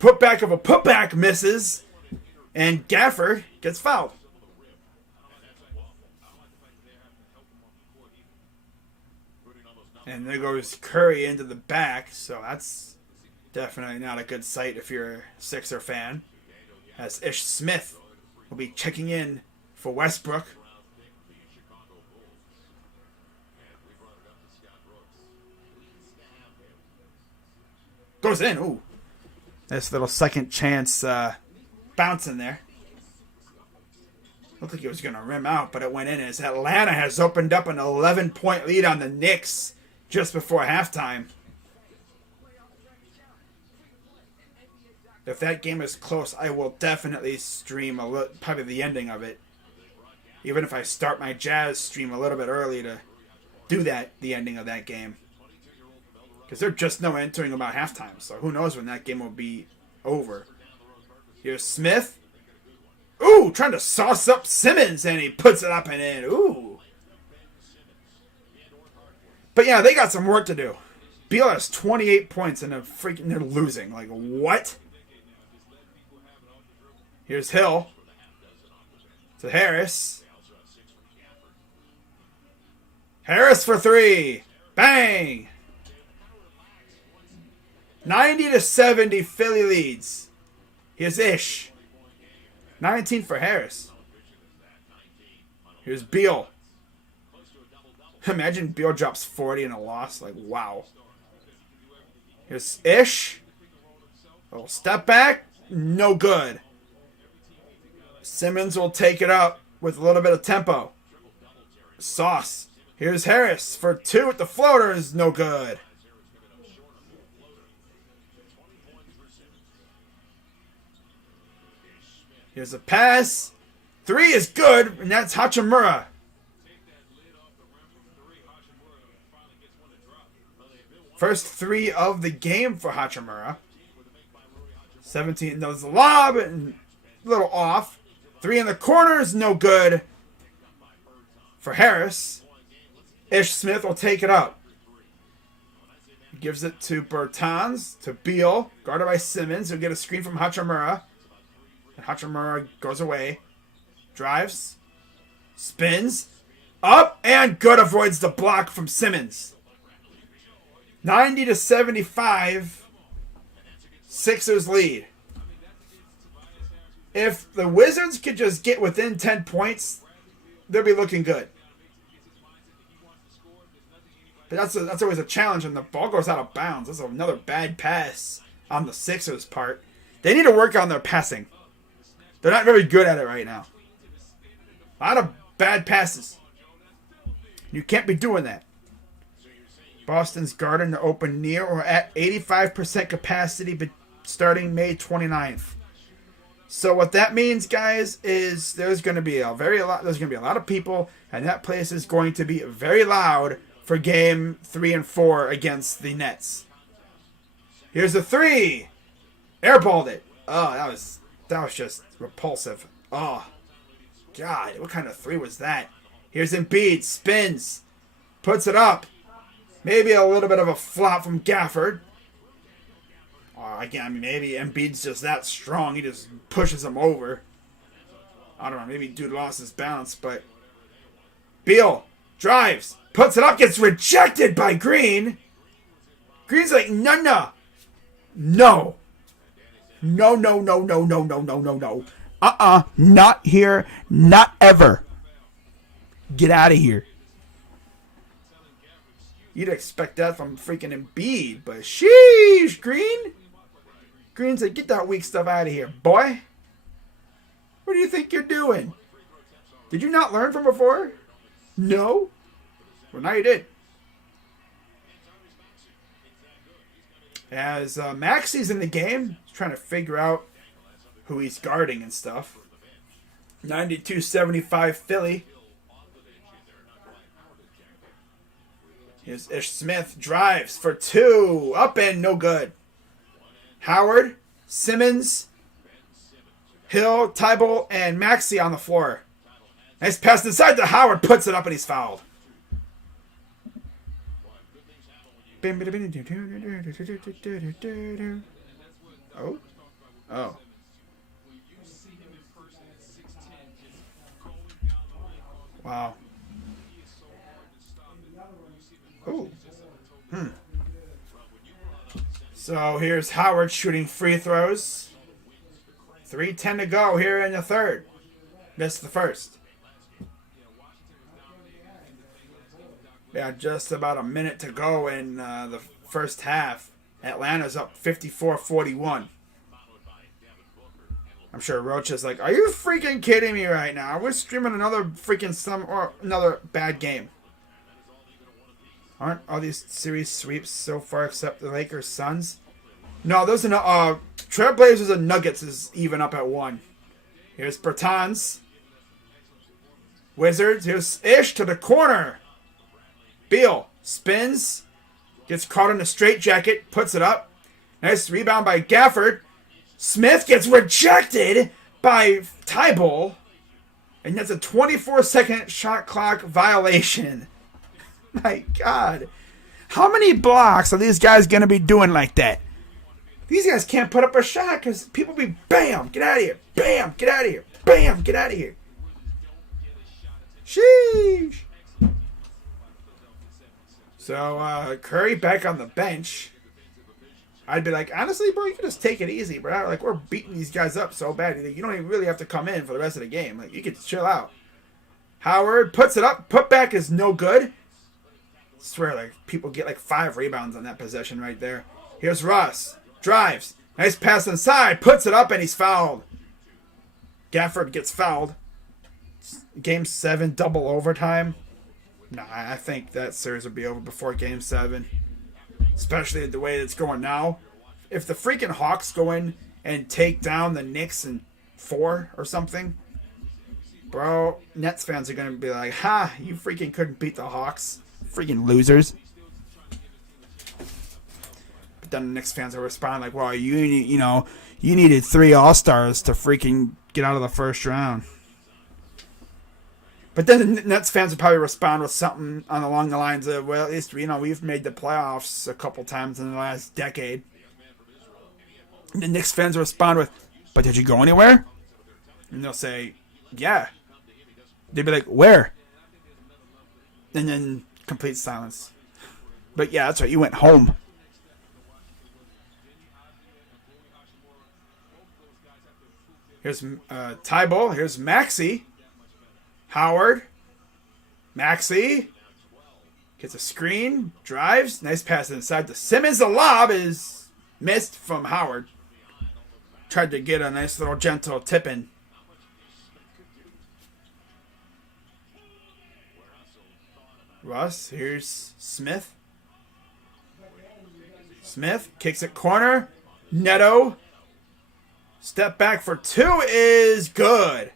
Putback of a putback misses. And Gafford gets fouled. And there goes Curry into the back. So that's definitely not a good sight if you're a Sixer fan. As Ish Smith will be checking in for Westbrook. Goes in. Ooh. Nice little second chance bounce in there. Looked like it was going to rim out, but it went in as Atlanta has opened up an 11-point lead on the Knicks just before halftime. If that game is close, I will definitely stream probably the ending of it. Even if I start my Jazz stream a little bit early to do the ending of that game. Because they're just now entering about halftime, so who knows when that game will be over. Here's Smith. Ooh, trying to sauce up Simmons, and he puts it up and in. Ooh. But yeah, they got some work to do. Beal has 28 points, and they're losing. Like, what? Here's Hill. To Harris. Harris for three. Bang! 90-70, Philly leads. Here's Ish. 19 for Harris. Here's Beal. Imagine Beal drops 40 in a loss. Like, wow. Here's Ish. Little step back. No good. Simmons will take it up with a little bit of tempo. Sauce. Here's Harris for two with the floater. Is no good. Here's a pass. Three is good, and that's Hachimura. First three of the game for Hachimura. 17 knows the lob, and a little off. Three in the corners, no good for Harris. Ish Smith will take it up. He gives it to Bertans, to Beal, guarded by Simmons, who'll get a screen from Hachimura. And Hachimura goes away. Drives. Spins. Up and good. Avoids the block from Simmons. 90-75. Sixers lead. If the Wizards could just get within 10 points, they'll be looking good. But that's always a challenge when the ball goes out of bounds. That's another bad pass on the Sixers' part. They need to work on their passing. They're not very good at it right now. A lot of bad passes. You can't be doing that. Boston's Garden to open near or at 85% capacity but starting May 29th. So what that means, guys, is there's going to be a lot of people, and that place is going to be very loud for game 3 and 4 against the Nets. Here's the 3. Airballed it. Oh, that was just repulsive. Oh, God, what kind of 3 was that? Here's Embiid, spins, puts it up. Maybe a little bit of a flop from Gafford. Again, I mean, maybe Embiid's just that strong. He just pushes him over. I don't know. Maybe dude lost his balance, but Beal drives, puts it up, gets rejected by Green. Green's like, no. No. Not here. Not ever. Get out of here. You'd expect that from freaking Embiid, but sheesh, Green. Green's like, get that weak stuff out of here, boy. What do you think you're doing? Did you not learn from before? No? Well, now you did. As Maxi's in the game, he's trying to figure out who he's guarding and stuff. 92-75 Philly. Here's Ish Smith, drives for 2. Up and no good. Howard, Simmons, Hill, Tybalt, and Maxey on the floor. Nice pass inside to Howard, puts it up and he's fouled. Oh. Wow. Ooh. So here's Howard shooting free throws. 3:10 to go here in the third. Missed the first. Yeah, just about a minute to go in the first half. Atlanta's up 54-41. I'm sure Roach is like, are you freaking kidding me right now? We're streaming another another bad game. Aren't all these series sweeps so far except the Lakers Suns? No, those are Trailblazers and Nuggets is even up at 1. Here's Bertans. Wizards. Here's Ish to the corner. Beal spins. Gets caught in a straitjacket. Puts it up. Nice rebound by Gafford. Smith gets rejected by Tybalt. And that's a 24-second shot clock violation. My God. How many blocks are these guys going to be doing like that? These guys can't put up a shot because people be bam, get out of here. Bam, get out of here. Bam, get out of here. Sheesh. So, Curry back on the bench. I'd be like, honestly, bro, you can just take it easy, bro. Like, we're beating these guys up so bad. You don't even really have to come in for the rest of the game. Like, you can chill out. Howard puts it up. Putback is no good. I swear, like, people get like 5 rebounds on that possession right there. Here's Russ. Drives. Nice pass inside. Puts it up and he's fouled. Gafford gets fouled. Game 7, double overtime. Nah, I think that series will be over before Game 7. Especially the way it's going now. If the freaking Hawks go in and take down the Knicks in 4 or something, bro, Nets fans are going to be like, ha, you freaking couldn't beat the Hawks. Freaking losers. But then the Knicks fans will respond like, well, you needed 3 All-Stars to freaking get out of the first round. But then the Nets fans would probably respond with something along the lines of, well, at least, we've made the playoffs a couple times in the last decade. And the Knicks fans will respond with, but did you go anywhere? And they'll say, yeah. They'd be like, where? And then complete silence. But yeah, that's right. You went home. Here's Tybal. Here's Maxey. Howard. Maxey. Gets a screen. Drives. Nice pass inside to Simmons. The lob is missed from Howard. Tried to get a nice little gentle tip in. Russ. Here's Smith. Smith kicks it corner. Neto. Step back for two is good.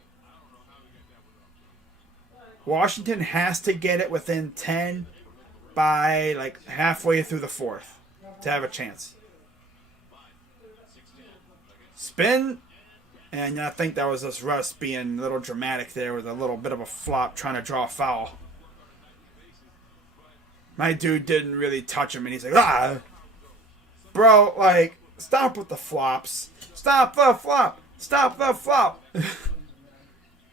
Washington has to get it within 10 by like halfway through the fourth to have a chance. Spin. And I think that was just Russ being a little dramatic there with a little bit of a flop trying to draw a foul. My dude didn't really touch him and he's like, ah. Bro, like, stop with the flops. Stop the flop. Stop the flop.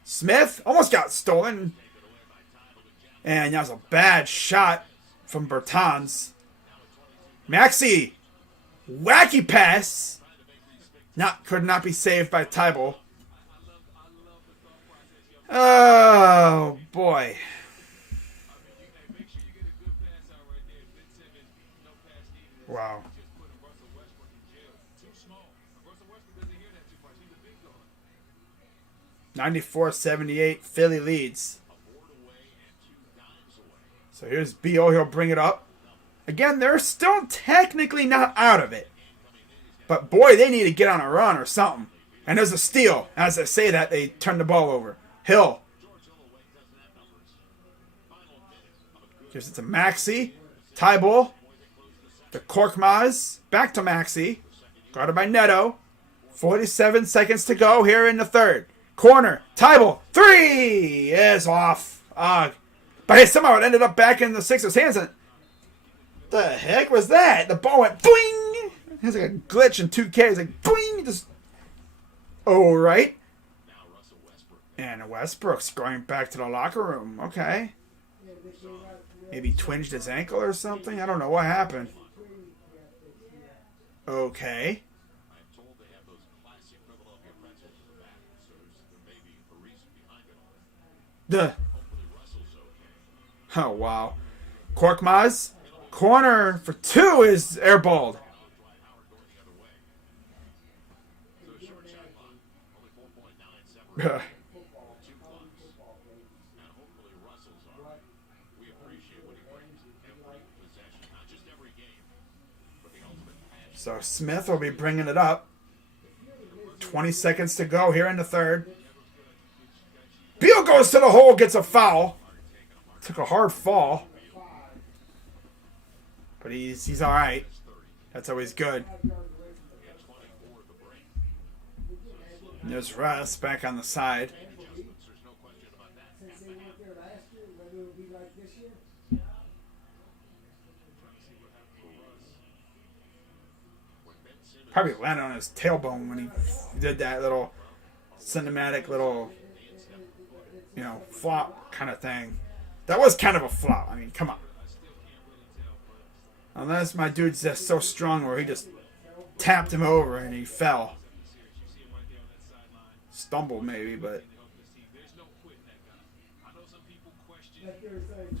Smith almost got stolen. And that was a bad shot from Bertans. Maxey. Wacky pass. Could not be saved by Tybal. Oh, boy. Wow. 94-78, Philly leads. So here's B.O. He'll bring it up. Again, they're still technically not out of it. But boy, they need to get on a run or something. And there's a steal. As I say that, they turn the ball over. Hill. Gives it to Maxey. Tybal. To Korkmaz. Back to Maxey. Guarded by Neto. 47 seconds to go here in the third. Corner. Tybal. Three is off. But hey, somehow it ended up back in the Sixers' hands. The heck was that? The ball went boing. It's like a glitch in 2K. It's like boing. Just. All right. And Westbrook's going back to the locker room. Okay. Maybe twinged his ankle or something. I don't know what happened. Okay. Oh, wow. Korkmaz. Corner for two is airballed. So Smith will be bringing it up. 20 seconds to go here in the third. Beal goes to the hole, gets a foul. Took a hard fall. But he's all right. That's always good. And there's Russ back on the side. Probably landed on his tailbone when he did that little cinematic little, flop kind of thing. That was kind of a flop. I mean, come on. Unless my dude's just so strong where he just tapped him over and he fell. Stumbled maybe, but.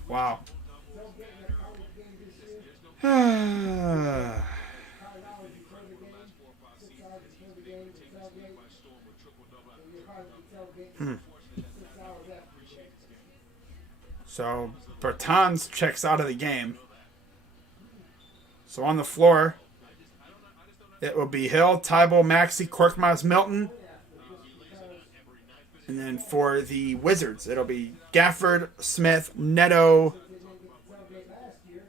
Wow. So Bertans checks out of the game. So on the floor, it will be Hill, Tybal, Maxey, Korkmaz, Milton. And then for the Wizards, it'll be Gafford, Smith, Neto.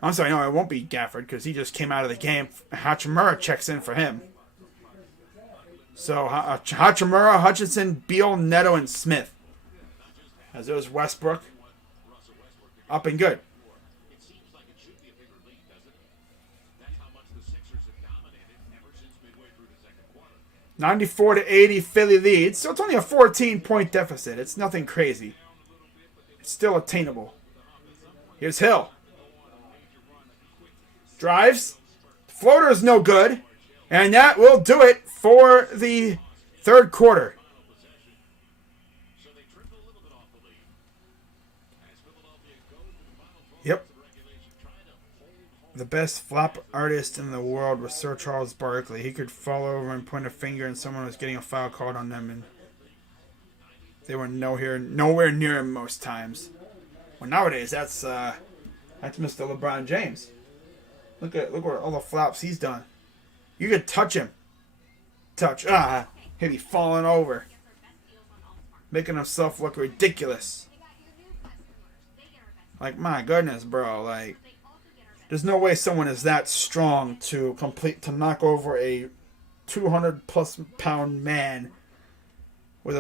I'm sorry, no, it won't be Gafford because he just came out of the game. Hachimura checks in for him. So Hachimura, Hutchinson, Beal, Neto, and Smith. As it was Westbrook. Up and good. 94-80, Philly leads. So it's only a 14-point deficit. It's nothing crazy. It's still attainable. Here's Hill. drives. Floater is no good. And that will do it for the third quarter. Yep. The best flop artist in the world was Sir Charles Barkley. He could fall over and point a finger and someone was getting a foul called on them, and they were nowhere near him most times. Well, nowadays that's Mr. LeBron James. Look at all the flops he's done. You could touch him. He'd be falling over, making himself look ridiculous. Like, my goodness, bro. Like, there's no way someone is that strong to knock over a 200+ pound man with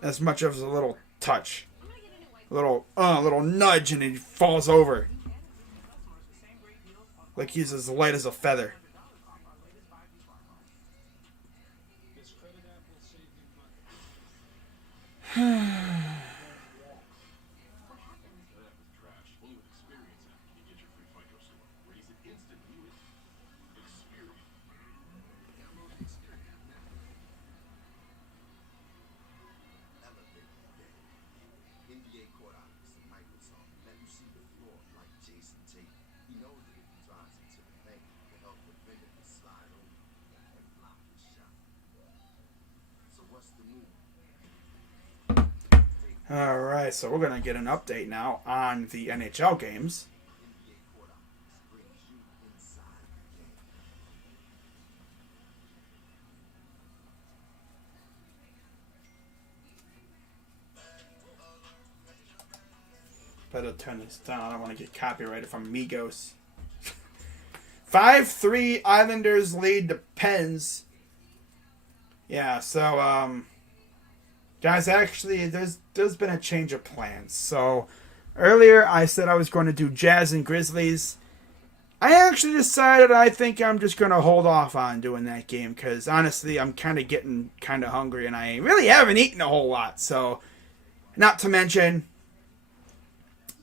as much as a little touch, a little nudge, and he falls over like he's as light as a feather. Alright, so we're going to get an update now on the NHL games. Better turn this down. I don't want to get copyrighted from Migos. 5-3 Islanders lead the Pens. Yeah, so, guys, actually, there's been a change of plans. So, earlier I said I was going to do Jazz and Grizzlies. I actually decided I think I'm just going to hold off on doing that game because, honestly, I'm kind of getting kind of hungry and I really haven't eaten a whole lot. So, not to mention,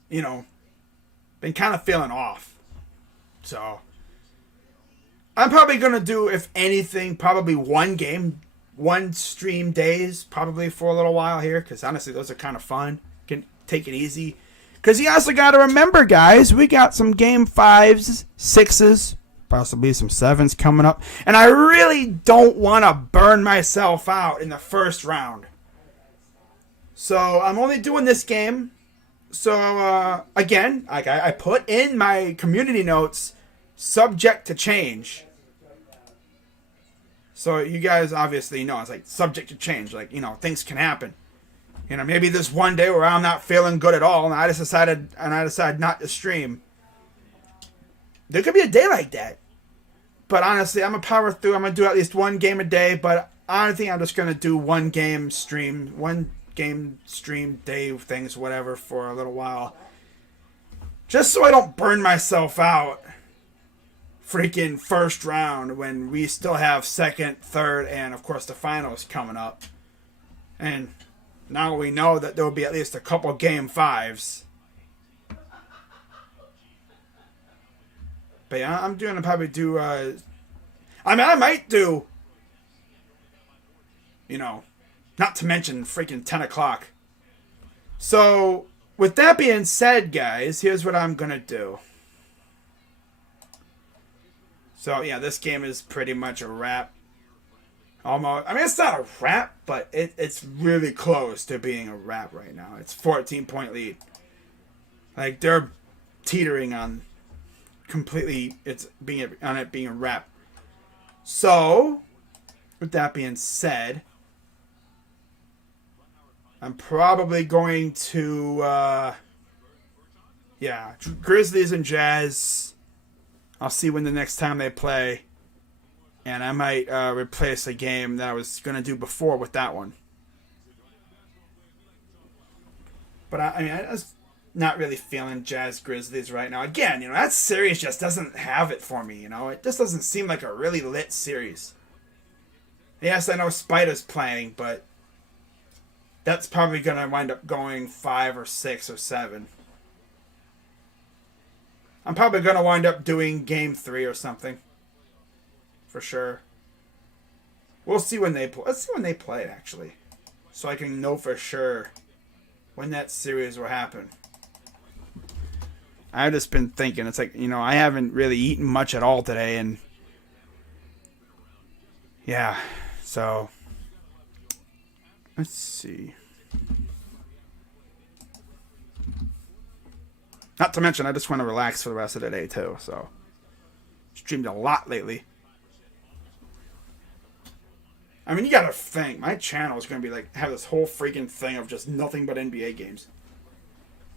been kind of feeling off. So, I'm probably going to do, if anything, probably one stream days, probably for a little while here, because honestly, those are kind of fun. Can take it easy. Because you also got to remember, guys, we got some game 5s, 6s, possibly some 7s coming up. And I really don't want to burn myself out in the first round. So I'm only doing this game. So, again, I put in my community notes, subject to change. So you guys obviously know it's like subject to change. Like, things can happen. Maybe there's one day where I'm not feeling good at all and I decide not to stream. There could be a day like that. But honestly, I'm going to power through. I'm going to do at least one game a day. But I think I'm just going to do one game stream day things, whatever, for a little while. Just so I don't burn myself out. Freaking first round when we still have second, third, and of course the finals coming up. And now we know that there will be at least a couple game 5s. But yeah, I'm going to probably do, I might do, not to mention freaking 10 o'clock. So, with that being said, guys, here's what I'm going to do. So, yeah, this game is pretty much a wrap. Almost. It's not a wrap, but it's really close to being a wrap right now. It's 14-point lead. Like, they're teetering on completely it being a wrap. So, with that being said, I'm probably going to, Grizzlies and Jazz. I'll see when the next time they play. And I might replace a game that I was going to do before with that one. But I was not really feeling Jazz Grizzlies right now. Again, that series just doesn't have it for me, It just doesn't seem like a really lit series. Yes, I know Spider's playing, but that's probably going to wind up going 5 or 6 or 7. I'm probably going to wind up doing game 3 or something. For sure. We'll see when they play. Let's see when they play, actually. So I can know for sure when that series will happen. I've just been thinking. It's like, I haven't really eaten much at all today. And yeah, so let's see. Not to mention, I just want to relax for the rest of the day, too. So, streamed a lot lately. I mean, you gotta think. My channel is going to be like, have this whole freaking thing of just nothing but NBA games.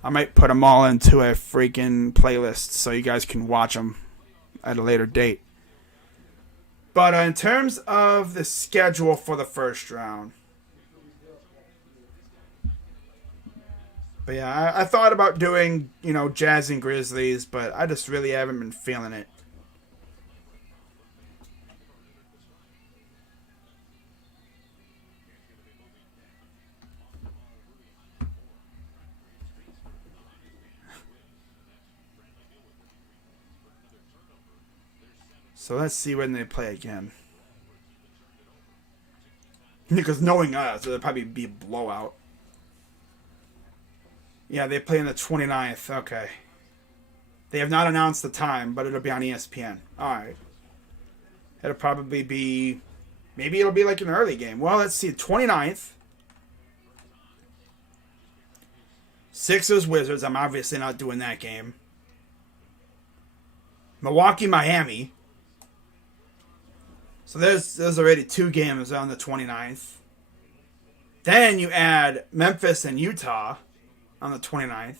I might put them all into a freaking playlist so you guys can watch them at a later date. But in terms of the schedule for the first round. But yeah, I thought about doing, Jazz and Grizzlies, but I just really haven't been feeling it. So let's see when they play again. Because knowing us, it'll probably be a blowout. Yeah, they play on the 29th. Okay. They have not announced the time, but it'll be on ESPN. Alright. It'll probably be... Maybe it'll be like an early game. Well, let's see. 29th. Sixers, Wizards. I'm obviously not doing that game. Milwaukee, Miami. So there's already 2 games on the 29th. Then you add Memphis and Utah on the 29th.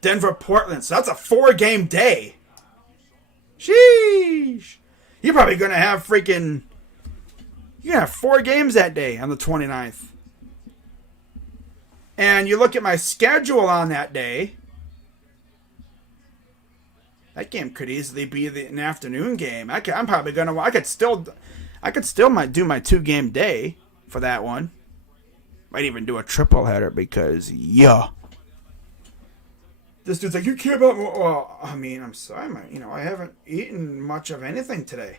Denver, Portland. So that's a 4-game day. Sheesh. You're probably going to have freaking... You're going to have 4 games that day on the 29th. And you look at my schedule on that day. That game could easily be an afternoon game. I'm probably going to... I could still might do my 2-game day for that one. Might even do a triple header because, yeah. This dude's like, you care about... Well, I mean, I'm sorry, man. I haven't eaten much of anything today.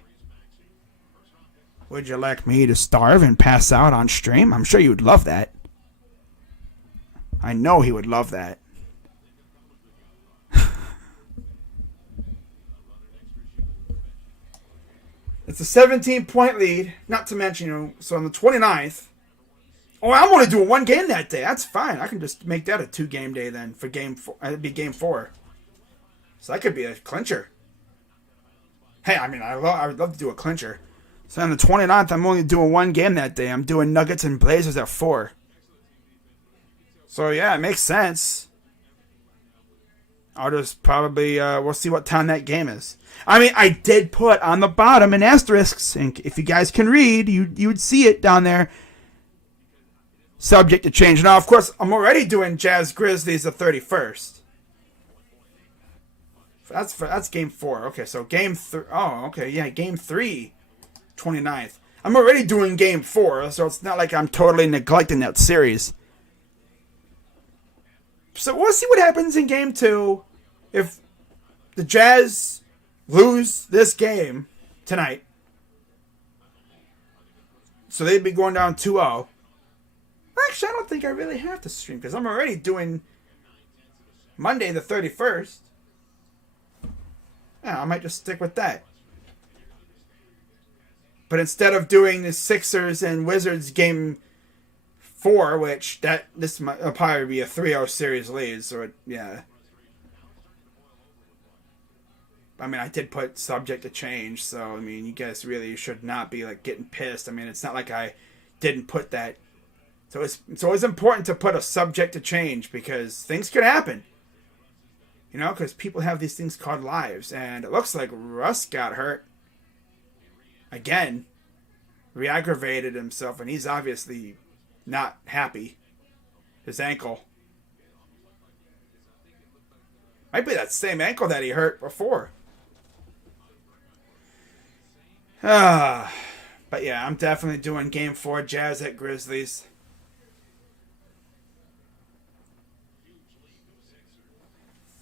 Would you like me to starve and pass out on stream? I'm sure you would love that. I know he would love that. It's a 17-point lead. Not to mention, so on the 29th... Oh, I'm only doing 1 game that day. That's fine. I can just make that a 2-game day then for game 4. It'd be game 4. So that could be a clincher. Hey, I mean, I would love to do a clincher. So on the 29th, I'm only doing 1 game that day. I'm doing Nuggets and Blazers at 4. So yeah, it makes sense. I'll just probably, we'll see what time that game is. I mean, I did put on the bottom an asterisks. And if you guys can read, you would see it down there. Subject to change. Now, of course, I'm already doing Jazz Grizzlies the 31st. That's game 4. Okay, so game 3. Oh, okay, yeah, game 3, 29th. I'm already doing game 4, so it's not like I'm totally neglecting that series. So we'll see what happens in game 2 if the Jazz lose this game tonight. So they'd be going down 2-0. Actually, I don't think I really have to stream because I'm already doing Monday the 31st. Yeah, I might just stick with that. But instead of doing the Sixers and Wizards game 4, which this might probably be a 3-0 series lead, so yeah. I mean, I did put subject to change, so I mean, you guys really should not be like getting pissed. I mean, it's not like I didn't put that. So it's always important to put a subject to change because things could happen. Because people have these things called lives. And it looks like Russ got hurt. Again. Re-aggravated himself. And he's obviously not happy. His ankle. Might be that same ankle that he hurt before. But yeah, I'm definitely doing game 4 Jazz at Grizzlies.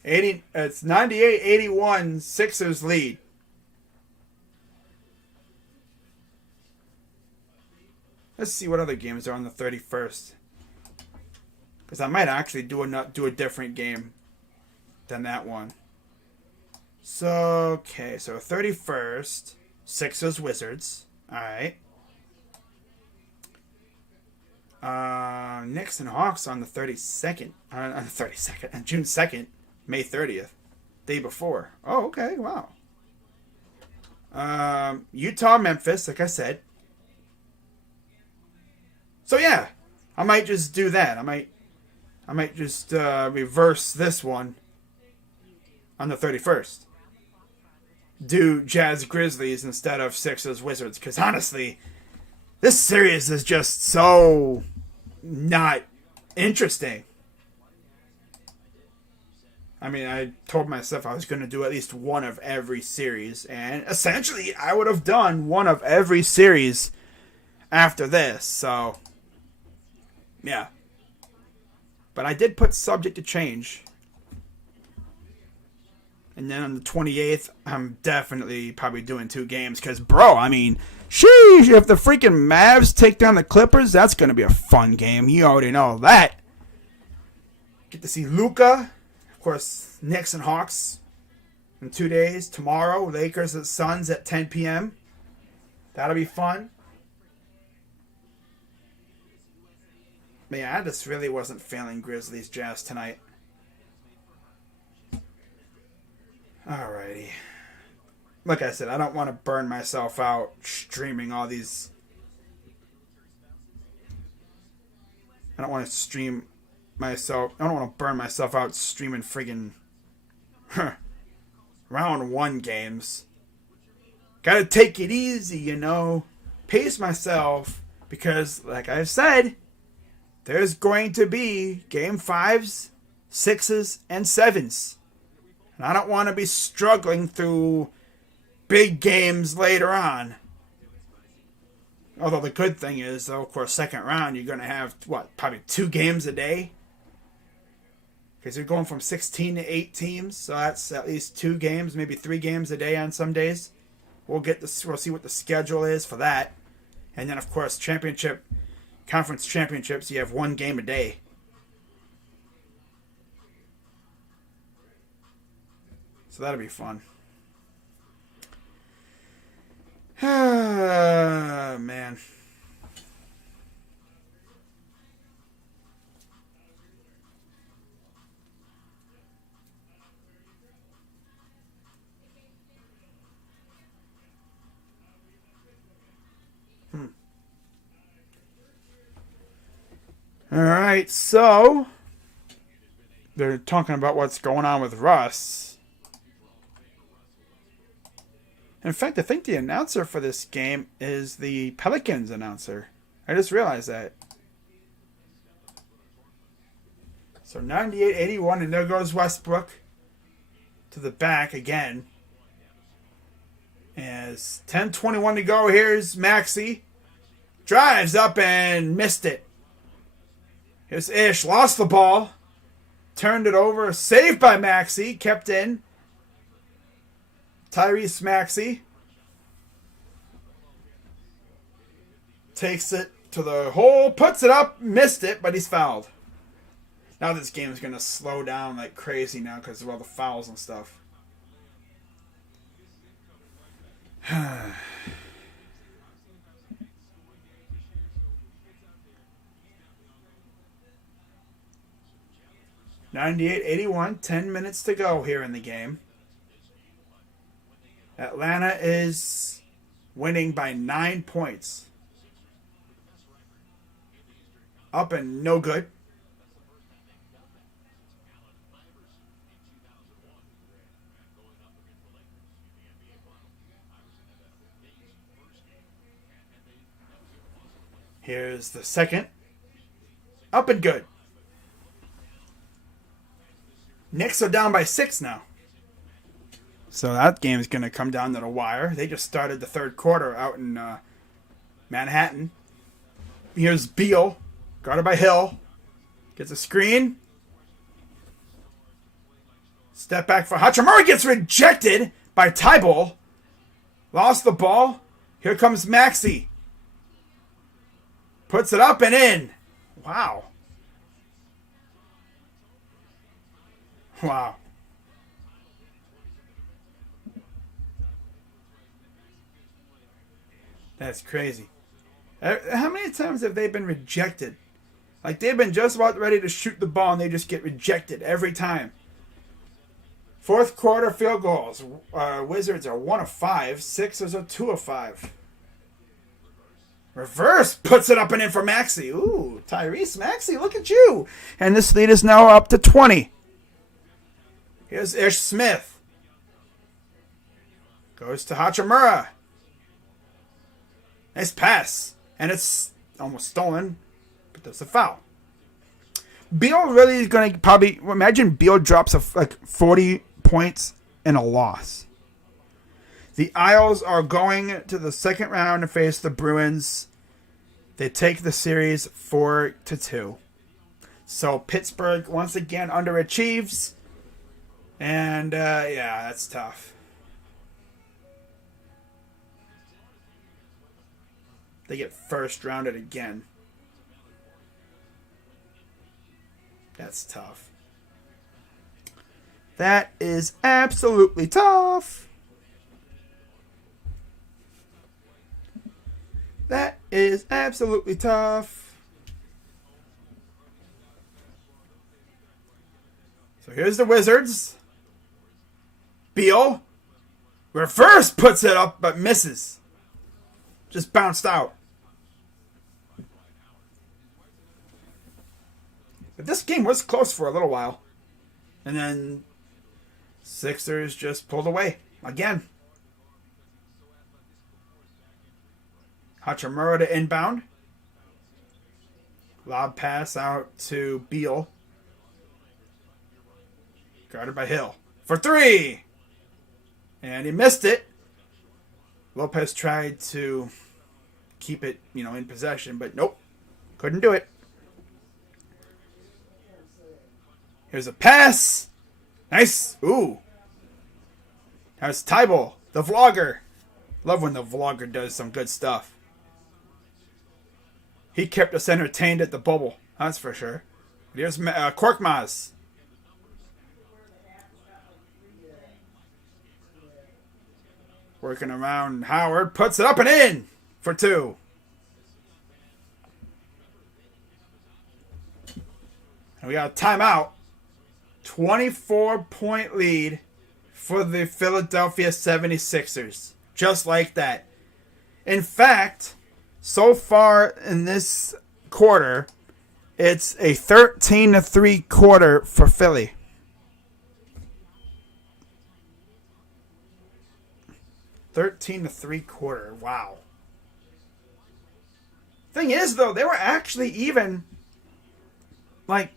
It's 98-81, Sixers lead. Let's see what other games are on the 31st. Because I might actually do a different game than that one. So, okay, so 31st, Sixers Wizards. Alright. Knicks and Hawks on the 32nd. On the 32nd. On June 2nd. May 30th. Day before. Oh, okay, wow. Utah, Memphis, like I said. So yeah, I might just do that. I might just reverse this one on the 31st. Do Jazz Grizzlies instead of Sixers Wizards. Because honestly, this series is just so not interesting. I mean, I told myself I was going to do at least one of every series. And essentially, I would have done one of every series after this. So, yeah. But I did put subject to change. And then on the 28th, I'm definitely probably doing 2 games. Because, bro, I mean, sheesh, if the freaking Mavs take down the Clippers, that's going to be a fun game. You already know that. Get to see Luka. Of course, Knicks and Hawks in 2 days. Tomorrow, Lakers and Suns at 10 p.m. That'll be fun. Man, I just really wasn't feeling Grizzlies Jazz tonight. Alrighty. Like I said, I don't want to burn myself out streaming all these. I don't want to stream myself. I don't want to burn myself out streaming friggin' round 1 games. Gotta take it easy, you know. Pace myself. Because, like I said, there's going to be game 5s, 6s, and 7s. And I don't want to be struggling through big games later on. Although the good thing is, though, of course, second round, you're going to have, probably 2 games a day? Because you're going from 16 to 8 teams, so that's at least 2 games, maybe 3 games a day on some days. We'll see what the schedule is for that. And then, of course, conference championships, you have 1 game a day. So that'll be fun. Man. Alright, so they're talking about what's going on with Russ. In fact, I think the announcer for this game is the Pelicans announcer. I just realized that. So 98-81, and there goes Westbrook to the back again. As 10:21 to go, here's Maxey. Drives up and missed it. Here's Ish, lost the ball. Turned it over, saved by Maxey, kept in. Tyrese Maxey takes it to the hole, puts it up, missed it, but he's fouled. Now this game is going to slow down like crazy now because of all the fouls and stuff. 98-81, 10 minutes to go here in the game. Atlanta is winning by 9 points. Up and no good. Here's the second. Up and good. Knicks are down by 6 now. So that game's going to come down to the wire. They just started the third quarter out in Manhattan. Here's Beal, guarded by Hill. Gets a screen. Step back for Hachimura, gets rejected by Tybal. Lost the ball. Here comes Maxi. Puts it up and in. Wow. Wow. That's crazy. How many times have they been rejected? Like, they've been just about ready to shoot the ball and they just get rejected every time. Fourth quarter field goals. Wizards are 1 of 5. Sixers are 2 of 5. Reverse puts it up and in for Maxey. Ooh, Tyrese Maxey, look at you. And this lead is now up to 20. Here's Ish Smith. Goes to Hachimura. Nice pass. And it's almost stolen, but there's a foul. Beal really is going to probably... Imagine Beal drops like 40 points in a loss. The Isles are going to the second round to face the Bruins. They take the series 4-2. So Pittsburgh once again underachieves. And yeah, that's tough. They get first rounded again. That's tough. That is absolutely tough. That is absolutely tough. So here's the Wizards. Beal. Reverse puts it up but misses. Just bounced out. But this game was close for a little while. And then Sixers just pulled away again. Hachimura to inbound. Lob pass out to Beal. Guarded by Hill. For 3! And he missed it. Lopez tried to keep it, in possession, but nope. Couldn't do it. Here's a pass. Nice. Ooh. There's Tybal, the vlogger. Love when the vlogger does some good stuff. He kept us entertained at the bubble. That's for sure. Here's Korkmaz. Working around Howard. Puts it up and in for 2. And we got a timeout. 24-point lead for the Philadelphia 76ers. Just like that. In fact, so far in this quarter, it's a 13-3 quarter for Philly. $13-3 quarter. Wow. Thing is, though, they were actually even. Like,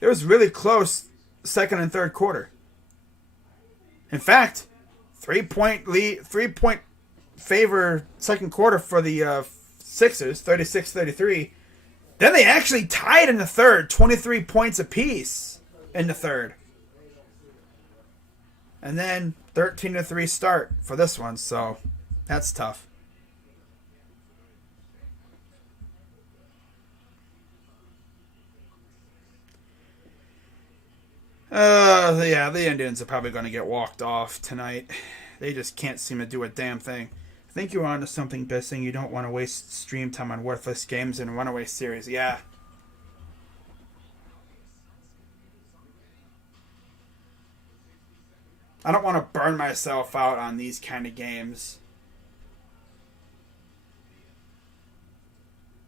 it was really close second and third quarter. In fact, 3-point lead, 3-point favor second quarter for the Sixers, 36-33. Then they actually tied in the third, 23 points apiece in the third. And then 13-3 start for this one, so that's tough. Yeah, the Indians are probably going to get walked off tonight. They just can't seem to do a damn thing. I think you're onto something, Bissing. You don't want to waste stream time on worthless games in a runaway series. Yeah. I don't want to burn myself out on these kind of games.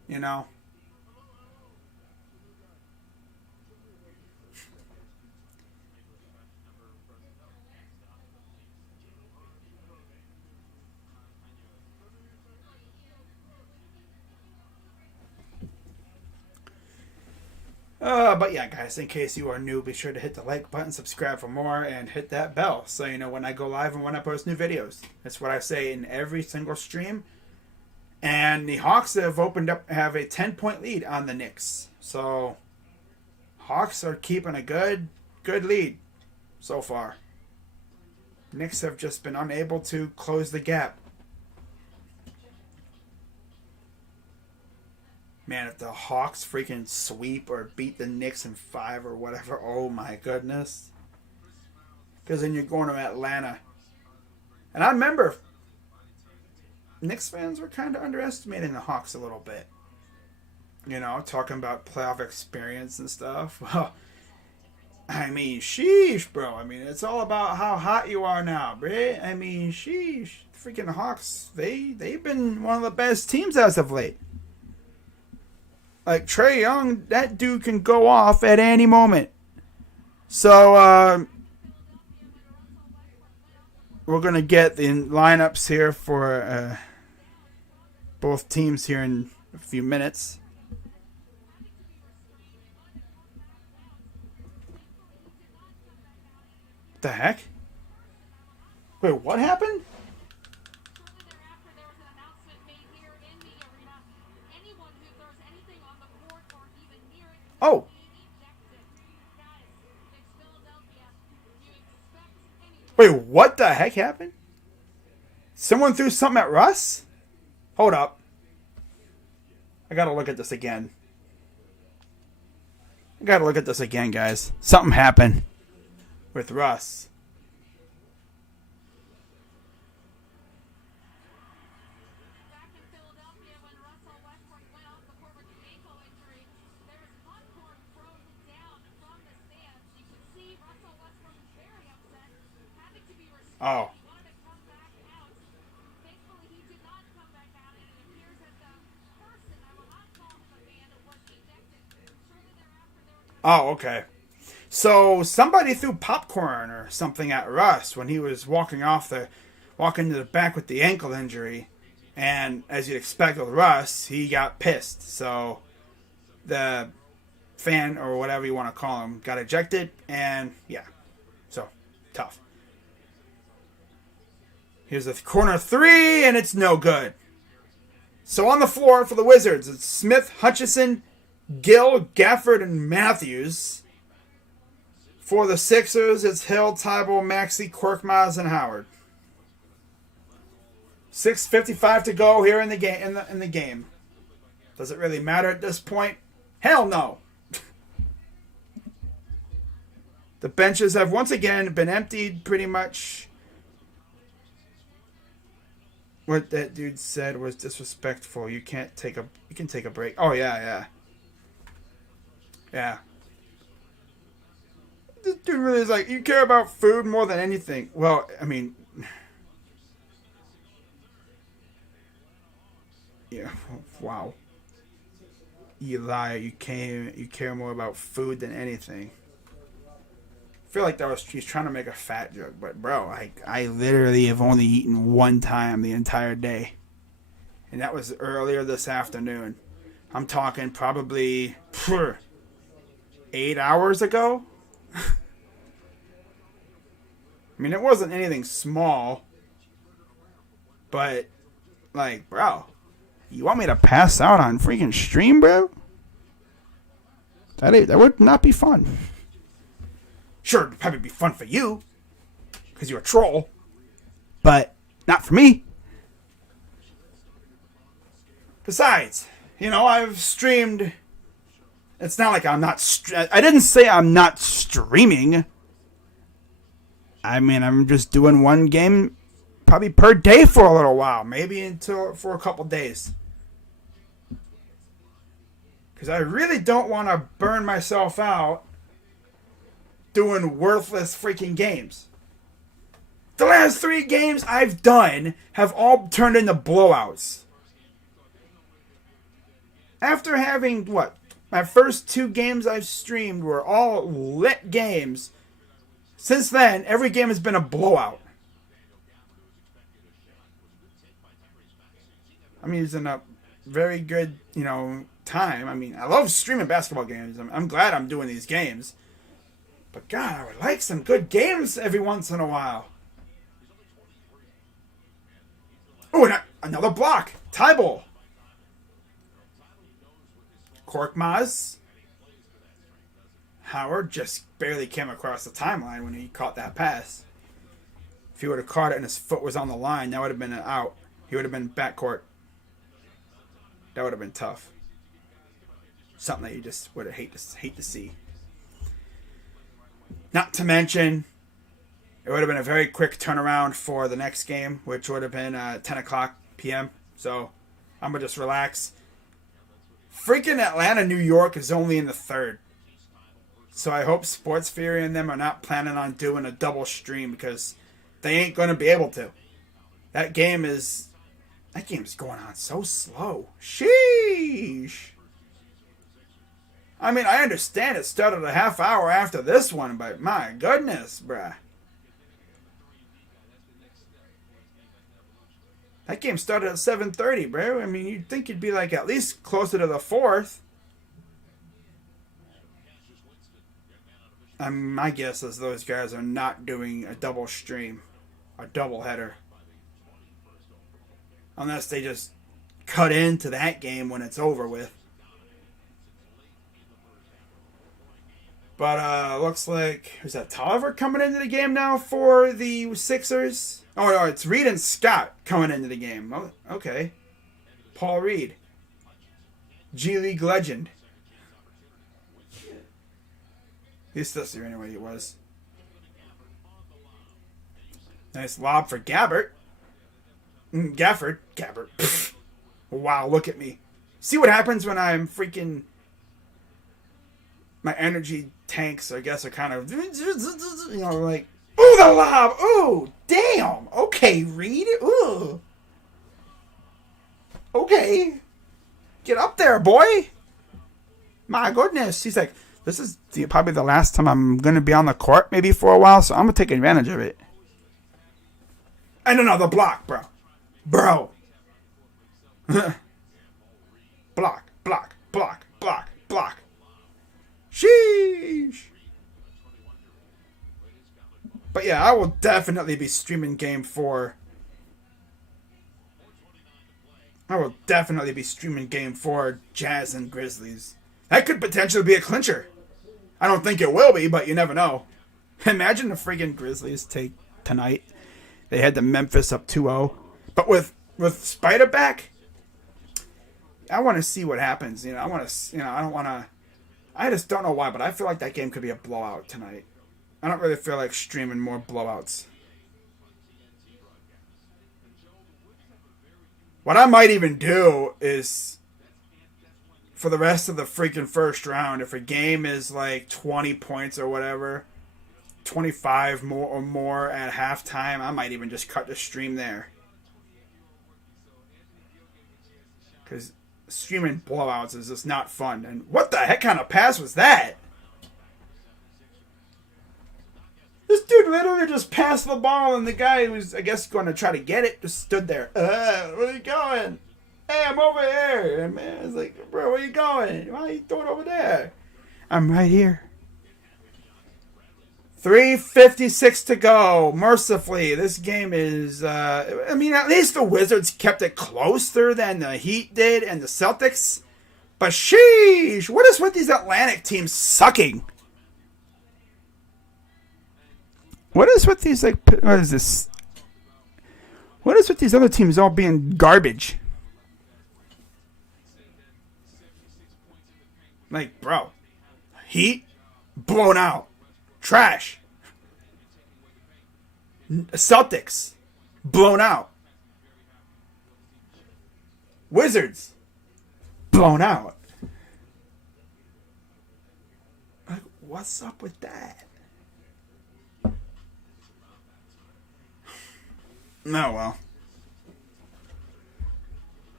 You know? But yeah, guys, in case you are new, be sure to hit the like button, subscribe for more, and hit that bell so you know when I go live and when I post new videos. That's what I say in every single stream. And the Hawks have have a 10-point lead on the Knicks. So, Hawks are keeping a good lead. so far. Knicks have just been unable to close the gap. Man, if the Hawks freaking sweep or beat the Knicks in 5 or whatever, oh my goodness. Because then you're going to Atlanta. And I remember Knicks fans were kind of underestimating the Hawks a little bit. You know, talking about playoff experience and stuff. Well, I mean, sheesh, bro. I mean, it's all about how hot you are now, bro. I mean, sheesh. Freaking Hawks, they've been one of the best teams as of late. Like, Trae Young, that dude can go off at any moment. So, we're going to get the lineups here for both teams here in a few minutes. What the heck? Wait, what happened? Oh. Wait, what the heck happened? Someone threw something at Russ? Hold up. I gotta look at this again. Guys. Something happened with Russ. Oh. Oh, okay. So somebody threw popcorn or something at Russ when he was walking to the back with the ankle injury, and as you'd expect with Russ, he got pissed. So the fan or whatever you want to call him got ejected, and yeah, so tough. Here's a corner three, and it's no good. So on the floor for the Wizards, it's Smith, Hutchison, Gill, Gafford, and Matthews. For the Sixers, it's Hill, Tybalt, Maxey, Korkmaz, and Howard. 6:55 to go here in the game. In the game, does it really matter at this point? Hell no. The benches have once again been emptied, pretty much. What that dude said was disrespectful. You can take a break. Oh yeah. This dude really is like, you care about food more than anything. Well, I mean, yeah. Wow. You lie. You care more about food than anything. I feel like he's trying to make a fat joke, but bro, I literally have only eaten one time the entire day, and that was earlier this afternoon. I'm talking probably 8 hours ago. I mean, it wasn't anything small, but like, bro, you want me to pass out on freaking stream, bro? That would not be fun. Sure, it'd probably be fun for you, because you're a troll, but not for me. Besides, I've streamed. It's not like I'm not. I didn't say I'm not streaming. I mean, I'm just doing one game probably per day for a little while, maybe for a couple days. Because I really don't want to burn myself out doing worthless freaking games. The last 3 games I've done have all turned into blowouts. After having, my first 2 games I've streamed were all lit games. Since then, every game has been a blowout. I'm using a very good, time. I mean, I love streaming basketball games. I'm glad I'm doing these games. But God, I would like some good games every once in a while. Oh, and another block. Tybalt. Korkmaz. Howard just barely came across the timeline when he caught that pass. If he would have caught it and his foot was on the line, that would have been an out. He would have been backcourt. That would have been tough. Something that you just would have hate to see. Not to mention, it would have been a very quick turnaround for the next game, which would have been 10 o'clock p.m. So I'm going to just relax. Freaking Atlanta, New York is only in the third. So I hope Sports Fury and them are not planning on doing a double stream because they ain't going to be able to. That game's going on so slow. Sheesh. I mean, I understand it started a half hour after this one, but my goodness, bruh. That game started at 7:30, bro. I mean, you'd think you'd be like at least closer to the fourth. My guess is those guys are not doing a double stream, a double header. Unless they just cut into that game when it's over with. But looks like, is that Tolliver coming into the game now for the Sixers? Oh, no, it's Reed and Scott coming into the game. Oh, okay. Paul Reed. G League legend. He's still here anyway, he was. Nice lob for Gabbert. Gafford. Gabbert. Pfft. Wow, look at me. See what happens when I'm freaking... My energy tanks, I guess, are kind of... You know, like... Ooh, the lob! Ooh, damn! Okay, Reed. Ooh. Okay. Get up there, boy! My goodness. He's like, this is probably the last time I'm going to be on the court, maybe for a while, so I'm going to take advantage of it. And another block, bro. Bro. Block, block, block, block, block. Sheesh. But yeah, I will definitely be streaming Game 4. I will definitely be streaming Game 4, Jazz and Grizzlies. That could potentially be a clincher. I don't think it will be, but you never know. Imagine the friggin' Grizzlies take tonight. They had the Memphis up 2-0. But with Spider back, I want to see what happens. I don't want to... I just don't know why, but I feel like that game could be a blowout tonight. I don't really feel like streaming more blowouts. What I might even do is, for the rest of the freaking first round, if a game is like 20 points or whatever, 25 more at halftime, I might even just cut the stream there. Because streaming blowouts is just not fun. And what the heck kind of pass was that? This dude literally just passed the ball, and the guy who was, I guess, going to try to get it just stood there. Where are you going? Hey, I'm over here. And man, I was like, bro, where you going? Why are you throwing over there? I'm right here. 3:56 to go. Mercifully, this game is... I mean, at least the Wizards kept it closer than the Heat did and the Celtics. But sheesh, what is with these Atlantic teams sucking? What is with these, like, what is this? What is with these other teams all being garbage? Like, bro, Heat, blown out. Trash. Celtics, blown out. Wizards, blown out. Like, what's up with that? Oh, well.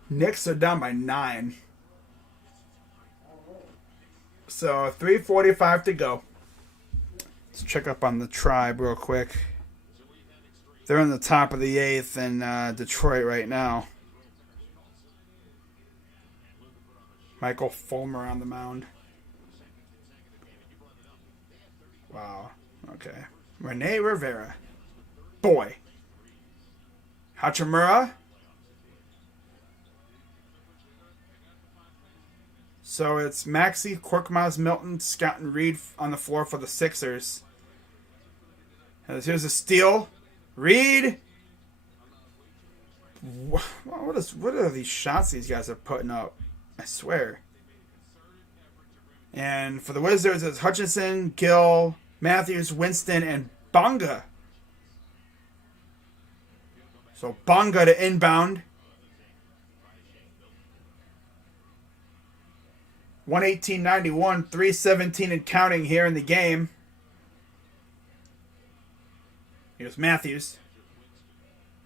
Knicks are down by 9. So, 3:45 to go. Let's check up on the Tribe real quick. They're in the top of the 8th in Detroit right now. Michael Fulmer on the mound. Wow. Okay. Rene Rivera. Boy. Hachimura. So it's Maxey, Korkmaz, Milton, Scott, and Reed on the floor for the Sixers. And here's a steal. Reed. What are these shots these guys are putting up? I swear. And for the Wizards, it's Hutchinson, Gill, Matthews, Winston, and Bonga. So Bonga to inbound. 118.91, 3:17 and counting here in the game. Here's Matthews.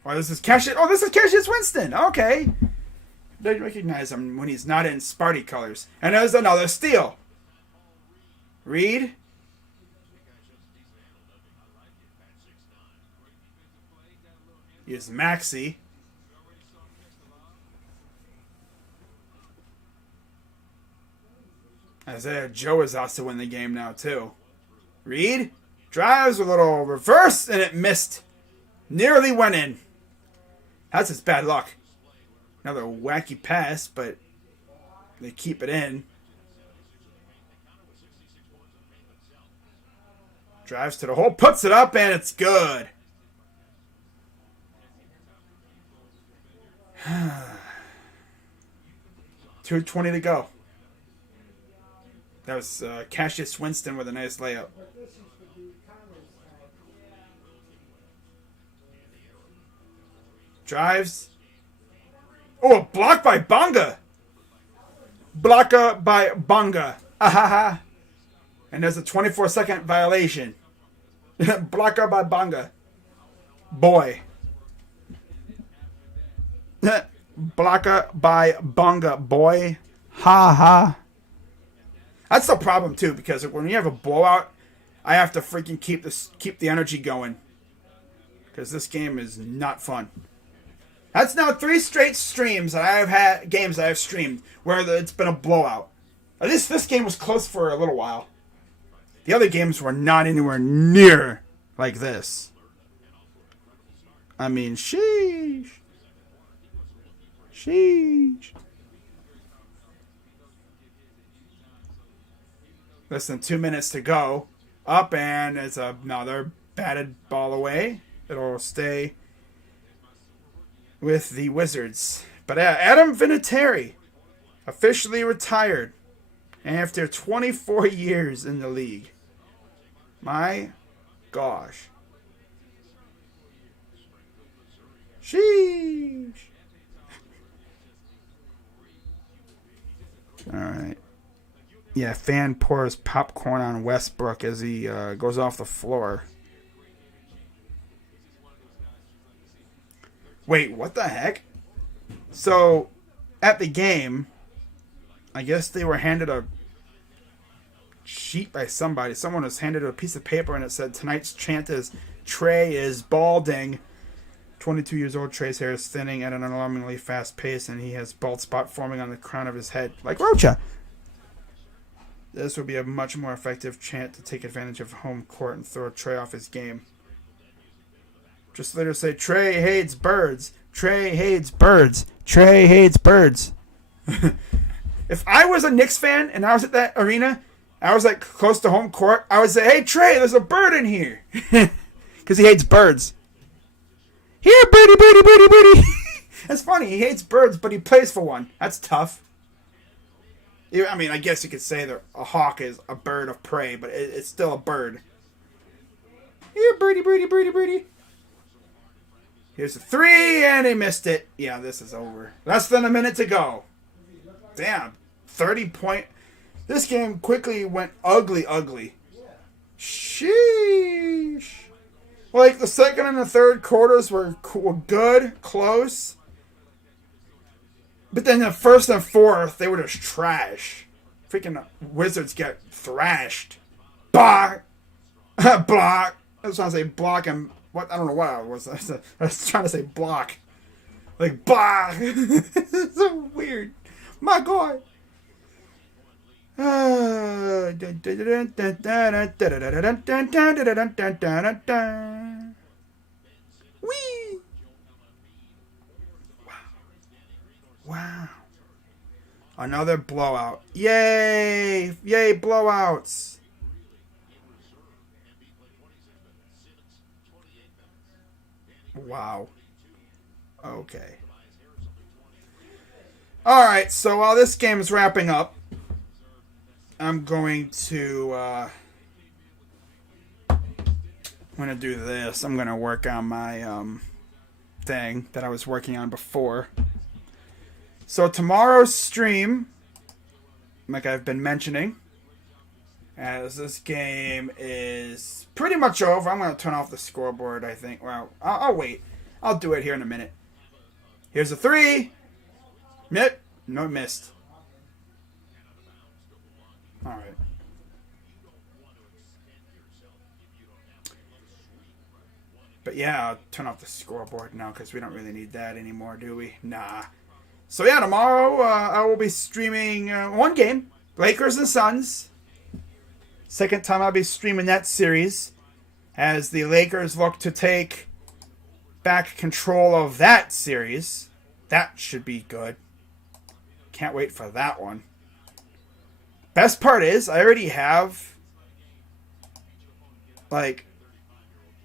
Oh, this is Cassius Winston. Okay. They recognize him when he's not in Sparty colors. And there's another steal. Reed. Here's Maxey. Isaiah Joe is also in the game now, too. Reed drives a little reverse, and it missed. Nearly went in. That's his bad luck. Another wacky pass, but they keep it in. Drives to the hole, puts it up, and it's good. $2:20 to go. That was Cassius Winston with a nice layup. Drives. Oh, a block by Bonga. Blocker by Bonga. Ahaha. And there's a 24-second violation. Blocker by Bonga. Boy. Blocker by Bonga. Boy. Ha ha. That's the problem too, because when you have a blowout, I have to freaking keep the energy going. Because this game is not fun. That's now 3 straight streams that I have had, games that I have streamed, where it's been a blowout. At least this game was close for a little while. The other games were not anywhere near like this. I mean, sheesh. Sheesh. Less than 2 minutes to go. Up, and it's another batted ball away. It'll stay with the Wizards. But Adam Vinatieri officially retired after 24 years in the league. My gosh. Sheesh. All right. Yeah, fan pours popcorn on Westbrook as he goes off the floor. Wait, what the heck? So, at the game, I guess they were handed a sheet by somebody. Someone was handed a piece of paper and it said, tonight's chant is, Trey is balding. 22 years old, Trey's hair is thinning at an alarmingly fast pace and he has bald spot forming on the crown of his head. Like Rocha! This would be a much more effective chant to take advantage of home court and throw Trey off his game. Just later say, Trey hates birds. Trey hates birds. Trey hates birds. If I was a Knicks fan and I was at that arena, I was like close to home court, I would say, hey Trey, there's a bird in here. Because he hates birds. Here, birdie, birdie, birdie, birdie. That's funny. He hates birds, but he plays for one. That's tough. I mean, I guess you could say that a hawk is a bird of prey, but it's still a bird. Here, birdie, birdie, birdie, birdie. Here's a 3, and he missed it. Yeah, this is over. Less than a minute to go. Damn. 30-point. This game quickly went ugly, ugly. Sheesh. Like, the second and the third quarters were good, close. But then the first and fourth, they were just trash. Freaking Wizards get thrashed. Block. Block. I was trying to say block and... What? I don't know what I was. I was trying to say block. Like, block. It's so weird. My God. Wee. Wow. Another blowout. Yay! Yay, blowouts! Wow. Okay. Alright, so while this game is wrapping up, I'm going to do this. I'm going to work on my thing that I was working on before. So tomorrow's stream, like I've been mentioning, as this game is pretty much over. I'm going to turn off the scoreboard, I think. Well, I'll wait. I'll do it here in a minute. Here's a 3. No, missed. Alright. But yeah, I'll turn off the scoreboard now because we don't really need that anymore, do we? Nah. So yeah, tomorrow I will be streaming one game, Lakers and Suns. Second time I'll be streaming that series as the Lakers look to take back control of that series. That should be good. Can't wait for that one. Best part is I already have like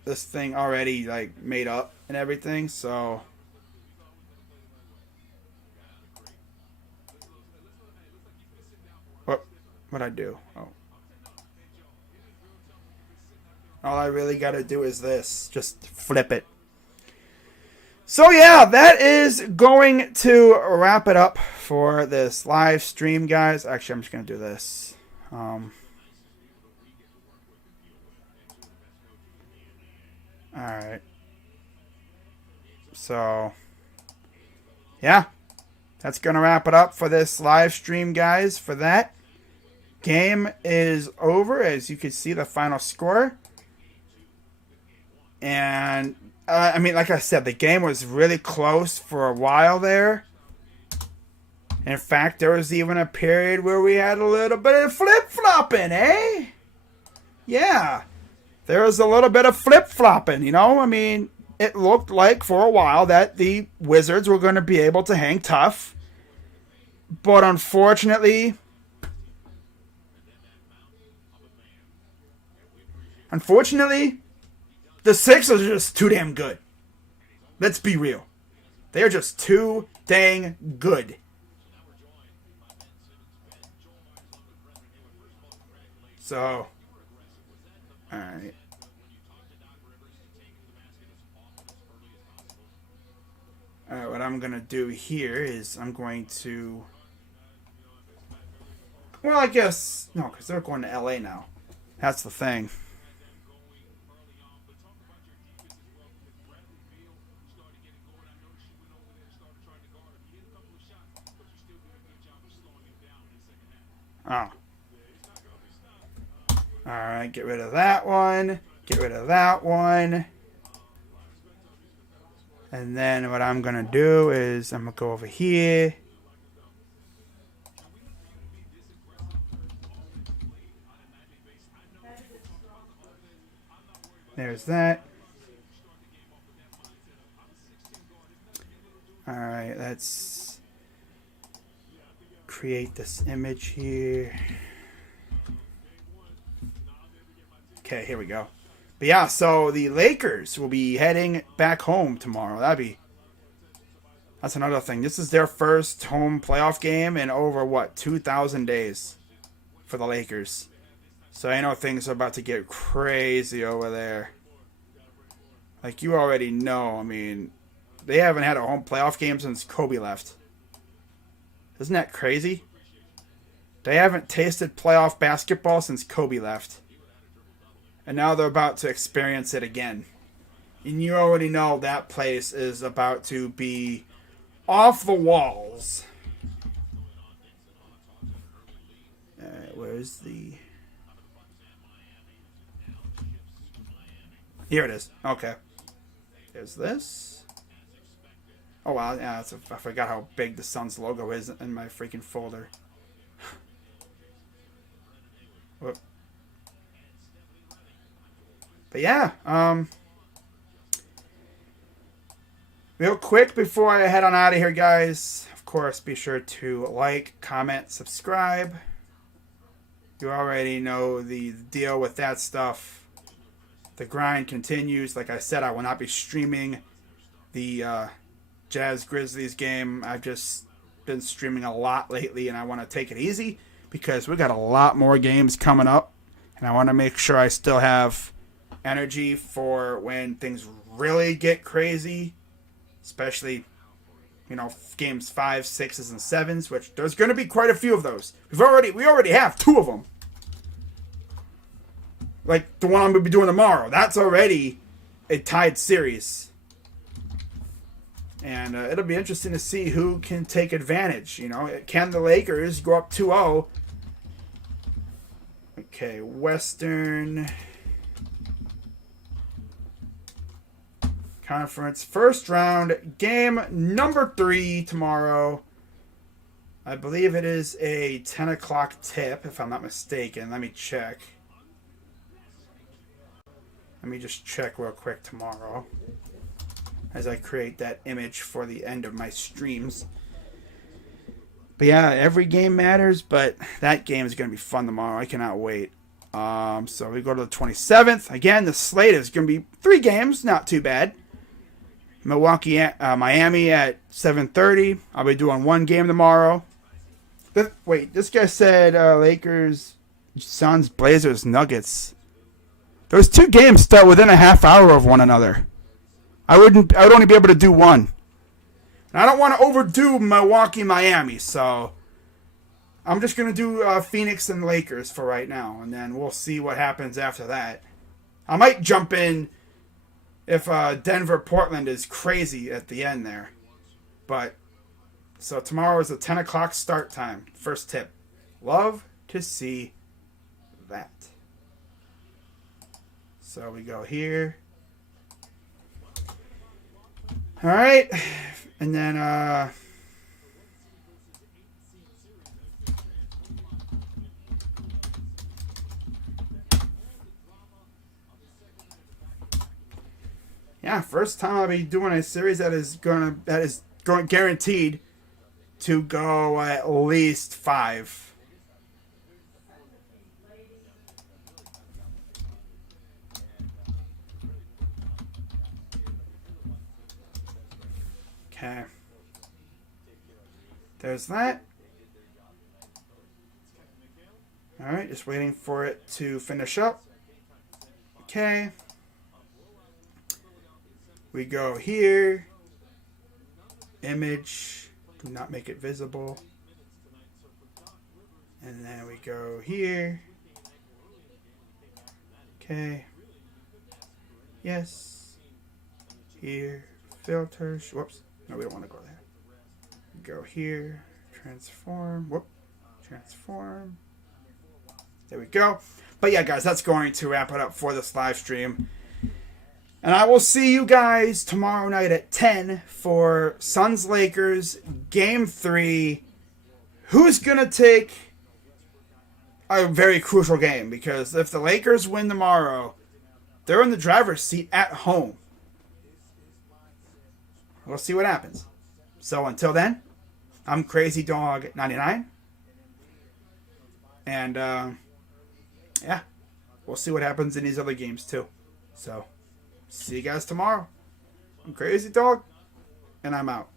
this thing already like made up and everything, so what'd I do? Oh. All I really gotta do is this. Just flip it. So yeah, that is going to wrap it up for this live stream, guys. Actually, I'm just going to do this. Alright. So, yeah. That's going to wrap it up for this live stream, guys, for that. Game is over, as you can see the final score. And I mean, like I said, the game was really close for a while there. In fact, there was even a period where we had a little bit of flip-flopping, eh? Yeah. There was a little bit of flip-flopping, you know? I mean, it looked like for a while that the Wizards were going to be able to hang tough. But unfortunately, the Sixers are just too damn good. Let's be real. They are just too dang good. So, alright. Alright, what I'm going to do here is I'm going to... Well, I guess... No, because they're going to LA now. That's the thing. Oh. Alright, get rid of that one. Get rid of that one. And then what I'm going to do is I'm going to go over here. There's that. Alright, let's create this image here. Okay, here we go. But yeah, so the Lakers will be heading back home tomorrow. That's another thing. This is their first home playoff game in over, 2,000 days for the Lakers. So I know things are about to get crazy over there. Like you already know, I mean, they haven't had a home playoff game since Kobe left. Isn't that crazy? They haven't tasted playoff basketball since Kobe left. And now they're about to experience it again. And you already know that place is about to be off the walls. Where's the... Here it is. Okay. There's this. Oh, wow. Yeah, I forgot how big the Suns logo is in my freaking folder. Whoop. But yeah, real quick before I head on out of here, guys. Of course, be sure to like, comment, subscribe. You already know the deal with that stuff. The grind continues. Like I said, I will not be streaming the Jazz Grizzlies game. I've just been streaming a lot lately, and I want to take it easy because we got a lot more games coming up, and I want to make sure I still have energy for when things really get crazy, especially, you know, games 5, 6s, and 7s, which there's going to be quite a few of those. We already have 2 of them. Like the one I'm going to be doing tomorrow. That's already a tied series. And it'll be interesting to see who can take advantage. You know, can the Lakers go up 2-0? Okay, Western Conference first round, game number 3 tomorrow. I believe it is a 10 o'clock tip, if I'm not mistaken. Let me check. Let me just check real quick tomorrow as I create that image for the end of my streams. But yeah, every game matters, but that game is going to be fun tomorrow. I cannot wait. So we go to the 27th. Again, the slate is going to be 3 games, not too bad. Miami at 7:30. I'll be doing 1 game tomorrow. Wait, this guy said Lakers, Suns, Blazers, Nuggets. Those 2 games start within a half hour of one another. I would only be able to do 1. And I don't want to overdo Milwaukee, Miami, so I'm just going to do Phoenix and Lakers for right now, and then we'll see what happens after that. I might jump in if Denver, Portland is crazy at the end there. But, so tomorrow is a 10 o'clock start time. First tip. Love to see that. So we go here. All right. And then, yeah, first time I'll be doing a series that is going guaranteed to go at least 5. Okay. There's that. All right, just waiting for it to finish up. Okay. We go here. Image. Do not make it visible. And then we go here. Okay. Yes. Here. Filters. Whoops. No, we don't want to go there. Go here. Transform. Whoop. Transform. There we go. But yeah, guys, that's going to wrap it up for this live stream. And I will see you guys tomorrow night at 10 for Suns Lakers Game 3. Who's going to take a very crucial game? Because if the Lakers win tomorrow, they're in the driver's seat at home. We'll see what happens. So until then, I'm Crazy Dog 99. And yeah, we'll see what happens in these other games too. So see you guys tomorrow. I'm Crazy Dog, and I'm out.